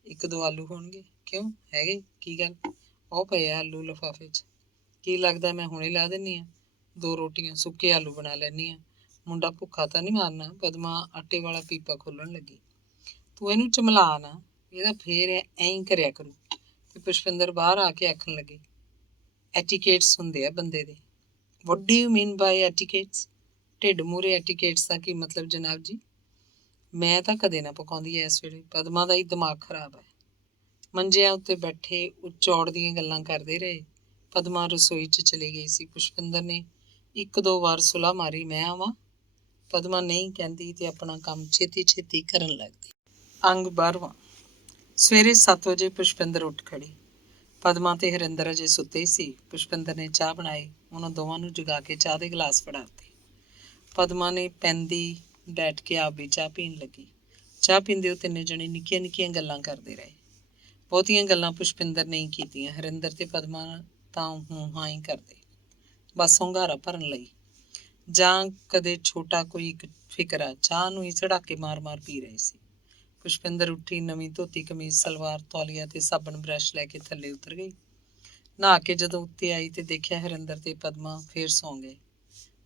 1-2 ਆਲੂ ਹੋਣਗੇ। ਕਿਉਂ, ਹੈਗੇ? ਕੀ ਗੱਲ? ਉਹ ਪਏ ਆ ਆਲੂ ਲਿਫਾਫੇ 'ਚ। ਕੀ ਲੱਗਦਾ ਮੈਂ ਹੁਣੇ ਲਾ ਦਿੰਦੀ ਹਾਂ? 2 ਰੋਟੀਆਂ, ਸੁੱਕੇ ਆਲੂ ਬਣਾ ਲੈਂਦੀ ਹਾਂ। ਮੁੰਡਾ ਭੁੱਖਾ ਤਾਂ ਨਹੀਂ ਮਾਰਨਾ? ਪਦਮਾ ਆਟੇ ਵਾਲਾ ਪੀਪਾ ਖੋਲ੍ਹਣ ਲੱਗੀ। ਤੂੰ ਇਹਨੂੰ ਚਮਲਾ ਨਾ, ਇਹਦਾ ਫੇਰ ਐਂ ਹੀ ਕਰਿਆ ਕਰੂ। ਤੇ ਪੁਸ਼ਪਿੰਦਰ ਬਾਹਰ ਆ ਕੇ ਆਖਣ ਲੱਗੀ, ਐਟੀਕੇਟਸ ਹੁੰਦੇ ਆ ਬੰਦੇ ਦੇ। What do you mean by etiquettes? ਢਿੱਡ ਮੂਹਰੇ ਐਟੀਕੇਟਸ ਦਾ ਕੀ ਮਤਲਬ ਜਨਾਬ ਜੀ? ਮੈਂ ਤਾਂ ਕਦੇ ਨਾ ਪਕਾਉਂਦੀ ਐ ਇਸ ਵੇਲੇ। ਪਦਮਾ ਦਾ ਹੀ ਦਿਮਾਗ ਖਰਾਬ ਹੈ। ਮੰਜਿਆਂ ਉੱਤੇ ਬੈਠੇ ਉਹ ਚੌੜ ਦੀਆਂ ਗੱਲਾਂ ਕਰਦੇ ਰਹੇ। ਪਦਮਾ ਰਸੋਈ 'ਚ ਚਲੀ ਗਈ ਸੀ। ਪੁਸ਼ਪਿੰਦਰ ਨੇ 1-2 ਵਾਰ ਸੁਲਾਹ ਮਾਰੀ, ਮੈਂ ਆਵਾਂ? ਪਦਮਾ ਨਹੀਂ ਕਹਿੰਦੀ ਤੇ ਆਪਣਾ ਕੰਮ ਛੇਤੀ ਛੇਤੀ ਕਰਨ ਲੱਗਦੀ। ਅੰਗ 12ਵਾਂ। ਸਵੇਰੇ 7 ਵਜੇ ਪੁਸ਼ਪਿੰਦਰ ਉੱਠ ਖੜੀ। ਪਦਮਾ ਤੇ ਹਰਿੰਦਰ ਅਜੇ ਸੁੱਤੇ ਸੀ। ਪੁਸ਼ਪਿੰਦਰ ਨੇ ਚਾਹ ਬਣਾਈ, ਉਹਨਾਂ ਦੋਵਾਂ ਨੂੰ ਜਗਾ ਕੇ ਚਾਹ ਦੇ ਗਲਾਸ ਫੜਾਤੇ। ਪਦਮਾ ਨੇ ਪੈਂਦੀ ਬੈਠ ਕੇ ਆਪ ਵੀ ਚਾਹ ਪੀਣ ਲੱਗੀ। ਚਾਹ ਪੀਂਦੇ ਉਹ ਤਿੰਨੇ ਜਣੇ ਨਿੱਕੀਆਂ ਨਿੱਕੀਆਂ ਗੱਲਾਂ ਕਰਦੇ ਰਹੇ। ਬਹੁਤੀਆਂ ਗੱਲਾਂ ਪੁਸ਼ਪਿੰਦਰ ਨੇ ਹੀ ਕੀਤੀਆਂ। ਹਰਿੰਦਰ ਤੇ ਪਦਮਾ ਤਾਂ ਹੂੰ ਹਾਂ ਹੀ ਕਰਦੇ, ਬਸ ਹੁੰਗਾਰਾ ਭਰਨ ਲਈ। ਜਾਂ ਕਦੇ ਛੋਟਾ ਕੋਈ ਇੱਕ ਫਿਕਰਾ ਚਾਹ ਨੂੰ ਹੀ ਚੜਾਕੇ ਮਾਰ ਪੀ ਰਹੇ ਸੀ। ਪੁਸ਼ਪਿੰਦਰ ਉੱਠੀ, ਨਵੀਂ ਧੋਤੀ ਕਮੀਜ਼, ਸਲਵਾਰ, ਤੌਲੀਆ ਤੇ ਸਾਬਣ ਬਰਸ਼ ਲੈ ਕੇ ਥੱਲੇ ਉਤਰ ਗਈ। ਨਹਾ ਕੇ ਜਦੋਂ ਉੱਤੇ ਆਈ ਤੇ ਦੇਖਿਆ ਹਰਿੰਦਰ ਤੇ ਪਦਮਾ ਫੇਰ ਸੌਂ ਗਏ।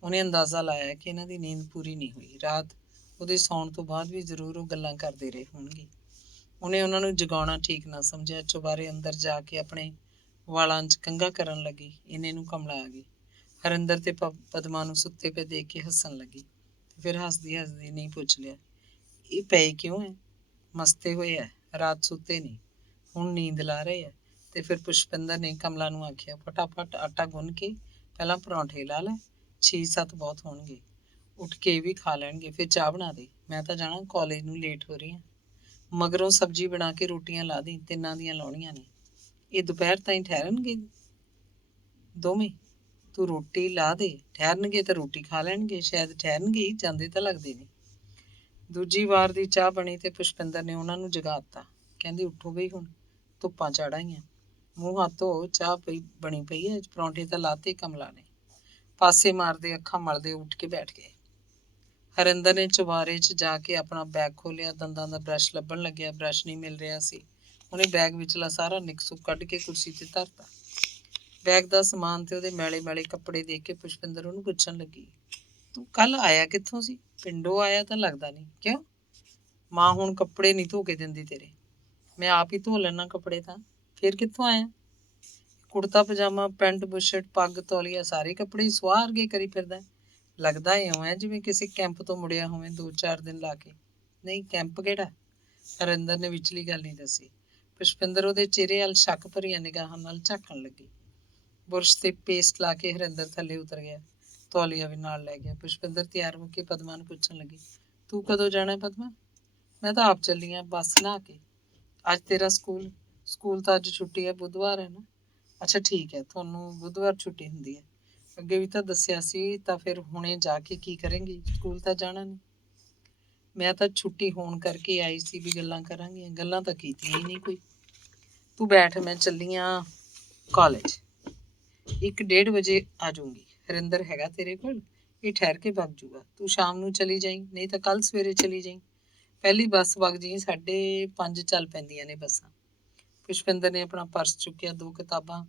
ਉਹਨੇ ਅੰਦਾਜ਼ਾ ਲਾਇਆ ਕਿ ਇਹਨਾਂ ਦੀ ਨੀਂਦ ਪੂਰੀ ਨਹੀਂ ਹੋਈ। ਰਾਤ ਉਹਦੇ ਸੌਣ ਤੋਂ ਬਾਅਦ ਵੀ ਜ਼ਰੂਰ ਉਹ ਗੱਲਾਂ ਕਰਦੇ ਰਹੇ ਹੋਣਗੇ। ਉਹਨੇ ਉਹਨਾਂ ਨੂੰ ਜਗਾਉਣਾ ਠੀਕ ਨਾ ਸਮਝਿਆ। ਚੁਬਾਰੇ ਅੰਦਰ ਜਾ ਕੇ ਆਪਣੇ ਵਾਲਾਂ 'ਚ ਕੰਘਾ ਕਰਨ ਲੱਗੀ। ਇੰਨੇ ਨੂੰ ਕਮਲਾ ਆ ਗਈ। ਹਰਿੰਦਰ ਤੇ ਪਦਮਾ ਨੂੰ ਸੁੱਤੇ ਪਏ ਦੇਖ ਕੇ ਹੱਸਣ ਲੱਗੀ ਤੇ ਫਿਰ ਹੱਸਦੀ ਹੱਸਦੀ ਨਹੀਂ ਪੁੱਛ ਲਿਆ, ਇਹ ਪਏ ਕਿਉਂ ਹੈ? ਮਸਤੇ ਹੋਏ ਐ, ਰਾਤ ਸੁੱਤੇ ਨਹੀਂ, ਹੁਣ ਨੀਂਦ ਲਾ ਰਹੇ ਐ। ਤੇ ਫਿਰ ਪੁਸ਼ਪਿੰਦਰ ਨੇ ਕਮਲਾ ਨੂੰ ਆਖਿਆ, ਫਟਾਫਟ ਆਟਾ ਗੁੰਨ ਕੇ ਪਹਿਲਾਂ ਪਰੌਂਠੇ ਲਾ ਲੈ, 6-7 ਬਹੁਤ ਹੋਣਗੇ। ਉੱਠ ਕੇ ਇਹ ਵੀ ਖਾ ਲੈਣਗੇ, ਫਿਰ ਚਾਹ ਬਣਾ ਦੇ, ਮੈਂ ਤਾਂ ਜਾਣਾ ਕਾਲਜ ਨੂੰ, ਲੇਟ ਹੋ ਰਹੀ ਹਾਂ। ਮਗਰੋਂ ਸਬਜ਼ੀ ਬਣਾ ਕੇ ਰੋਟੀਆਂ ਲਾ ਦੀ, ਤਿੰਨਾਂ ਦੀਆਂ ਲਾਉਣੀਆਂ ਨੇ। ਇਹ ਦੁਪਹਿਰ ਤਾਈਂ ਠਹਿਰਨਗੇ ਦੋਵੇਂ? ਤੂੰ ਰੋਟੀ ਲਾ ਦੇ, ਠਹਿਰਨਗੇ ਤਾਂ ਰੋਟੀ ਖਾ ਲੈਣਗੇ। ਸ਼ਾਇਦ ਠਹਿਰਨਗੇ ਹੀ, ਜਾਂਦੇ ਤਾਂ ਲੱਗਦੇ ਨਹੀਂ। ਦੂਜੀ ਵਾਰ ਦੀ ਚਾਹ ਬਣੀ ਤੇ ਪੁਸ਼ਪਿੰਦਰ ਨੇ ਉਹਨਾਂ ਨੂੰ ਜਗਾ ਦਿੱਤਾ। ਕਹਿੰਦੀ, ਉੱਠੋ ਬਈ ਹੁਣ, ਧੁੱਪਾਂ ਚੜ੍ਹ ਆਈਆਂ, ਮੂੰਹ ਹੱਥ ਧੋ, ਚਾਹ ਬਣੀ ਪਈ ਹੈ। ਪਰੌਂਠੇ ਤਾਂ ਲਾਤੇ ਕਮਲਾ ਨੇ। ਪਾਸੇ ਮਾਰਦੇ, ਅੱਖਾਂ ਮਲਦੇ ਉੱਠ ਕੇ ਬੈਠ ਗਏ। ਹਰਿੰਦਰ ਨੇ ਚੁਬਾਰੇ 'ਚ ਜਾ ਕੇ ਆਪਣਾ ਬੈਗ ਖੋਲ੍ਹਿਆ। ਦੰਦਾਂ ਦਾ ਬਰਸ਼ ਲੱਭਣ ਲੱਗਿਆ, ਬਰਸ਼ ਨਹੀਂ ਮਿਲ ਰਿਹਾ ਸੀ। ਉਹਨੇ ਬੈਗ ਵਿਚਲਾ ਸਾਰਾ ਨਿੱਕ ਸੁੱਕ ਕੱਢ ਕੇ ਕੁਰਸੀ ਤੇ ਧਰਤਾ। ਬੈਗ ਦਾ ਸਮਾਨ ਤੇ ਉਹਦੇ ਮੈਲੇ ਮੈਲੇ ਕੱਪੜੇ ਦੇਖ ਕੇ ਪੁਸ਼ਪਿੰਦਰ ਉਹਨੂੰ ਪੁੱਛਣ ਲੱਗੀ, ਤੂੰ ਕੱਲ ਆਇਆ ਕਿੱਥੋਂ ਸੀ? ਪਿੰਡੋਂ ਆਇਆ ਤਾਂ ਲੱਗਦਾ ਨਹੀਂ। ਕਿਉਂ? ਮਾਂ ਹੁਣ ਕੱਪੜੇ ਨਹੀਂ ਧੋ ਕੇ ਦਿੰਦੀ ਤੇਰੇ? ਮੈਂ ਆਪ ਹੀ ਧੋ ਲੈਣਾ ਕੱਪੜੇ ਤਾਂ। ਫਿਰ ਕਿੱਥੋਂ ਆਇਆ? ਕੁੜਤਾ ਪਜਾਮਾ, ਪੈਂਟ ਬੁਸ਼ਰਟ, ਪੱਗ, ਤੌਲੀਆ, ਸਾਰੇ ਕੱਪੜੇ ਹੀ ਸੁਆਹ ਵਰਗੇ ਕਰੀ ਫਿਰਦਾ। ਲੱਗਦਾ ਇਉਂ ਹੈ ਜਿਵੇਂ ਕਿਸੇ ਕੈਂਪ ਤੋਂ ਮੁੜਿਆ ਹੋਵੇ 2-4 ਦਿਨ ਲਾ ਕੇ। ਨਹੀਂ, ਕੈਂਪ ਕਿਹੜਾ? ਹਰਿੰਦਰ ਨੇ ਵਿਚਲੀ ਗੱਲ ਨਹੀਂ ਦੱਸੀ। ਪੁਸ਼ਪਿੰਦਰ ਉਹਦੇ ਚਿਹਰੇ ਵੱਲ ਸ਼ੱਕ ਭਰੀਆਂ ਨਿਗਾਹਾਂ ਨਾਲ ਝਾਕਣ ਲੱਗੀ। ਬੁਰਸ਼ ਤੇ ਪੇਸਟ ਲਾ ਕੇ ਹਰਿੰਦਰ ਥੱਲੇ ਉਤਰ ਗਿਆ। ਤੌਲੀਆ ਵੀ ਨਾਲ ਲੈ ਗਿਆ। ਪੁਸ਼ਪਿੰਦਰ ਤਿਆਰ ਹੋ ਕੇ ਪਦਮਾ ਨੂੰ ਪੁੱਛਣ ਲੱਗੀ, ਤੂੰ ਕਦੋਂ ਜਾਣਾ ਪਦਮਾ? ਮੈਂ ਤਾਂ ਆਪ ਚੱਲੀ ਆਂ ਬੱਸ ਨਾ ਕੇ। ਅੱਜ ਤੇਰਾ ਸਕੂਲ ਤਾਂ ਅੱਜ ਛੁੱਟੀ ਹੈ, ਬੁੱਧਵਾਰ ਹੈ ਨਾ? ਅੱਛਾ ਠੀਕ ਹੈ, ਤੁਹਾਨੂੰ ਬੁੱਧਵਾਰ ਛੁੱਟੀ ਹੁੰਦੀ ਹੈ। ਅੱਗੇ ਵੀ ਤਾਂ ਦੱਸਿਆ ਸੀ। ਤਾਂ ਫਿਰ ਹੁਣੇ ਜਾ ਕੇ ਕੀ ਕਰੇਂਗੀ? ਸਕੂਲ ਤਾਂ ਜਾਣਾ ਨਹੀਂ। ਮੈਂ ਤਾਂ ਛੁੱਟੀ ਹੋਣ ਕਰਕੇ ਆਈ ਸੀ ਵੀ ਗੱਲਾਂ ਕਰਾਂਗੇ। ਗੱਲਾਂ ਤਾਂ ਕੀਤੀਆਂ ਹੀ ਨਹੀਂ ਕੋਈ। ਤੂੰ ਬੈਠ, ਮੈਂ ਚੱਲੀ ਆਂ ਕਾਲਜ। 1-1:30 ਵਜੇ ਆ ਜਾਊਂਗੀ। ਹਰਿੰਦਰ ਹੈਗਾ ਤੇਰੇ ਕੋਲ? ਇਹ ਠਹਿਰ ਕੇ ਵਗ ਜੂਗਾ। ਤੂੰ ਸ਼ਾਮ ਨੂੰ ਚਲੀ ਜਾਈਂ, ਨਹੀਂ ਤਾਂ ਕੱਲ ਸਵੇਰੇ ਚਲੀ ਜਾਈਂ। ਪਹਿਲੀ ਬੱਸ ਵਗ ਜੀ, 5:30 ਚੱਲ ਪੈਂਦੀਆਂ ਨੇ ਬੱਸਾਂ। ਪੁਸ਼ਪਿੰਦਰ ਨੇ ਆਪਣਾ ਪਰਸ ਚੁੱਕਿਆ, 2 ਕਿਤਾਬਾਂ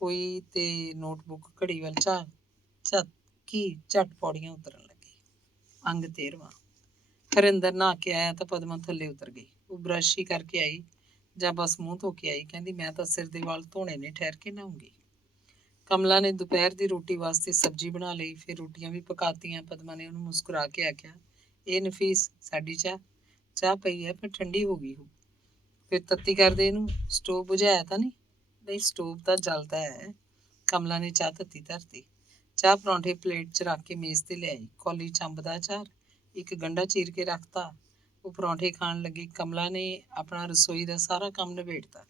ਕੋਈ ਤੇ ਨੋਟਬੁੱਕ ਘੜੀ ਵੱਲ ਝੱਟ ਪੌੜੀਆਂ ਉਤਰਨ ਲੱਗੀ। ਅੰਗ 13ਵਾਂ। ਹਰਿੰਦਰ ਨਹਾ ਕੇ ਆਇਆ ਤਾਂ ਪਦਮਾ ਥੱਲੇ ਉਤਰ ਗਈ। ਉਹ ਬਰਸ਼ ਹੀ ਕਰਕੇ ਆਈ ਜਾਂ ਬਸ ਮੂੰਹ ਧੋ ਕੇ ਆਈ। ਕਹਿੰਦੀ, ਮੈਂ ਤਾਂ ਸਿਰ ਦੇ ਵਾਲ ਧੋਣੇ ਨੇ, ਠਹਿਰ ਕੇ ਨਹਾਉਂਗੀ। ਕਮਲਾ ਨੇ ਦੁਪਹਿਰ ਦੀ ਰੋਟੀ ਵਾਸਤੇ ਸਬਜ਼ੀ ਬਣਾ ਲਈ, ਫਿਰ ਰੋਟੀਆਂ ਵੀ ਪਕਾਤੀਆਂ। ਪਦਮਾ ਨੇ ਉਹਨੂੰ ਮੁਸਕਰਾ ਕੇ ਆਖਿਆ, ਇਹ ਨਫੀਸ, ਸਾਡੀ ਚਾਹ ਪਈ ਹੈ ਪਰ ਠੰਡੀ ਹੋ ਗਈ ਹੋ। ਫਿਰ ਤੱਤੀ ਕਰਦੇ ਇਹਨੂੰ। ਸਟੋਵ ਬੁਝਾਇਆ ਤਾਂ ਨਹੀਂ? ਨਹੀਂ, ਸਟੋਵ ਤਾਂ ਜਲਦਾ ਹੈ। ਕਮਲਾ ਨੇ ਚਾਹ ਤੱਤੀ ਧਰਤੀ। ਚਾਹ ਪਰੌਂਠੇ ਪਲੇਟ 'ਚ ਰੱਖ ਕੇ ਮੇਜ਼ ਤੇ ਲਿਆਈ। ਕੌਲੀ 'ਚ ਅੰਬ ਦਾ ਅਚਾਰ, ਇੱਕ ਗੰਢਾ ਚੀਰ ਕੇ ਰੱਖਤਾ। ਉਹ ਪਰੌਂਠੇ ਖਾਣ ਲੱਗੀ। ਕਮਲਾ ਨੇ ਆਪਣਾ ਰਸੋਈ ਦਾ ਸਾਰਾ ਕੰਮ ਨਿਬੇੜਤਾ।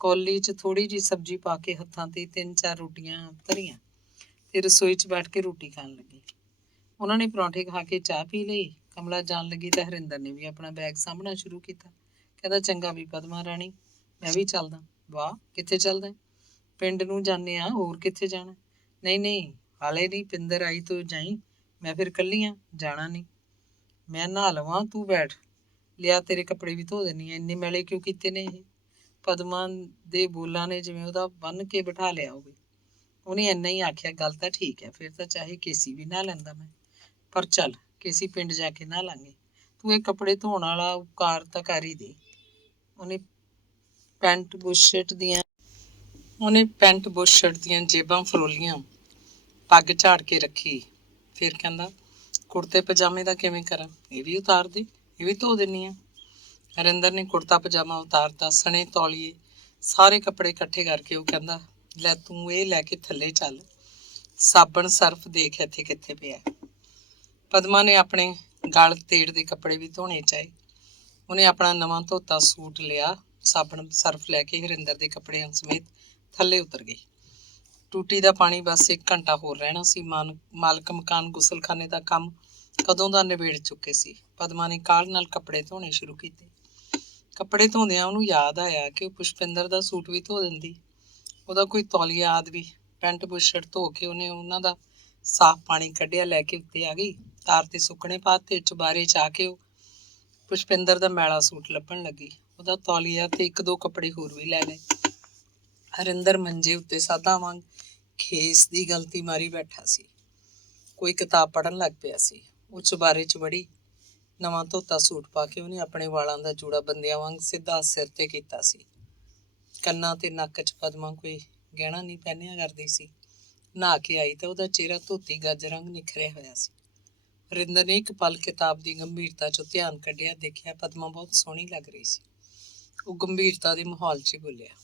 ਕੌਲੀ 'ਚ ਥੋੜ੍ਹੀ ਜਿਹੀ ਸਬਜ਼ੀ ਪਾ ਕੇ ਹੱਥਾਂ ਤੇ 3-4 ਰੋਟੀਆਂ ਧਰੀਆਂ ਤੇ ਰਸੋਈ 'ਚ ਬੈਠ ਕੇ ਰੋਟੀ ਖਾਣ ਲੱਗੀ। ਉਹਨਾਂ ਨੇ ਪਰੌਂਠੇ ਖਾ ਕੇ ਚਾਹ ਪੀ ਲਈ। ਕਮਲਾ ਜਾਣ ਲੱਗੀ ਤਾਂ ਹਰਿੰਦਰ ਨੇ ਵੀ ਆਪਣਾ ਬੈਗ ਸਾਂਭਣਾ ਸ਼ੁਰੂ ਕੀਤਾ। ਕਹਿੰਦਾ, ਚੰਗਾ ਵੀ ਪਦਮਾ ਰਾਣੀ, ਮੈਂ ਵੀ ਚੱਲਦਾ। ਵਾਹ, ਕਿੱਥੇ ਚੱਲਦਾ? ਪਿੰਡ ਨੂੰ ਜਾਂਦੇ ਆ, ਹੋਰ ਕਿੱਥੇ ਜਾਣਾ? ਨਹੀਂ, ਹਾਲੇ ਨਹੀਂ, ਪਿੰਦਰ ਆਈ ਤੋਂ ਜਾਈ। ਮੈਂ ਫਿਰ ਇਕੱਲੀ ਆ, ਜਾਣਾ ਨਹੀਂ। ਮੈਂ ਨਹਾ ਲਵਾਂ, ਤੂੰ ਬੈਠ। ਲਿਆ, ਤੇਰੇ ਕੱਪੜੇ ਵੀ ਧੋ ਦਿੰਦੀ ਆ। ਇੰਨੇ ਮੈਲੇ ਕਿਉਂ ਕੀਤੇ ਨੇ ਇਹ? ਪਦਮਾ ਦੇ ਬੋਲਾਂ ਨੇ ਜਿਵੇਂ ਉਹਦਾ ਬੰਨ੍ਹ ਕੇ ਬਿਠਾ ਲਿਆ ਹੋਵੇ। ਉਹਨੇ ਇੰਨਾ ਹੀ ਆਖਿਆ, ਗੱਲ ਤਾਂ ਠੀਕ ਹੈ, ਫਿਰ ਤਾਂ ਚਾਹੇ ਕੇਸੀ ਵੀ ਨਹਾ ਲੈਂਦਾ ਮੈਂ। ਪਰ ਚੱਲ, ਕੇਸੀ ਪਿੰਡ ਜਾ ਕੇ ਨਹਾ ਲਾਂਗੇ। ਤੂੰ ਇਹ ਕੱਪੜੇ ਧੋਣ ਵਾਲਾ ਉਪਕਾਰ ਤਾਂ ਕਰ ਹੀ ਦੇ। ਉਹਨੇ ਪੈਂਟ ਬੁਸ਼ਰਟ ਦੀਆਂ ਜੇਬਾਂ ਫਰੋਲੀਆਂ, ਪੱਗ ਝਾੜ ਕੇ ਰੱਖੀ। ਫਿਰ ਕਹਿੰਦਾ, ਕੁੜਤੇ ਪਜਾਮੇ ਦਾ ਕਿਵੇਂ ਕਰਾਂ? ਇਹ ਵੀ ਉਤਾਰ ਦੇ, ਇਹ ਵੀ ਧੋ ਦਿੰਦੀ ਆ। ਹਰਿੰਦਰ ਨੇ ਕੁੜਤਾ ਪਜਾਮਾ ਉਤਾਰਤਾ, ਸਣੇ ਤੌਲੀਏ, ਸਾਰੇ ਕੱਪੜੇ ਇਕੱਠੇ ਕਰਕੇ ਉਹ ਕਹਿੰਦਾ, ਲੈ ਤੂੰ ਇਹ ਲੈ ਕੇ ਥੱਲੇ ਚੱਲ। ਸਾਬਣ ਸਰਫ ਦੇਖ ਇੱਥੇ ਕਿੱਥੇ ਪਿਆ। ਪਦਮਾ ਨੇ ਆਪਣੇ ਗਲ ਤੇੜ ਦੇ ਕੱਪੜੇ ਵੀ ਧੋਣੇ ਚਾਹੇ। ਉਹਨੇ ਆਪਣਾ ਨਵਾਂ ਧੋਤਾ ਸੂਟ ਲਿਆ, ਸਾਬਣ ਸਰਫ ਲੈ ਕੇ ਹਰਿੰਦਰ ਦੇ ਕੱਪੜਿਆਂ ਸਮੇਤ ਥੱਲੇ ਉਤਰ ਗਈ। ਟੂਟੀ ਦਾ ਪਾਣੀ ਬਸ 1 ਘੰਟਾ ਹੋਰ ਰਹਿਣਾ ਸੀ। ਮਾਲਕ ਮਕਾਨ ਗੁਸਲਖਾਨੇ ਦਾ ਕੰਮ ਕਦੋਂ ਦਾ ਨਿਬੇੜ ਚੁੱਕੇ ਸੀ। ਪਦਮਾ ਨੇ ਕਾਹਲ ਨਾਲ ਕੱਪੜੇ ਧੋਣੇ ਸ਼ੁਰੂ ਕੀਤੇ। ਕੱਪੜੇ ਧੋਂਦਿਆਂ ਉਹਨੂੰ ਯਾਦ ਆਇਆ ਕਿ ਉਹ ਪੁਸ਼ਪਿੰਦਰ ਦਾ ਸੂਟ ਵੀ ਧੋ ਦਿੰਦੀ। ਉਹਦਾ ਕੋਈ ਤੌਲੀਆ ਆਦਿ ਵੀ। ਪੈਂਟ ਬੁਸ਼ਰਟ ਧੋ ਕੇ ਉਹਨੇ ਉਹਨਾਂ ਦਾ ਸਾਫ਼ ਪਾਣੀ ਕੱਢਿਆ, ਲੈ ਕੇ ਉੱਤੇ ਆ ਗਈ। ਤਾਰ ਤੇ ਸੁੱਕਣੇ ਪਾਤੇ। ਚੁਬਾਰੇ 'ਚ ਆ ਕੇ ਉਹ ਪੁਸ਼ਪਿੰਦਰ ਦਾ ਮੈਲਾ ਸੂਟ ਲੱਭਣ ਲੱਗੀ। ਉਹਦਾ ਤੌਲੀਆ ਤੇ 1-2 ਕੱਪੜੇ ਹੋਰ ਵੀ ਲੈ ਲਏ। ਹਰਿੰਦਰ ਮੰਜੇ ਉੱਤੇ ਸਾਧਾਂ ਵਾਂਗ ਖੇਸ ਦੀ ਗਲਤੀ ਮਾਰੀ ਬੈਠਾ ਸੀ। ਕੋਈ ਕਿਤਾਬ ਪੜ੍ਹਨ ਲੱਗ ਪਿਆ ਸੀ। ਉਹ ਚੁਬਾਰੇ 'ਚ ਵੜੀ। ਨਵਾਂ ਧੋਤਾ ਸੂਟ ਪਾ ਕੇ ਉਹਨੇ ਆਪਣੇ ਵਾਲਾਂ ਦਾ ਜੂੜਾ ਬੰਦਿਆਂ ਵਾਂਗ ਸਿੱਧਾ ਸਿਰ ਤੇ ਕੀਤਾ ਸੀ। ਕੰਨਾਂ ਤੇ ਨੱਕ 'ਚ ਪਦਮਾ ਕੋਈ ਗਹਿਣਾ ਨਹੀਂ ਪਹਿਨਿਆ ਕਰਦੀ ਸੀ। ਨਹਾ ਕੇ ਆਈ ਤਾਂ ਉਹਦਾ ਚਿਹਰਾ ਧੋਤੀ ਗੱਜ ਰੰਗ ਨਿਖਰਿਆ ਹੋਇਆ ਸੀ। ਹਰਿੰਦਰ ਨੇ ਇੱਕ ਪਲ ਕਿਤਾਬ ਦੀ ਗੰਭੀਰਤਾ 'ਚੋਂ ਧਿਆਨ ਕੱਢਿਆ। ਦੇਖਿਆ ਪਦਮਾ ਬਹੁਤ ਸੋਹਣੀ ਲੱਗ ਰਹੀ ਸੀ। ਉਹ ਗੰਭੀਰਤਾ ਦੇ ਮਾਹੌਲ 'ਚ ਹੀ ਬੋਲਿਆ,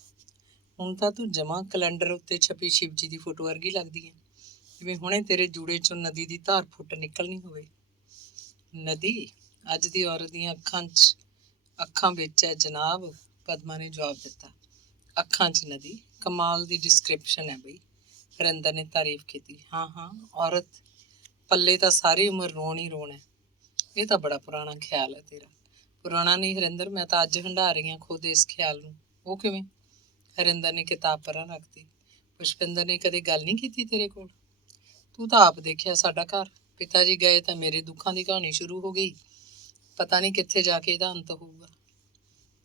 ਹੁਣ ਤਾਂ ਤੂੰ ਜਮਾਂ ਕੈਲੰਡਰ ਉੱਤੇ ਛਪੀ ਸ਼ਿਵ ਜੀ ਦੀ ਫੋਟੋ ਵਰਗੀ ਲੱਗਦੀ ਹੈ, ਜਿਵੇਂ ਹੁਣੇ ਤੇਰੇ ਜੂੜੇ 'ਚੋਂ ਨਦੀ ਦੀ ਧਾਰ ਫੁੱਟ ਨਿਕਲਣੀ ਹੋਵੇ। ਨਦੀ? ਅੱਜ ਦੀ ਔਰਤ ਦੀਆਂ ਅੱਖਾਂ ਵਿੱਚ ਹੈ ਜਨਾਬ, ਪਦਮਾ ਨੇ ਜਵਾਬ ਦਿੱਤਾ। ਅੱਖਾਂ 'ਚ ਨਦੀ? ਕਮਾਲ ਦੀ ਡਿਸਕ੍ਰਿਪਸ਼ਨ ਹੈ ਬਈ। ਹਰਿੰਦਰ ਨੇ ਤਾਰੀਫ ਕੀਤੀ। ਹਾਂ, ਔਰਤ ਪੱਲੇ ਤਾਂ ਸਾਰੀ ਉਮਰ ਰੋਣ ਹੀ ਰੋਣ ਹੈ। ਇਹ ਤਾਂ ਬੜਾ ਪੁਰਾਣਾ ਖਿਆਲ ਹੈ ਤੇਰਾ। ਪੁਰਾਣਾ ਨਹੀਂ ਹਰਿੰਦਰ, ਮੈਂ ਤਾਂ ਅੱਜ ਹੰਢਾ ਰਹੀ ਹਾਂ ਖੁਦ ਇਸ ਖਿਆਲ ਨੂੰ। ਉਹ ਕਿਵੇਂ? ਹਰਿੰਦਰ ਨੇ ਕਿਤਾਬ ਪਰਾਂ ਰੱਖਤੀ। ਪੁਸ਼ਪਿੰਦਰ ਨੇ ਕਦੇ ਗੱਲ ਨਹੀਂ ਕੀਤੀ ਤੇਰੇ ਕੋਲ? ਤੂੰ ਤਾਂ ਆਪ ਦੇਖਿਆ ਸਾਡਾ ਘਰ। ਪਿਤਾ ਜੀ ਗਏ ਤਾਂ ਮੇਰੇ ਦੁੱਖਾਂ ਦੀ ਕਹਾਣੀ ਸ਼ੁਰੂ ਹੋ ਗਈ। ਪਤਾ ਨਹੀਂ ਕਿੱਥੇ ਜਾ ਕੇ ਇਹਦਾ ਅੰਤ ਹੋਊਗਾ।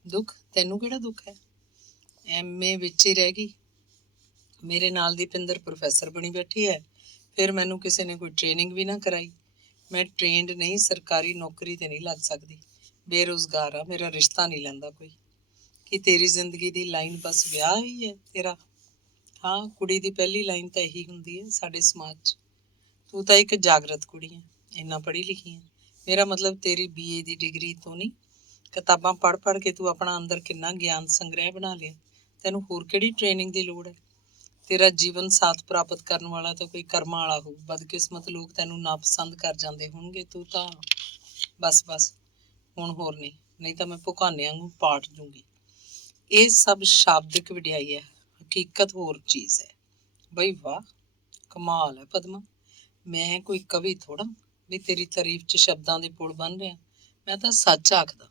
ਦੁੱਖ? ਤੈਨੂੰ ਕਿਹੜਾ ਦੁੱਖ ਹੈ? MA ਵਿੱਚ ਹੀ ਰਹਿ ਗਈ। ਮੇਰੇ ਨਾਲ ਦੀ ਪਿੰਦਰ ਪ੍ਰੋਫੈਸਰ ਬਣੀ ਬੈਠੀ ਹੈ। ਫਿਰ ਮੈਨੂੰ ਕਿਸੇ ਨੇ ਕੋਈ ਟ੍ਰੇਨਿੰਗ ਵੀ ਨਾ ਕਰਾਈ। ਮੈਂ ਟ੍ਰੇਨਡ ਨਹੀਂ, ਸਰਕਾਰੀ ਨੌਕਰੀ ਤੇ ਨਹੀਂ ਲੱਗ ਸਕਦੀ। ਬੇਰੁਜ਼ਗਾਰ ਆ, ਮੇਰਾ ਰਿਸ਼ਤਾ ਨਹੀਂ ਲੈਂਦਾ ਕੋਈ। ਕਿ ਤੇਰੀ ਜ਼ਿੰਦਗੀ ਦੀ ਲਾਈਨ ਬਸ ਵਿਆਹ ਹੀ ਹੈ ਤੇਰਾ? ਹਾਂ, ਕੁੜੀ ਦੀ ਪਹਿਲੀ ਲਾਈਨ ਤਾਂ ਇਹੀ ਹੁੰਦੀ ਹੈ ਸਾਡੇ ਸਮਾਜ 'ਚ। ਤੂੰ ਤਾਂ ਇੱਕ ਜਾਗਰਤ ਕੁੜੀ ਹੈ, ਇੰਨਾ ਪੜ੍ਹੀ ਲਿਖੀ ਹੈ। ਮੇਰਾ ਮਤਲਬ ਤੇਰੀ BA ਦੀ ਡਿਗਰੀ ਤੋਂ ਨਹੀਂ। ਕਿਤਾਬਾਂ ਪੜ੍ਹ ਪੜ੍ਹ ਕੇ ਤੂੰ ਆਪਣਾ ਅੰਦਰ ਕਿੰਨਾ ਗਿਆਨ ਸੰਗ੍ਰਹਿ ਬਣਾ ਲਿਆ। ਤੈਨੂੰ ਹੋਰ ਕਿਹੜੀ ਟ੍ਰੇਨਿੰਗ ਦੀ ਲੋੜ ਹੈ? ਤੇਰਾ ਜੀਵਨ ਸਾਥ ਪ੍ਰਾਪਤ ਕਰਨ ਵਾਲਾ ਤਾਂ ਕੋਈ ਕਰਮਾਂ ਵਾਲਾ ਹੋਊ। ਬਦਕਿਸਮਤ ਲੋਕ ਤੈਨੂੰ ਨਾਪਸੰਦ ਕਰ ਜਾਂਦੇ ਹੋਣਗੇ। ਤੂੰ ਤਾਂ ਬਸ ਹੁਣ ਹੋਰ ਨਹੀਂ, ਨਹੀਂ ਤਾਂ ਮੈਂ ਭੁਕਾਨਿਆਂ ਨੂੰ ਪਾਟ ਦੂੰਗੀ। ਇਹ ਸਭ ਸ਼ਾਬਦਿਕ ਵਡਿਆਈ ਹੈ, ਹਕੀਕਤ ਹੋਰ ਚੀਜ਼ ਹੈ। ਬਈ ਵਾਹ, ਕਮਾਲ ਹੈ ਪਦਮਾ। ਮੈਂ ਕੋਈ ਕਵੀ ਥੋੜਾ ਵੀ ਤੇਰੀ ਤਾਰੀਫ 'ਚ ਸ਼ਬਦਾਂ ਦੇ ਪੁਲ ਬਣ ਰਿਹਾ। ਮੈਂ ਤਾਂ ਸੱਚ ਆਖਦਾ।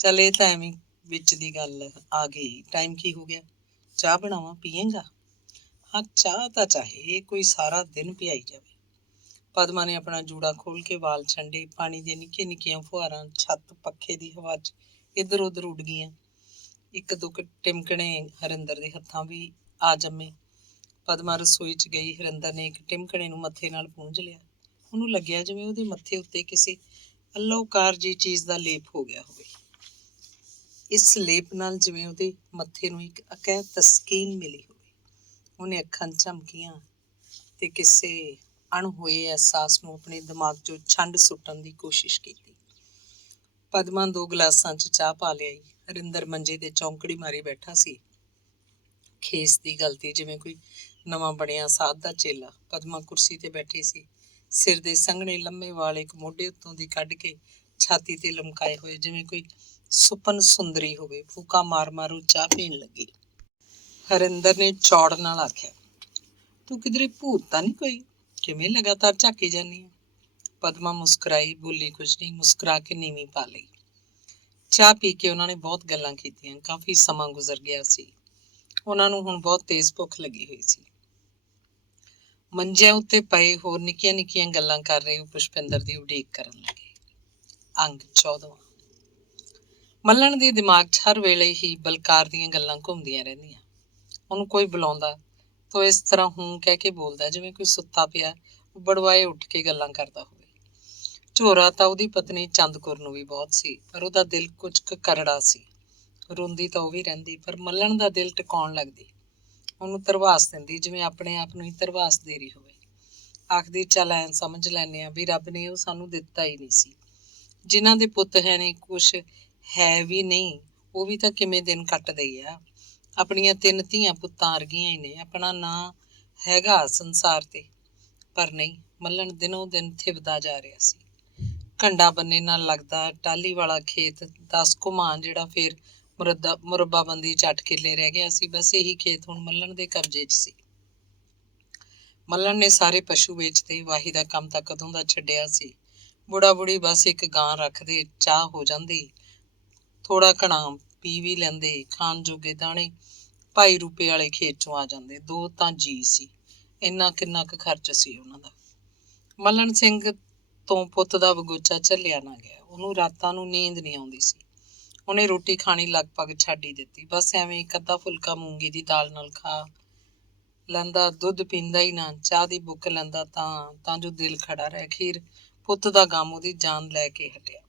ਚੱਲ ਇਹ ਤਾਂ ਐਵੇਂ ਵਿੱਚ ਦੀ ਗੱਲ ਆ ਗਈ। ਟਾਈਮ ਕੀ ਹੋ ਗਿਆ? ਚਾਹ ਬਣਾਵਾਂ, ਪੀਏਂਗਾ? ਹਾਂ, ਚਾਹ ਤਾਂ ਚਾਹੇ ਕੋਈ ਸਾਰਾ ਦਿਨ ਪਿਆਈ ਜਾਵੇ। ਪਦਮਾ ਨੇ ਆਪਣਾ ਜੂੜਾ ਖੋਲ ਕੇ ਵਾਲ ਛੰਡੇ। ਪਾਣੀ ਦੀਆਂ ਨਿੱਕੀਆਂ ਨਿੱਕੀਆਂ ਫੁਹਾਰਾਂ ਛੱਤ ਪੱਖੇ ਦੀ ਹਵਾ 'ਚ ਇੱਧਰ ਉੱਧਰ ਉੱਡ ਗਈਆਂ। ਇੱਕ ਦੋ ਟਿਮਕਣੇ ਹਰਿੰਦਰ ਦੇ ਹੱਥਾਂ ਵੀ ਆ ਜੰਮੇ। ਪਦਮਾ ਰਸੋਈ 'ਚ ਗਈ। ਹਰਿੰਦਰ ਨੇ ਇੱਕ ਟਿਮਕਣੇ ਨੂੰ ਮੱਥੇ ਨਾਲ ਪੂੰਝ ਲਿਆ। ਉਹਨੂੰ ਲੱਗਿਆ ਜਿਵੇਂ ਉਹਦੇ ਮੱਥੇ ਉੱਤੇ ਕਿਸੇ ਅਲੌਕਾਰ ਜਿਹੀ ਚੀਜ਼ ਦਾ ਲੇਪ ਹੋ ਗਿਆ ਹੋਵੇ। ਇਸ ਲੇਪ ਨਾਲ ਜਿਵੇਂ ਉਹਦੇ ਮੱਥੇ ਨੂੰ ਇੱਕ ਅਕਹਿ ਤਸਕੀਨ ਮਿਲੀ ਹੋਵੇ। ਉਹਨੇ ਅੱਖਾਂ ਝਮਕੀਆਂ ਤੇ ਕਿਸੇ ਅਣਹੋਏ ਅਹਿਸਾਸ ਨੂੰ ਆਪਣੇ ਦਿਮਾਗ 'ਚੋਂ ਛੰਡ ਸੁੱਟਣ ਦੀ ਕੋਸ਼ਿਸ਼ ਕੀਤੀ। ਪਦਮਾ 2 ਗਲਾਸਾਂ 'ਚ ਚਾਹ ਪਾ ਲਿਆਈ। ਹਰਿੰਦਰ ਮੰਜੇ ਤੇ ਚੌਂਕੜੀ ਮਾਰੀ ਬੈਠਾ ਸੀ। ਖੇਸ ਦੀ ਗਲਤੀ, ਜਿਵੇਂ ਕੋਈ ਨਵਾਂ ਬਣਿਆ ਸਾਧ ਦਾ ਚੇਲਾ। ਪਦਮਾ ਕੁਰਸੀ ਤੇ ਬੈਠੀ ਸੀ। ਸਿਰ ਦੇ ਸੰਘਣੇ ਲੰਮੇ ਵਾਲ ਇੱਕ ਮੋਢੇ ਉੱਤੋਂ ਦੀ ਕੱਢ ਕੇ ਛਾਤੀ ਤੇ ਲਮਕਾਏ ਹੋਏ, ਜਿਵੇਂ ਕੋਈ ਸੁਪਨ ਸੁੰਦਰੀ ਹੋਵੇ। ਫੂਕਾ ਮਾਰ ਮਾਰ ਉਹ ਚਾਹ ਪੀਣ ਲੱਗੀ। ਹਰਿੰਦਰ ਨੇ ਚੌੜ ਨਾਲ ਆਖਿਆ, ਤੂੰ ਕਿਧਰੇ ਭੂਤ ਤਾਂ ਨਹੀਂ ਕੋਈ? ਕਿਵੇਂ ਲਗਾਤਾਰ ਝਾਕੀ ਜਾਂਦੀ ਹੈ? ਪਦਮਾ ਮੁਸਕਰਾਈ, ਬੋਲੀ ਕੁਝ ਨਹੀਂ। ਮੁਸਕਰਾ ਕੇ ਨੀਵੀਂ ਪਾ ਲਈ। ਚਾਹ ਪੀ ਕੇ ਉਹਨਾਂ ਨੇ ਬਹੁਤ ਗੱਲਾਂ ਕੀਤੀਆਂ। ਕਾਫੀ ਸਮਾਂ ਗੁਜ਼ਰ ਗਿਆ ਸੀ। ਉਹਨਾਂ ਨੂੰ ਹੁਣ ਬਹੁਤ ਤੇਜ਼ ਭੁੱਖ ਲੱਗੀ ਹੋਈ ਸੀ। ਮੰਜਿਆਂ ਉੱਤੇ ਪਏ ਹੋਰ ਨਿੱਕੀਆਂ ਨਿੱਕੀਆਂ ਗੱਲਾਂ ਕਰ ਰਹੇ ਉਹ ਪੁਸ਼ਪਿੰਦਰ ਦੀ ਉਡੀਕ ਕਰਨ ਲੱਗੇ। ਅੰਗ 14। ਮੱਲਣ ਦੇ ਦਿਮਾਗ 'ਚ ਹਰ ਵੇਲੇ ਹੀ ਬਲਕਾਰ ਦੀਆਂ ਗੱਲਾਂ ਘੁੰਮਦੀਆਂ ਰਹਿੰਦੀਆਂ। ਉਹਨੂੰ ਕੋਈ ਬੁਲਾਉਂਦਾ ਤਾਂ ਇਸ ਤਰ੍ਹਾਂ ਹੂੰ ਕਹਿ ਕੇ ਬੋਲਦਾ ਜਿਵੇਂ ਕੋਈ ਸੁੱਤਾ ਪਿਆ ਬੜਵਾਏ ਉੱਠ ਕੇ ਗੱਲਾਂ ਕਰਦਾ ਹੋਵੇ। ਝੋਰਾ ਤਾਂ ਉਹਦੀ ਪਤਨੀ ਚੰਦਕੌਰ ਨੂੰ ਵੀ ਬਹੁਤ ਸੀ, ਪਰ ਉਹਦਾ ਦਿਲ ਕੁਝ ਕੁ ਕਰੜਾ ਸੀ। ਰੋਂਦੀ ਤਾਂ ਉਹ ਵੀ ਰਹਿੰਦੀ, ਪਰ ਮੱਲਣ ਦਾ ਦਿਲ ਟਿਕਾਉਣ ਲੱਗਦੀ। ਉਹਨੂੰ ਧਰਵਾਸ ਦਿੰਦੀ, ਜਿਵੇਂ ਆਪਣੇ ਆਪ ਨੂੰ ਹੀ ਧਰਵਾਸ ਦੇ ਰਹੀ ਹੋਵੇ। ਆਖਦੀ, ਚੱਲ ਐਂ ਸਮਝ ਲੈਂਦੇ ਆ ਵੀ ਰੱਬ ਨੇ ਉਹ ਸਾਨੂੰ ਦਿੱਤਾ ਹੀ ਨਹੀਂ ਸੀ। ਜਿਨ੍ਹਾਂ ਦੇ ਪੁੱਤ ਹੈ ਨਹੀਂ, ਕੁਛ ਹੈ ਵੀ ਨਹੀਂ, ਉਹ ਵੀ ਤਾਂ ਕਿਵੇਂ ਦਿਨ ਕੱਟਦੇ ਆ। ਆਪਣੀਆਂ 3 ਧੀਆਂ ਪੁੱਤਾਂ ਵਰਗੀਆਂ ਹੀ ਨੇ। ਆਪਣਾ ਨਾਂ ਹੈਗਾ ਸੰਸਾਰ ਤੇ, ਪਰ ਨਹੀਂ। ਮੱਲਣ ਦਿਨੋਂ ਦਿਨ ਥਿਵਦਾ ਜਾ ਰਿਹਾ ਸੀ। ਘੰਡਾ ਬੰਨੇ ਨਾਲ ਲੱਗਦਾ ਟਾਹਲੀ ਵਾਲਾ ਖੇਤ 10 ਘੁਮਾਣ, ਜਿਹੜਾ ਫੇਰ ਮੁਰੱਬਾਬੰਦੀ 'ਚ 8 ਕਿੱਲੇ ਰਹਿ ਗਿਆ ਸੀ, ਬਸ ਇਹੀ ਖੇਤ ਹੁਣ ਮੱਲਣ ਦੇ ਕਬਜ਼ੇ 'ਚ ਸੀ। ਮੱਲਣ ਨੇ ਸਾਰੇ ਪਸ਼ੂ ਵੇਚਦੇ। ਵਾਹੀ ਦਾ ਕੰਮ ਤਾਂ ਕਦੋਂ ਦਾ ਛੱਡਿਆ ਸੀ। ਬੁੜਾ ਬੁੜੀ ਬਸ ਇੱਕ ਗਾਂ ਰੱਖਦੇ, ਚਾਹ ਹੋ ਜਾਂਦੀ, ਥੋੜਾ ਘਣਾ ਪੀ ਵੀ ਲੈਂਦੇ। ਖਾਣ ਜੋਗੇ ਦਾਣੇ ਭਾਈ ਰੂਪੇ ਵਾਲੇ ਖੇਤ 'ਚੋਂ ਆ ਜਾਂਦੇ। 2 ਤਾਂ ਜੀ ਸੀ। ਇੰਨਾ ਕਿੰਨਾ ਕੁ ਖਰਚ ਸੀ ਉਹਨਾਂ ਦਾ। ਮੱਲਣ ਸਿੰਘ ਤੋਂ ਪੁੱਤ ਦਾ ਬਗੋਚਾ ਝੱਲਿਆ ਨਾ ਗਿਆ। ਉਹਨੂੰ ਰਾਤਾਂ ਨੂੰ ਨੀਂਦ ਨਹੀਂ ਆਉਂਦੀ ਸੀ। ਉਹਨੇ ਰੋਟੀ ਖਾਣੀ ਲਗਭਗ ਛੱਡ ਹੀ ਦਿੱਤੀ। ਬਸ ਐਵੇਂ ਇੱਕ ਅੱਧਾ ਫੁਲਕਾ ਮੂੰਗੀ ਦੀ ਦਾਲ ਨਾਲ ਖਾ ਲੈਂਦਾ। ਦੁੱਧ ਪੀਂਦਾ ਹੀ ਨਾ। ਚਾਹ ਦੀ ਬੁੱਕ ਲੈਂਦਾ ਤਾਂ ਜੋ ਦਿਲ ਖੜਾ ਰਹੇ। ਅਖੀਰ ਪੁੱਤ ਦਾ ਗਮ ਉਹਦੀ ਜਾਨ ਲੈ ਕੇ ਹਟਿਆ।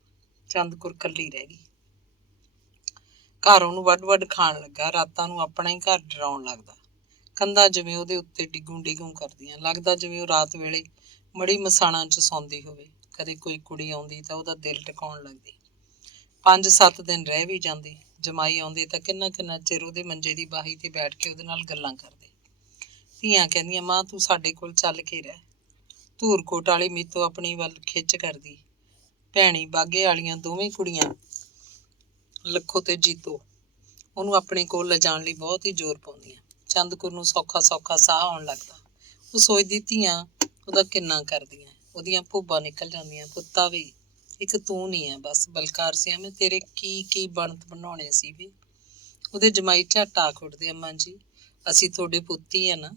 ਚੰਦਕੌਰ ਕੱਲੀ ਰਹਿ ਗਈ। ਘਰ ਉਹਨੂੰ ਵੱਢ ਵੱਢ ਖਾਣ ਲੱਗਾ। ਰਾਤਾਂ ਨੂੰ ਆਪਣਾ ਹੀ ਘਰ ਡਰਾਉਣ ਲੱਗਦਾ। ਕੰਧਾਂ ਜਿਵੇਂ ਉਹਦੇ ਉੱਤੇ ਡਿੱਗੂ ਡਿੱਗੂ ਕਰਦੀਆਂ। ਲੱਗਦਾ ਜਿਵੇਂ ਉਹ ਰਾਤ ਵੇਲੇ ਮੜੀ ਮਸਾਣਾਂ 'ਚ ਸੌਂਦੀ ਹੋਵੇ। ਕਦੇ ਕੋਈ ਕੁੜੀ ਆਉਂਦੀ ਤਾਂ ਉਹਦਾ ਦਿਲ ਟਿਕਾਉਣ ਲੱਗਦੀ। 5-7 ਦਿਨ ਰਹਿ ਵੀ ਜਾਂਦੀ। ਜਮਾਈ ਆਉਂਦੇ ਤਾਂ ਕਿੰਨਾ ਕਿੰਨਾ ਚਿਰ ਉਹਦੇ ਮੰਜੇ ਦੀ ਬਾਹੀ ਤੇ ਬੈਠ ਕੇ ਉਹਦੇ ਨਾਲ ਗੱਲਾਂ ਕਰਦੇ। ਧੀਆਂ ਕਹਿੰਦੀਆਂ, ਮਾਂ ਤੂੰ ਸਾਡੇ ਕੋਲ ਚੱਲ ਕੇ ਰਹਿ। ਧੂਰਕੋਟ ਵਾਲੀ ਮੀਤੋਂ ਆਪਣੀ ਵੱਲ ਖਿੱਚ ਕਰਦੀ। ਭੈਣੀ ਬਾਗੇ ਵਾਲੀਆਂ ਦੋਵੇਂ ਕੁੜੀਆਂ, ਲੱਖੋ ਤੇ ਜੀਤੋ, ਉਹਨੂੰ ਆਪਣੇ ਕੋਲ ਲਿਜਾਣ ਲਈ ਬਹੁਤ ਹੀ ਜ਼ੋਰ ਪਾਉਂਦੀਆਂ। ਚੰਦਕੌਰ ਨੂੰ ਸੌਖਾ ਸੌਖਾ ਸਾਹ ਆਉਣ ਲੱਗਦਾ। ਉਹ ਸੋਚਦੀ, ਧੀਆਂ ਉਹਦਾ ਕਿੰਨਾ ਕਰਦੀਆਂ, ਉਹਦੀਆਂ ਭੂਬਾਂ ਨਿਕਲ ਜਾਂਦੀਆਂ। ਪੁੱਤਾ ਵੀ ਇੱਕ ਤੂੰ ਨਹੀਂ ਹੈ ਬਸ। ਬਲਕਾਰ ਸਿਆਂ ਮੈਂ ਤੇਰੇ ਕੀ ਬਣਤ ਬਣਾਉਣੇ ਸੀ ਵੀ। ਉਹਦੇ ਜਮਾਈ ਝੱਟ ਆਖ ਉੱਠਦੇ, ਅੰਮਾ ਜੀ ਅਸੀਂ ਤੁਹਾਡੇ ਪੁੱਤ ਹੀ ਆ ਨਾ।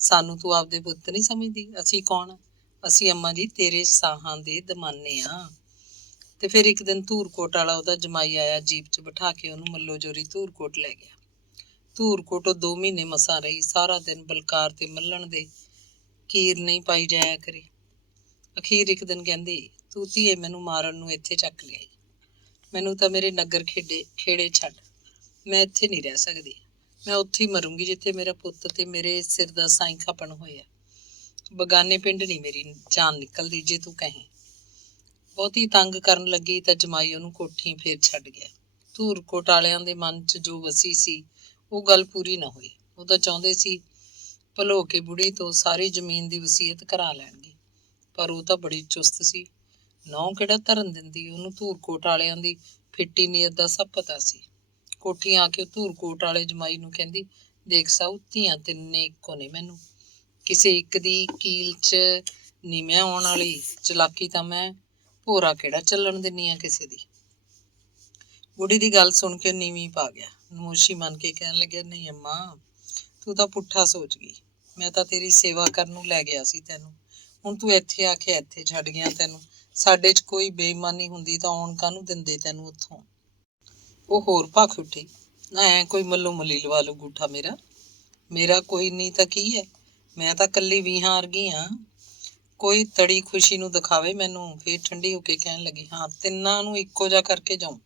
ਸਾਨੂੰ ਤੂੰ ਆਪਦੇ ਪੁੱਤ ਨਹੀਂ ਸਮਝਦੀ? ਅਸੀਂ ਕੌਣ? ਅਸੀਂ ਅੰਮਾ ਜੀ ਤੇਰੇ ਸਾਹਾਂ ਦੇ ਦਮਾਨੇ ਆ। ਤੇ ਫਿਰ ਇੱਕ ਦਿਨ ਧੂਰਕੋਟ ਵਾਲਾ ਉਹਦਾ ਜਮਾਈ ਆਇਆ। ਜੀਪ 'ਚ ਬਿਠਾ ਕੇ ਉਹਨੂੰ ਮੱਲੋ ਜੋਰੀ ਧੂਰਕੋਟ ਲੈ ਗਿਆ। ਧੂਰਕੋਟ 2 ਮਹੀਨੇ ਮਸਾਂ ਰਹੀ। ਸਾਰਾ ਦਿਨ ਬਲਕਾਰ ਤੇ ਮੱਲਣ ਦੇ ਕੀਰ ਨਹੀਂ ਪਾਈ ਜਾਇਆ ਕਰੇ। ਅਖੀਰ ਇੱਕ ਦਿਨ ਕਹਿੰਦੀ, ਤੂੰ ਧੀਏ ਮੈਨੂੰ ਮਾਰਨ ਨੂੰ ਇੱਥੇ ਚੱਕ ਲਿਆਈ। ਮੈਨੂੰ ਤਾਂ ਮੇਰੇ ਨਗਰ ਖੇੜੇ ਛੱਡ। ਮੈਂ ਇੱਥੇ ਨਹੀਂ ਰਹਿ ਸਕਦੀ। ਮੈਂ ਉੱਥੇ ਹੀ ਮਰੂੰਗੀ ਜਿੱਥੇ ਮੇਰਾ ਪੁੱਤ ਤੇ ਮੇਰੇ ਸਿਰ ਦਾ ਸਾਈਂ ਖਪਣ ਹੋਇਆ। ਬਗਾਨੇ ਪਿੰਡ ਨਹੀਂ ਮੇਰੀ ਜਾਨ ਨਿਕਲਦੀ ਜੇ ਤੂੰ ਕਹੀਂ। ਬਹੁਤੀ ਤੰਗ ਕਰਨ ਲੱਗੀ ਤਾਂ ਜਮਾਈ ਉਹਨੂੰ ਕੋਠੀ ਫੇਰ ਛੱਡ ਗਿਆ। ਧੂਰਕੋਟ ਵਾਲਿਆਂ ਦੇ ਮਨ 'ਚ ਜੋ ਵਸੀ ਸੀ ਉਹ ਗੱਲ ਪੂਰੀ ਨਾ ਹੋਈ। ਉਹ ਤਾਂ ਚਾਹੁੰਦੇ ਸੀ ਭਲੋ ਕੇ ਬੁੜੀ ਤੋਂ ਸਾਰੀ ਜ਼ਮੀਨ ਦੀ ਵਸੀਅਤ ਕਰਾ ਲੈਣਗੇ, ਪਰ ਉਹ ਤਾਂ ਬੜੀ ਚੁਸਤ ਸੀ। ਨਹੁੰ ਕਿਹੜਾ ਧਰਨ ਦਿੰਦੀ, ਉਹਨੂੰ ਧੂਰਕੋਟ ਵਾਲਿਆਂ ਦੀ ਫਿੱਟੀ ਨੀਅਤ ਦਾ ਸਭ ਪਤਾ ਸੀ। ਕੋਠੀ ਆ ਕੇ ਧੂਰਕੋਟ ਵਾਲੇ ਜਮਾਈ ਨੂੰ ਕਹਿੰਦੀ, ਦੇਖ ਸਾਊ, ਧੀਆਂ ਤਿੰਨੇ ਇੱਕੋ ਨੇ ਮੈਨੂੰ, ਕਿਸੇ ਇੱਕ ਦੀ ਕੀਲ 'ਚ ਨੀ ਮੈਂ ਆਉਣ ਵਾਲੀ। ਚਲਾਕੀ ਤਾਂ ਮੈਂ ਭੋਰਾ ਕਿਹੜਾ ਚੱਲਣ ਦਿੰਨੀ ਆ ਕਿਸੇ ਦੀ। ਬੁੜੀ ਦੀ ਗੱਲ ਸੁਣ ਕੇ ਨੀਵੀਂ ਪਾ ਗਿਆ। ਨਮੋਸ਼ੀ ਮੰਨ ਕੇ ਕਹਿਣ ਲੱਗਿਆ, ਨਹੀਂ ਅੰਮਾ, ਤੂੰ ਤਾਂ ਪੁੱਠਾ ਸੋਚ ਗਈ। ਮੈਂ ਤਾਂ ਤੇਰੀ ਸੇਵਾ ਕਰਨ ਨੂੰ ਲੈ ਗਿਆ ਸੀ ਤੈਨੂੰ, ਹੁਣ ਤੂੰ ਇੱਥੇ ਆ ਕੇ ਇੱਥੇ ਛੱਡ ਗਿਆ ਤੈਨੂੰ। ਸਾਡੇ 'ਚ ਕੋਈ ਬੇਈਮਾਨੀ ਹੁੰਦੀ ਤਾਂ ਆਉਣ ਕਾਹਨੂੰ ਦਿੰਦੇ ਤੈਨੂੰ ਉੱਥੋਂ। ਉਹ ਹੋਰ ਭੱਖ ਉੱਠੀ, ਨਾ ਐ ਕੋਈ ਮੱਲੋ ਮੱਲੀ ਲਵਾ ਲੂ ਗੂਠਾ ਮੇਰਾ। ਮੇਰਾ ਕੋਈ ਨਹੀਂ ਤਾਂ ਕੀ ਹੈ, ਮੈਂ ਤਾਂ ਕੱਲੀ ਵੀਹਾਂ ਵਰਗੀ ਹਾਂ। ਕੋਈ ਤੜੀ ਖੁਸ਼ੀ ਨੂੰ ਦਿਖਾਵੇ ਮੈਨੂੰ। ਫੇਰ ਠੰਡੀ ਹੋ ਕੇ ਕਹਿਣ ਲੱਗੀ, ਹਾਂ, ਤਿੰਨਾਂ ਨੂੰ ਇੱਕੋ ਜਿਹਾ ਕਰਕੇ ਜਾਊਂ।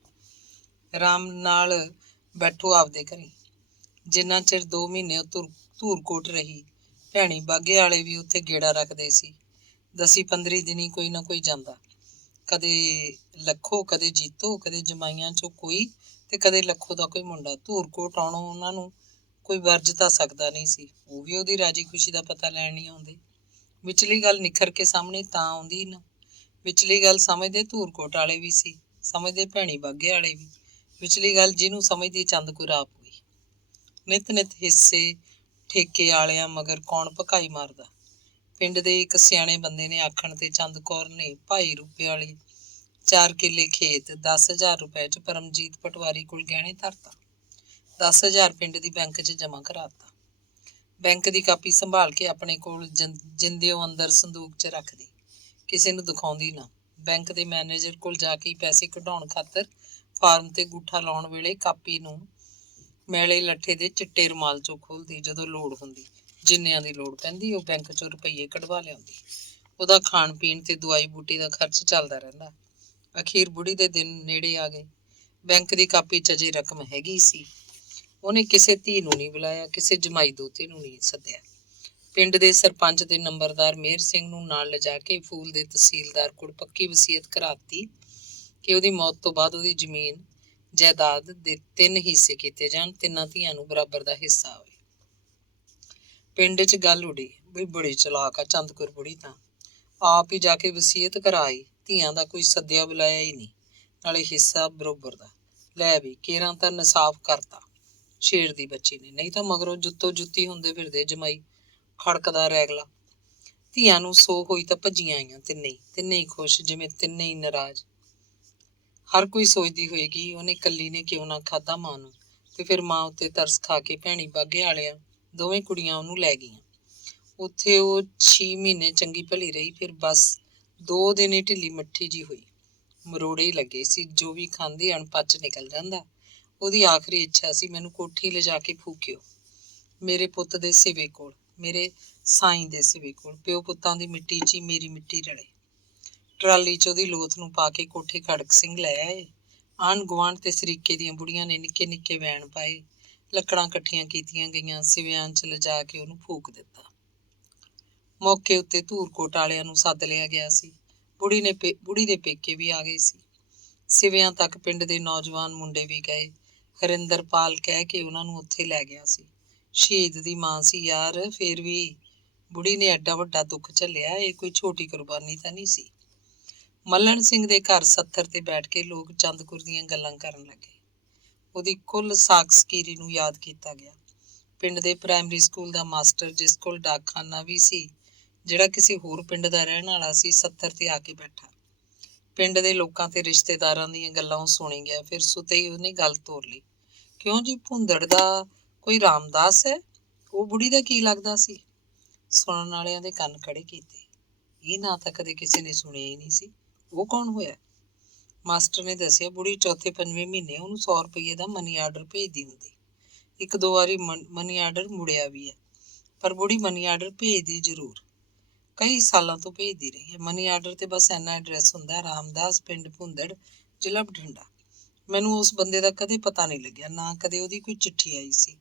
ਆਰਾਮ ਨਾਲ ਬੈਠੋ ਆਪਦੇ ਘਰੇ। ਜਿੰਨਾ ਚਿਰ 2 ਮਹੀਨੇ ਉਹ ਧੂਰਕੋਟ ਰਹੀ, ਭੈਣੀ ਬਾਗੇ ਵਾਲੇ ਵੀ ਉੱਥੇ ਗੇੜਾ ਰੱਖਦੇ ਸੀ। 10-15 ਦਿਨ ਹੀ ਕੋਈ ਨਾ ਕੋਈ ਜਾਂਦਾ, ਕਦੇ ਲੱਖੋ, ਕਦੇ ਜੀਤੋ, ਕਦੇ ਜਮਾਈਆਂ 'ਚੋਂ ਕੋਈ, ਤੇ ਕਦੇ ਲੱਖੋ ਦਾ ਕੋਈ ਮੁੰਡਾ। ਧੂਰਕੋਟ ਆਉਣੋਂ ਉਹਨਾਂ ਨੂੰ ਕੋਈ ਵਰਜ ਤਾਂ ਸਕਦਾ ਨਹੀਂ ਸੀ। ਉਹ ਵੀ ਉਹਦੀ ਰਾਜੀ ਖੁਸ਼ੀ ਦਾ ਪਤਾ ਲੈਣ ਨਹੀਂ ਆਉਂਦੇ। ਵਿਚਲੀ ਗੱਲ ਨਿਖਰ ਕੇ ਸਾਹਮਣੇ ਤਾਂ ਆਉਂਦੀ ਨਾ। ਵਿਚਲੀ ਗੱਲ ਸਮਝਦੇ ਧੂਰਕੋਟ ਵਾਲੇ ਵੀ ਸੀ, ਸਮਝਦੇ ਭੈਣੀ ਬਾਗੇ ਵਾਲੇ ਵੀ। ਵਿਚਲੀ ਗੱਲ ਜਿਹਨੂੰ ਸਮਝਦੀ ਚੰਦਕੁਰ ਆਪ ਹੋਈ। ਨਿੱਤ ਨਿੱਤ ਹਿੱਸੇ ਠੇਕੇ ਵਾਲਿਆਂ ਮਗਰ ਕੌਣ ਭਕਾਈ ਮਾਰਦਾ। ਪਿੰਡ ਦੇ ਇੱਕ ਸਿਆਣੇ ਬੰਦੇ ਨੇ ਆਖਣ ਤੇ ਚੰਦ ਕੌਰ ਨੇ ਭਾਈ ਰੂਪੇ ਵਾਲੀ 4 ਕਿੱਲੇ ਖੇਤ 10,000 ਰੁਪਏ 'ਚ ਪਰਮਜੀਤ ਪਟਵਾਰੀ ਕੋਲ ਗਹਿਣੇ ਧਰਤਾ। 10,000 ਪਿੰਡ ਦੀ ਬੈਂਕ 'ਚ ਜਮ੍ਹਾਂ ਕਰਾਤਾ। ਬੈਂਕ ਦੀ ਕਾਪੀ ਸੰਭਾਲ ਕੇ ਆਪਣੇ ਕੋਲ ਜਿੰਦਿਓ ਅੰਦਰ ਸੰਦੂਕ 'ਚ ਰੱਖਦੀ, ਕਿਸੇ ਨੂੰ ਦਿਖਾਉਂਦੀ ਨਾ। ਬੈਂਕ ਦੇ ਮੈਨੇਜਰ ਕੋਲ ਜਾ ਕੇ ਪੈਸੇ ਕਢਾਉਣ ਖਾਤਰ ਫਾਰਮ ਤੇ ਗੂਠਾ ਲਾਉਣ ਵੇਲੇ ਕਾਪੀ ਨੂੰ ਮੈਲੇ ਲੱਠੇ ਦੇ ਚਿੱਟੇ ਰੁਮਾਲ 'ਚੋਂ ਖੋਲ੍ਹਦੀ। ਜਦੋਂ ਲੋੜ ਹੁੰਦੀ, ਜਿੰਨਿਆਂ ਦੀ ਲੋੜ ਪੈਂਦੀ, ਉਹ ਬੈਂਕ 'ਚੋਂ ਰੁਪਈਏ ਕਢਵਾ ਲਿਆਉਂਦੀ। ਉਹਦਾ ਖਾਣ ਪੀਣ ਤੇ ਦਵਾਈ ਬੂਟੀ ਦਾ ਖਰਚ ਚੱਲਦਾ ਰਹਿੰਦਾ। ਅਖੀਰ ਬੁੜੀ ਦੇ ਦਿਨ ਨੇੜੇ ਆ ਗਏ। ਬੈਂਕ ਦੀ ਕਾਪੀ 'ਚ ਅਜੇ ਰਕਮ ਹੈਗੀ ਸੀ। ਉਹਨੇ ਕਿਸੇ ਧੀ ਨੂੰ ਨਹੀਂ ਬੁਲਾਇਆ, ਕਿਸੇ ਜਮਾਈ ਦੋਤੇ ਨੂੰ ਨਹੀਂ ਸੱਦਿਆ। ਪਿੰਡ ਦੇ ਸਰਪੰਚ ਤੇ ਨੰਬਰਦਾਰ ਮੇਹਰ ਸਿੰਘ ਨੂੰ ਨਾਲ ਲਿਜਾ ਕੇ ਫੂਲ ਦੇ ਤਹਿਸੀਲਦਾਰ ਕੋਲ ਪੱਕੀ ਵਸੀਅਤ ਕਰਾਤੀ ਕਿ ਉਹਦੀ ਮੌਤ ਤੋਂ ਬਾਅਦ ਉਹਦੀ ਜ਼ਮੀਨ ਜਾਇਦਾਦ ਦੇ 3 ਹਿੱਸੇ ਕੀਤੇ ਜਾਣ, ਤਿੰਨਾਂ ਧੀਆਂ ਨੂੰ ਬਰਾਬਰ ਦਾ ਹਿੱਸਾ ਹੋਵੇ। ਪਿੰਡ 'ਚ ਗੱਲ ਉਡੀ, ਬਈ ਬੜੀ ਚਲਾਕ ਆ ਚੰਦਕੁਰ ਬੁੜੀ, ਤਾਂ ਆਪ ਹੀ ਜਾ ਕੇ ਵਸੀਅਤ ਕਰਾਈ। ਧੀਆਂ ਦਾ ਕੋਈ ਸੱਦਿਆ ਬੁਲਾਇਆ ਹੀ ਨਹੀਂ, ਨਾਲੇ ਹਿੱਸਾ ਬਰੋਬਰ ਦਾ। ਲੈ ਵੀ, ਕੇਰਾਂ ਤਾਂ ਇਨਸਾਫ ਕਰਤਾ ਸ਼ੇਰ ਦੀ ਬੱਚੀ ਨੇ, ਨਹੀਂ ਤਾਂ ਮਗਰੋਂ ਜੁੱਤੋ ਜੁੱਤੀ ਹੁੰਦੇ ਫਿਰਦੇ ਜਮਾਈ ਖੜਕਦਾ ਰੈਗਲਾ। ਧੀਆਂ ਨੂੰ ਸੋ ਹੋਈ ਤਾਂ ਭੱਜੀਆਂ ਆਈਆਂ ਤਿੰਨੇ ਹੀ ਖੁਸ਼, ਜਿਵੇਂ ਤਿੰਨੇ ਹੀ ਨਾਰਾਜ਼। ਹਰ ਕੋਈ ਸੋਚਦੀ ਹੋਏਗੀ, ਉਹਨੇ ਕੱਲੀ ਨੇ ਕਿਉਂ ਨਾ ਖਾਧਾ ਮਾਂ ਨੂੰ। ਤੇ ਫਿਰ ਮਾਂ ਉੱਤੇ ਤਰਸ ਖਾ ਕੇ ਭੈਣੀ ਬਾਗੇ ਵਾਲਿਆਂ ਦੋਵੇਂ ਕੁੜੀਆਂ ਉਹਨੂੰ ਲੈ ਗਈਆਂ। ਉੱਥੇ ਉਹ 6 ਮਹੀਨੇ ਚੰਗੀ ਭਲੀ ਰਹੀ। ਫਿਰ ਬਸ 2 ਦਿਨ ਹੀ ਢਿੱਲੀ ਮੱਠੀ ਜੀ ਹੋਈ। ਮਰੋੜੇ ਹੀ ਲੱਗੇ ਸੀ, ਜੋ ਵੀ ਖਾਂਦੀ ਅਣਪੱਚ ਨਿਕਲ ਜਾਂਦਾ। ਉਹਦੀ ਆਖਰੀ ਇੱਛਾ ਸੀ, ਮੈਨੂੰ ਕੋਠੀ ਲਿਜਾ ਕੇ ਫੂਕਿਓ, ਮੇਰੇ ਪੁੱਤ ਦੇ ਸਿਵੇ ਕੋਲ, ਮੇਰੇ ਸਾਈਂ ਦੇ ਸਿਵੇ ਕੋਲ। ਪਿਓ ਪੁੱਤਾਂ ਦੀ ਮਿੱਟੀ 'ਚ ਹੀ ਮੇਰੀ ਮਿੱਟੀ ਰਲੇ। ਟਰਾਲੀ 'ਚ ਉਹਦੀ ਲੋਥ ਨੂੰ ਪਾ ਕੇ ਕੋਠੇ ਖੜਕ ਸਿੰਘ ਲੈ ਆਏ। ਆਂਢ ਗੁਆਂਢ ਤੇ ਸਰੀਕੇ ਦੀਆਂ ਬੁੜੀਆਂ ਨੇ ਨਿੱਕੇ ਨਿੱਕੇ ਵੈਣ ਪਾਏ, ਲੱਕੜਾਂ ਇਕੱਠੀਆਂ ਕੀਤੀਆਂ ਗਈਆਂ, ਸਿਵਿਆਂ 'ਚ ਲਿਜਾ ਕੇ ਉਹਨੂੰ ਫੂਕ ਦਿੱਤਾ। ਮੌਕੇ ਉੱਤੇ ਧੂਰਕੋਟ ਵਾਲਿਆਂ ਨੂੰ ਸੱਦ ਲਿਆ ਗਿਆ ਸੀ। ਬੁੜੀ ਦੇ ਪੇਕੇ ਵੀ ਆ ਗਏ ਸੀ। ਸਿਵਿਆਂ ਤੱਕ ਪਿੰਡ ਦੇ ਨੌਜਵਾਨ ਮੁੰਡੇ ਵੀ ਗਏ। ਹਰਿੰਦਰਪਾਲ ਕਹਿ ਕੇ ਉਹਨਾਂ ਨੂੰ ਉੱਥੇ ਲੈ ਗਿਆ ਸੀ। ਸ਼ਹੀਦ ਦੀ ਮਾਂ ਸੀ ਯਾਰ, ਫੇਰ ਵੀ ਬੁੜੀ ਨੇ ਐਡਾ ਵੱਡਾ ਦੁੱਖ ਝੱਲਿਆ, ਇਹ ਕੋਈ ਛੋਟੀ ਕੁਰਬਾਨੀ ਤਾਂ ਨਹੀਂ ਸੀ। ਮੱਲਣ ਸਿੰਘ ਦੇ ਘਰ 70 ਤੇ ਬੈਠ ਕੇ ਲੋਕ ਚੰਦਕੁਰ ਦੀਆਂ ਗੱਲਾਂ ਕਰਨ ਲੱਗੇ। ਉਹਦੀ ਕੁੱਲ ਸਾਕਸਕੀਰੀ ਨੂੰ ਯਾਦ ਕੀਤਾ ਗਿਆ। ਪਿੰਡ ਦੇ ਪ੍ਰਾਇਮਰੀ ਸਕੂਲ ਦਾ ਮਾਸਟਰ, ਜਿਸ ਕੋਲ ਡਾਕਖਾਨਾ ਵੀ ਸੀ, ਜਿਹੜਾ ਕਿਸੇ ਹੋਰ ਪਿੰਡ ਦਾ ਰਹਿਣ ਵਾਲਾ ਸੀ, 70 ਤੇ ਆ ਕੇ ਬੈਠਾ। ਪਿੰਡ ਦੇ ਲੋਕਾਂ ਤੇ ਰਿਸ਼ਤੇਦਾਰਾਂ ਦੀਆਂ ਗੱਲਾਂ ਉਹ ਸੁਣੀ ਗਿਆ। ਫਿਰ ਸੁਤੇ ਹੀ ਉਹਨੇ ਗੱਲ ਤੋਰ ਲਈ, ਕਿਉਂ ਜੀ, ਭੁੰਦੜ ਦਾ ਕੋਈ ਰਾਮਦਾਸ ਹੈ? ਉਹ ਬੁੜੀ ਦਾ ਕੀ ਲੱਗਦਾ ਸੀ? ਸੁਣਨ ਵਾਲਿਆਂ ਦੇ ਕੰਨ ਖੜੇ ਕੀਤੇ। ਇਹ ਨਾਂ ਤਾਂ ਕਦੇ ਕਿਸੇ ਨੇ ਸੁਣਿਆ ਹੀ ਨਹੀਂ ਸੀ। ਉਹ ਕੌਣ ਹੋਇਆ? ਮਾਸਟਰ ਨੇ ਦੱਸਿਆ, ਬੁੜੀ ਚੌਥੇ ਪੰਜਵੇਂ ਮਹੀਨੇ ਉਹਨੂੰ 100 ਰੁਪਈਏ ਦਾ ਮਨੀ ਆਰਡਰ ਭੇਜਦੀ ਹੁੰਦੀ। 1-2 ਵਾਰੀ ਮਨੀ ਆਰਡਰ ਮੁੜਿਆ ਵੀ ਹੈ, ਪਰ ਬੁੜੀ ਮਨੀ ਆਰਡਰ ਭੇਜਦੀ ਜ਼ਰੂਰ। ਕਈ ਸਾਲਾਂ ਤੋਂ ਭੇਜਦੀ ਰਹੀ ਹੈ। ਮਨੀ ਆਰਡਰ ਤੇ ਬਸ ਇੰਨਾ ਐਡਰੈਸ ਹੁੰਦਾ, ਰਾਮਦਾਸ, ਪਿੰਡ ਭੁੰਦੜ, ਜ਼ਿਲ੍ਹਾ ਬਠਿੰਡਾ। ਮੈਨੂੰ ਉਸ ਬੰਦੇ ਦਾ ਕਦੇ ਪਤਾ ਨਹੀਂ ਲੱਗਿਆ, ਨਾ ਕਦੇ ਉਹਦੀ ਕੋਈ ਚਿੱਠੀ ਆਈ ਸੀ।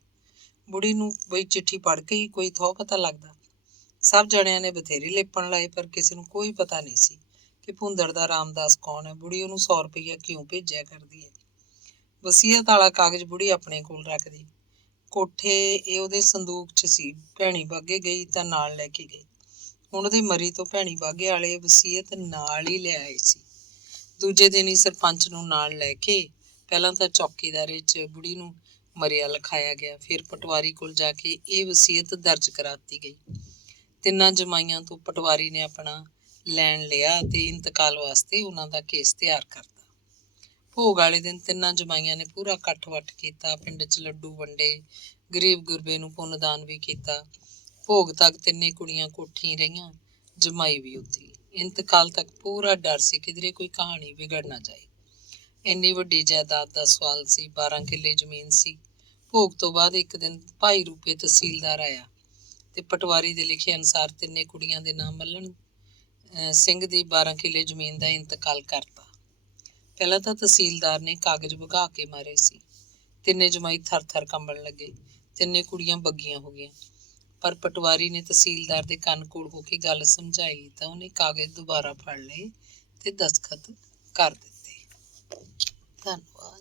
ਬੁੜੀ ਨੂੰ ਬਈ ਚਿੱਠੀ ਪੜ੍ਹ ਕੇ ਹੀ ਕੋਈ ਥਹੁ ਪਤਾ ਲੱਗਦਾ। ਸਭ ਜਣਿਆਂ ਨੇ ਬਥੇਰੇ ਲੇਪਣ ਲਾਏ, ਪਰ ਕਿਸੇ ਨੂੰ ਕੋਈ ਪਤਾ ਨਹੀਂ ਸੀ ਕਿ ਭੁੰਦੜ ਦਾ ਰਾਮਦਾਸ ਕੌਣ ਹੈ। ਬੁੜੀ ਉਹਨੂੰ 100 ਰੁਪਈਆ ਕਿਉਂ ਭੇਜਿਆ ਕਰਦੀ ਹੈ। ਵਸੀਅਤ ਵਾਲਾ ਕਾਗਜ਼ ਬੁੜੀ ਆਪਣੇ ਕੋਲ ਰੱਖਦੀ। ਕੋਠੇ ਇਹ ਉਹਦੇ ਸੰਦੂਕ 'ਚ ਸੀ। ਭੈਣੀ ਬਾਗੇ ਗਈ ਤਾਂ ਨਾਲ ਲੈ ਕੇ ਗਈ। ਹੁਣ ਉਹਦੇ ਮਰੀ ਤੋਂ ਭੈਣੀ ਬਾਗੇ ਵਾਲੇ ਵਸੀਅਤ ਨਾਲ ਹੀ ਲੈ ਆਏ ਸੀ। ਦੂਜੇ ਦਿਨ ਹੀ ਸਰਪੰਚ ਨੂੰ ਨਾਲ ਲੈ ਕੇ ਪਹਿਲਾਂ ਤਾਂ ਚੌਕੀਦਾਰੇ 'ਚ ਬੁੜੀ ਨੂੰ ਮਰਿਆ ਲਿਖਾਇਆ ਗਿਆ। ਫਿਰ ਪਟਵਾਰੀ ਕੋਲ ਜਾ ਕੇ ਇਹ ਵਸੀਅਤ ਦਰਜ ਕਰਾਤੀ ਗਈ। ਤਿੰਨਾਂ ਜਮਾਈਆਂ ਤੋਂ ਪਟਵਾਰੀ ਨੇ ਆਪਣਾ ਲੈਣ ਲਿਆ ਤੇ ਇੰਤਕਾਲ ਵਾਸਤੇ ਉਹਨਾਂ ਦਾ ਕੇਸ ਤਿਆਰ ਕਰਤਾ। ਭੋਗ ਵਾਲੇ ਦਿਨ ਤਿੰਨਾਂ ਜਮਾਈਆਂ ਨੇ ਪੂਰਾ ਇਕੱਠ ਵੱਟ ਕੀਤਾ। ਪਿੰਡ 'ਚ ਲੱਡੂ ਵੰਡੇ, ਗਰੀਬ ਗੁਰਬੇ ਨੂੰ ਪੁੰਨਦਾਨ ਵੀ ਕੀਤਾ। ਭੋਗ ਤੱਕ ਤਿੰਨੇ ਕੁੜੀਆਂ ਕੋਠੀ ਰਹੀਆਂ, ਜਮਾਈ ਵੀ ਉੱਥੇ। ਇੰਤਕਾਲ ਤੱਕ ਪੂਰਾ ਡਰ ਸੀ ਕਿਧਰੇ ਕੋਈ ਕਹਾਣੀ ਵਿਗੜ ਨਾ ਜਾਏ। ਇੰਨੀ ਵੱਡੀ ਜਾਇਦਾਦ ਦਾ ਸਵਾਲ ਸੀ। 12 ਕਿੱਲੇ ਜ਼ਮੀਨ ਸੀ। ਭੋਗ ਤੋਂ ਬਾਅਦ ਇੱਕ ਦਿਨ ਭਾਈ ਰੂਪੇ ਤਹਿਸੀਲਦਾਰ ਆਇਆ ਤੇ ਪਟਵਾਰੀ ਦੇ ਲਿਖੇ ਅਨੁਸਾਰ ਤਿੰਨੇ ਕੁੜੀਆਂ ਦੇ ਨਾਮ ਮੱਲਣ ਸਿੰਘ ਦੀ 12 ਕਿੱਲੇ ਜ਼ਮੀਨ ਦਾ ਇੰਤਕਾਲ ਕਰਤਾ। ਪਹਿਲਾਂ ਤਾਂ ਤਹਿਸੀਲਦਾਰ ਨੇ ਕਾਗਜ਼ ਵਗਾ ਕੇ ਮਾਰੇ ਸੀ। ਤਿੰਨੇ ਜਮਾਈ ਥਰ ਥਰ ਕੰਬਣ ਲੱਗੇ। ਤਿੰਨੇ ਕੁੜੀਆਂ ਬੱਗੀਆਂ ਹੋ ਗਈਆਂ। ਪਰ ਪਟਵਾਰੀ ਨੇ ਤਹਿਸੀਲਦਾਰ ਦੇ ਕੰਨ ਕੋਲ ਹੋ ਕੇ ਗੱਲ ਸਮਝਾਈ ਤਾਂ ਉਹਨੇ ਕਾਗਜ਼ ਦੁਬਾਰਾ ਫੜ ਲਏ ਤੇ ਦਸਖਤ ਕਰ ਦਿੱਤੇ। ਧੰਨਵਾਦ।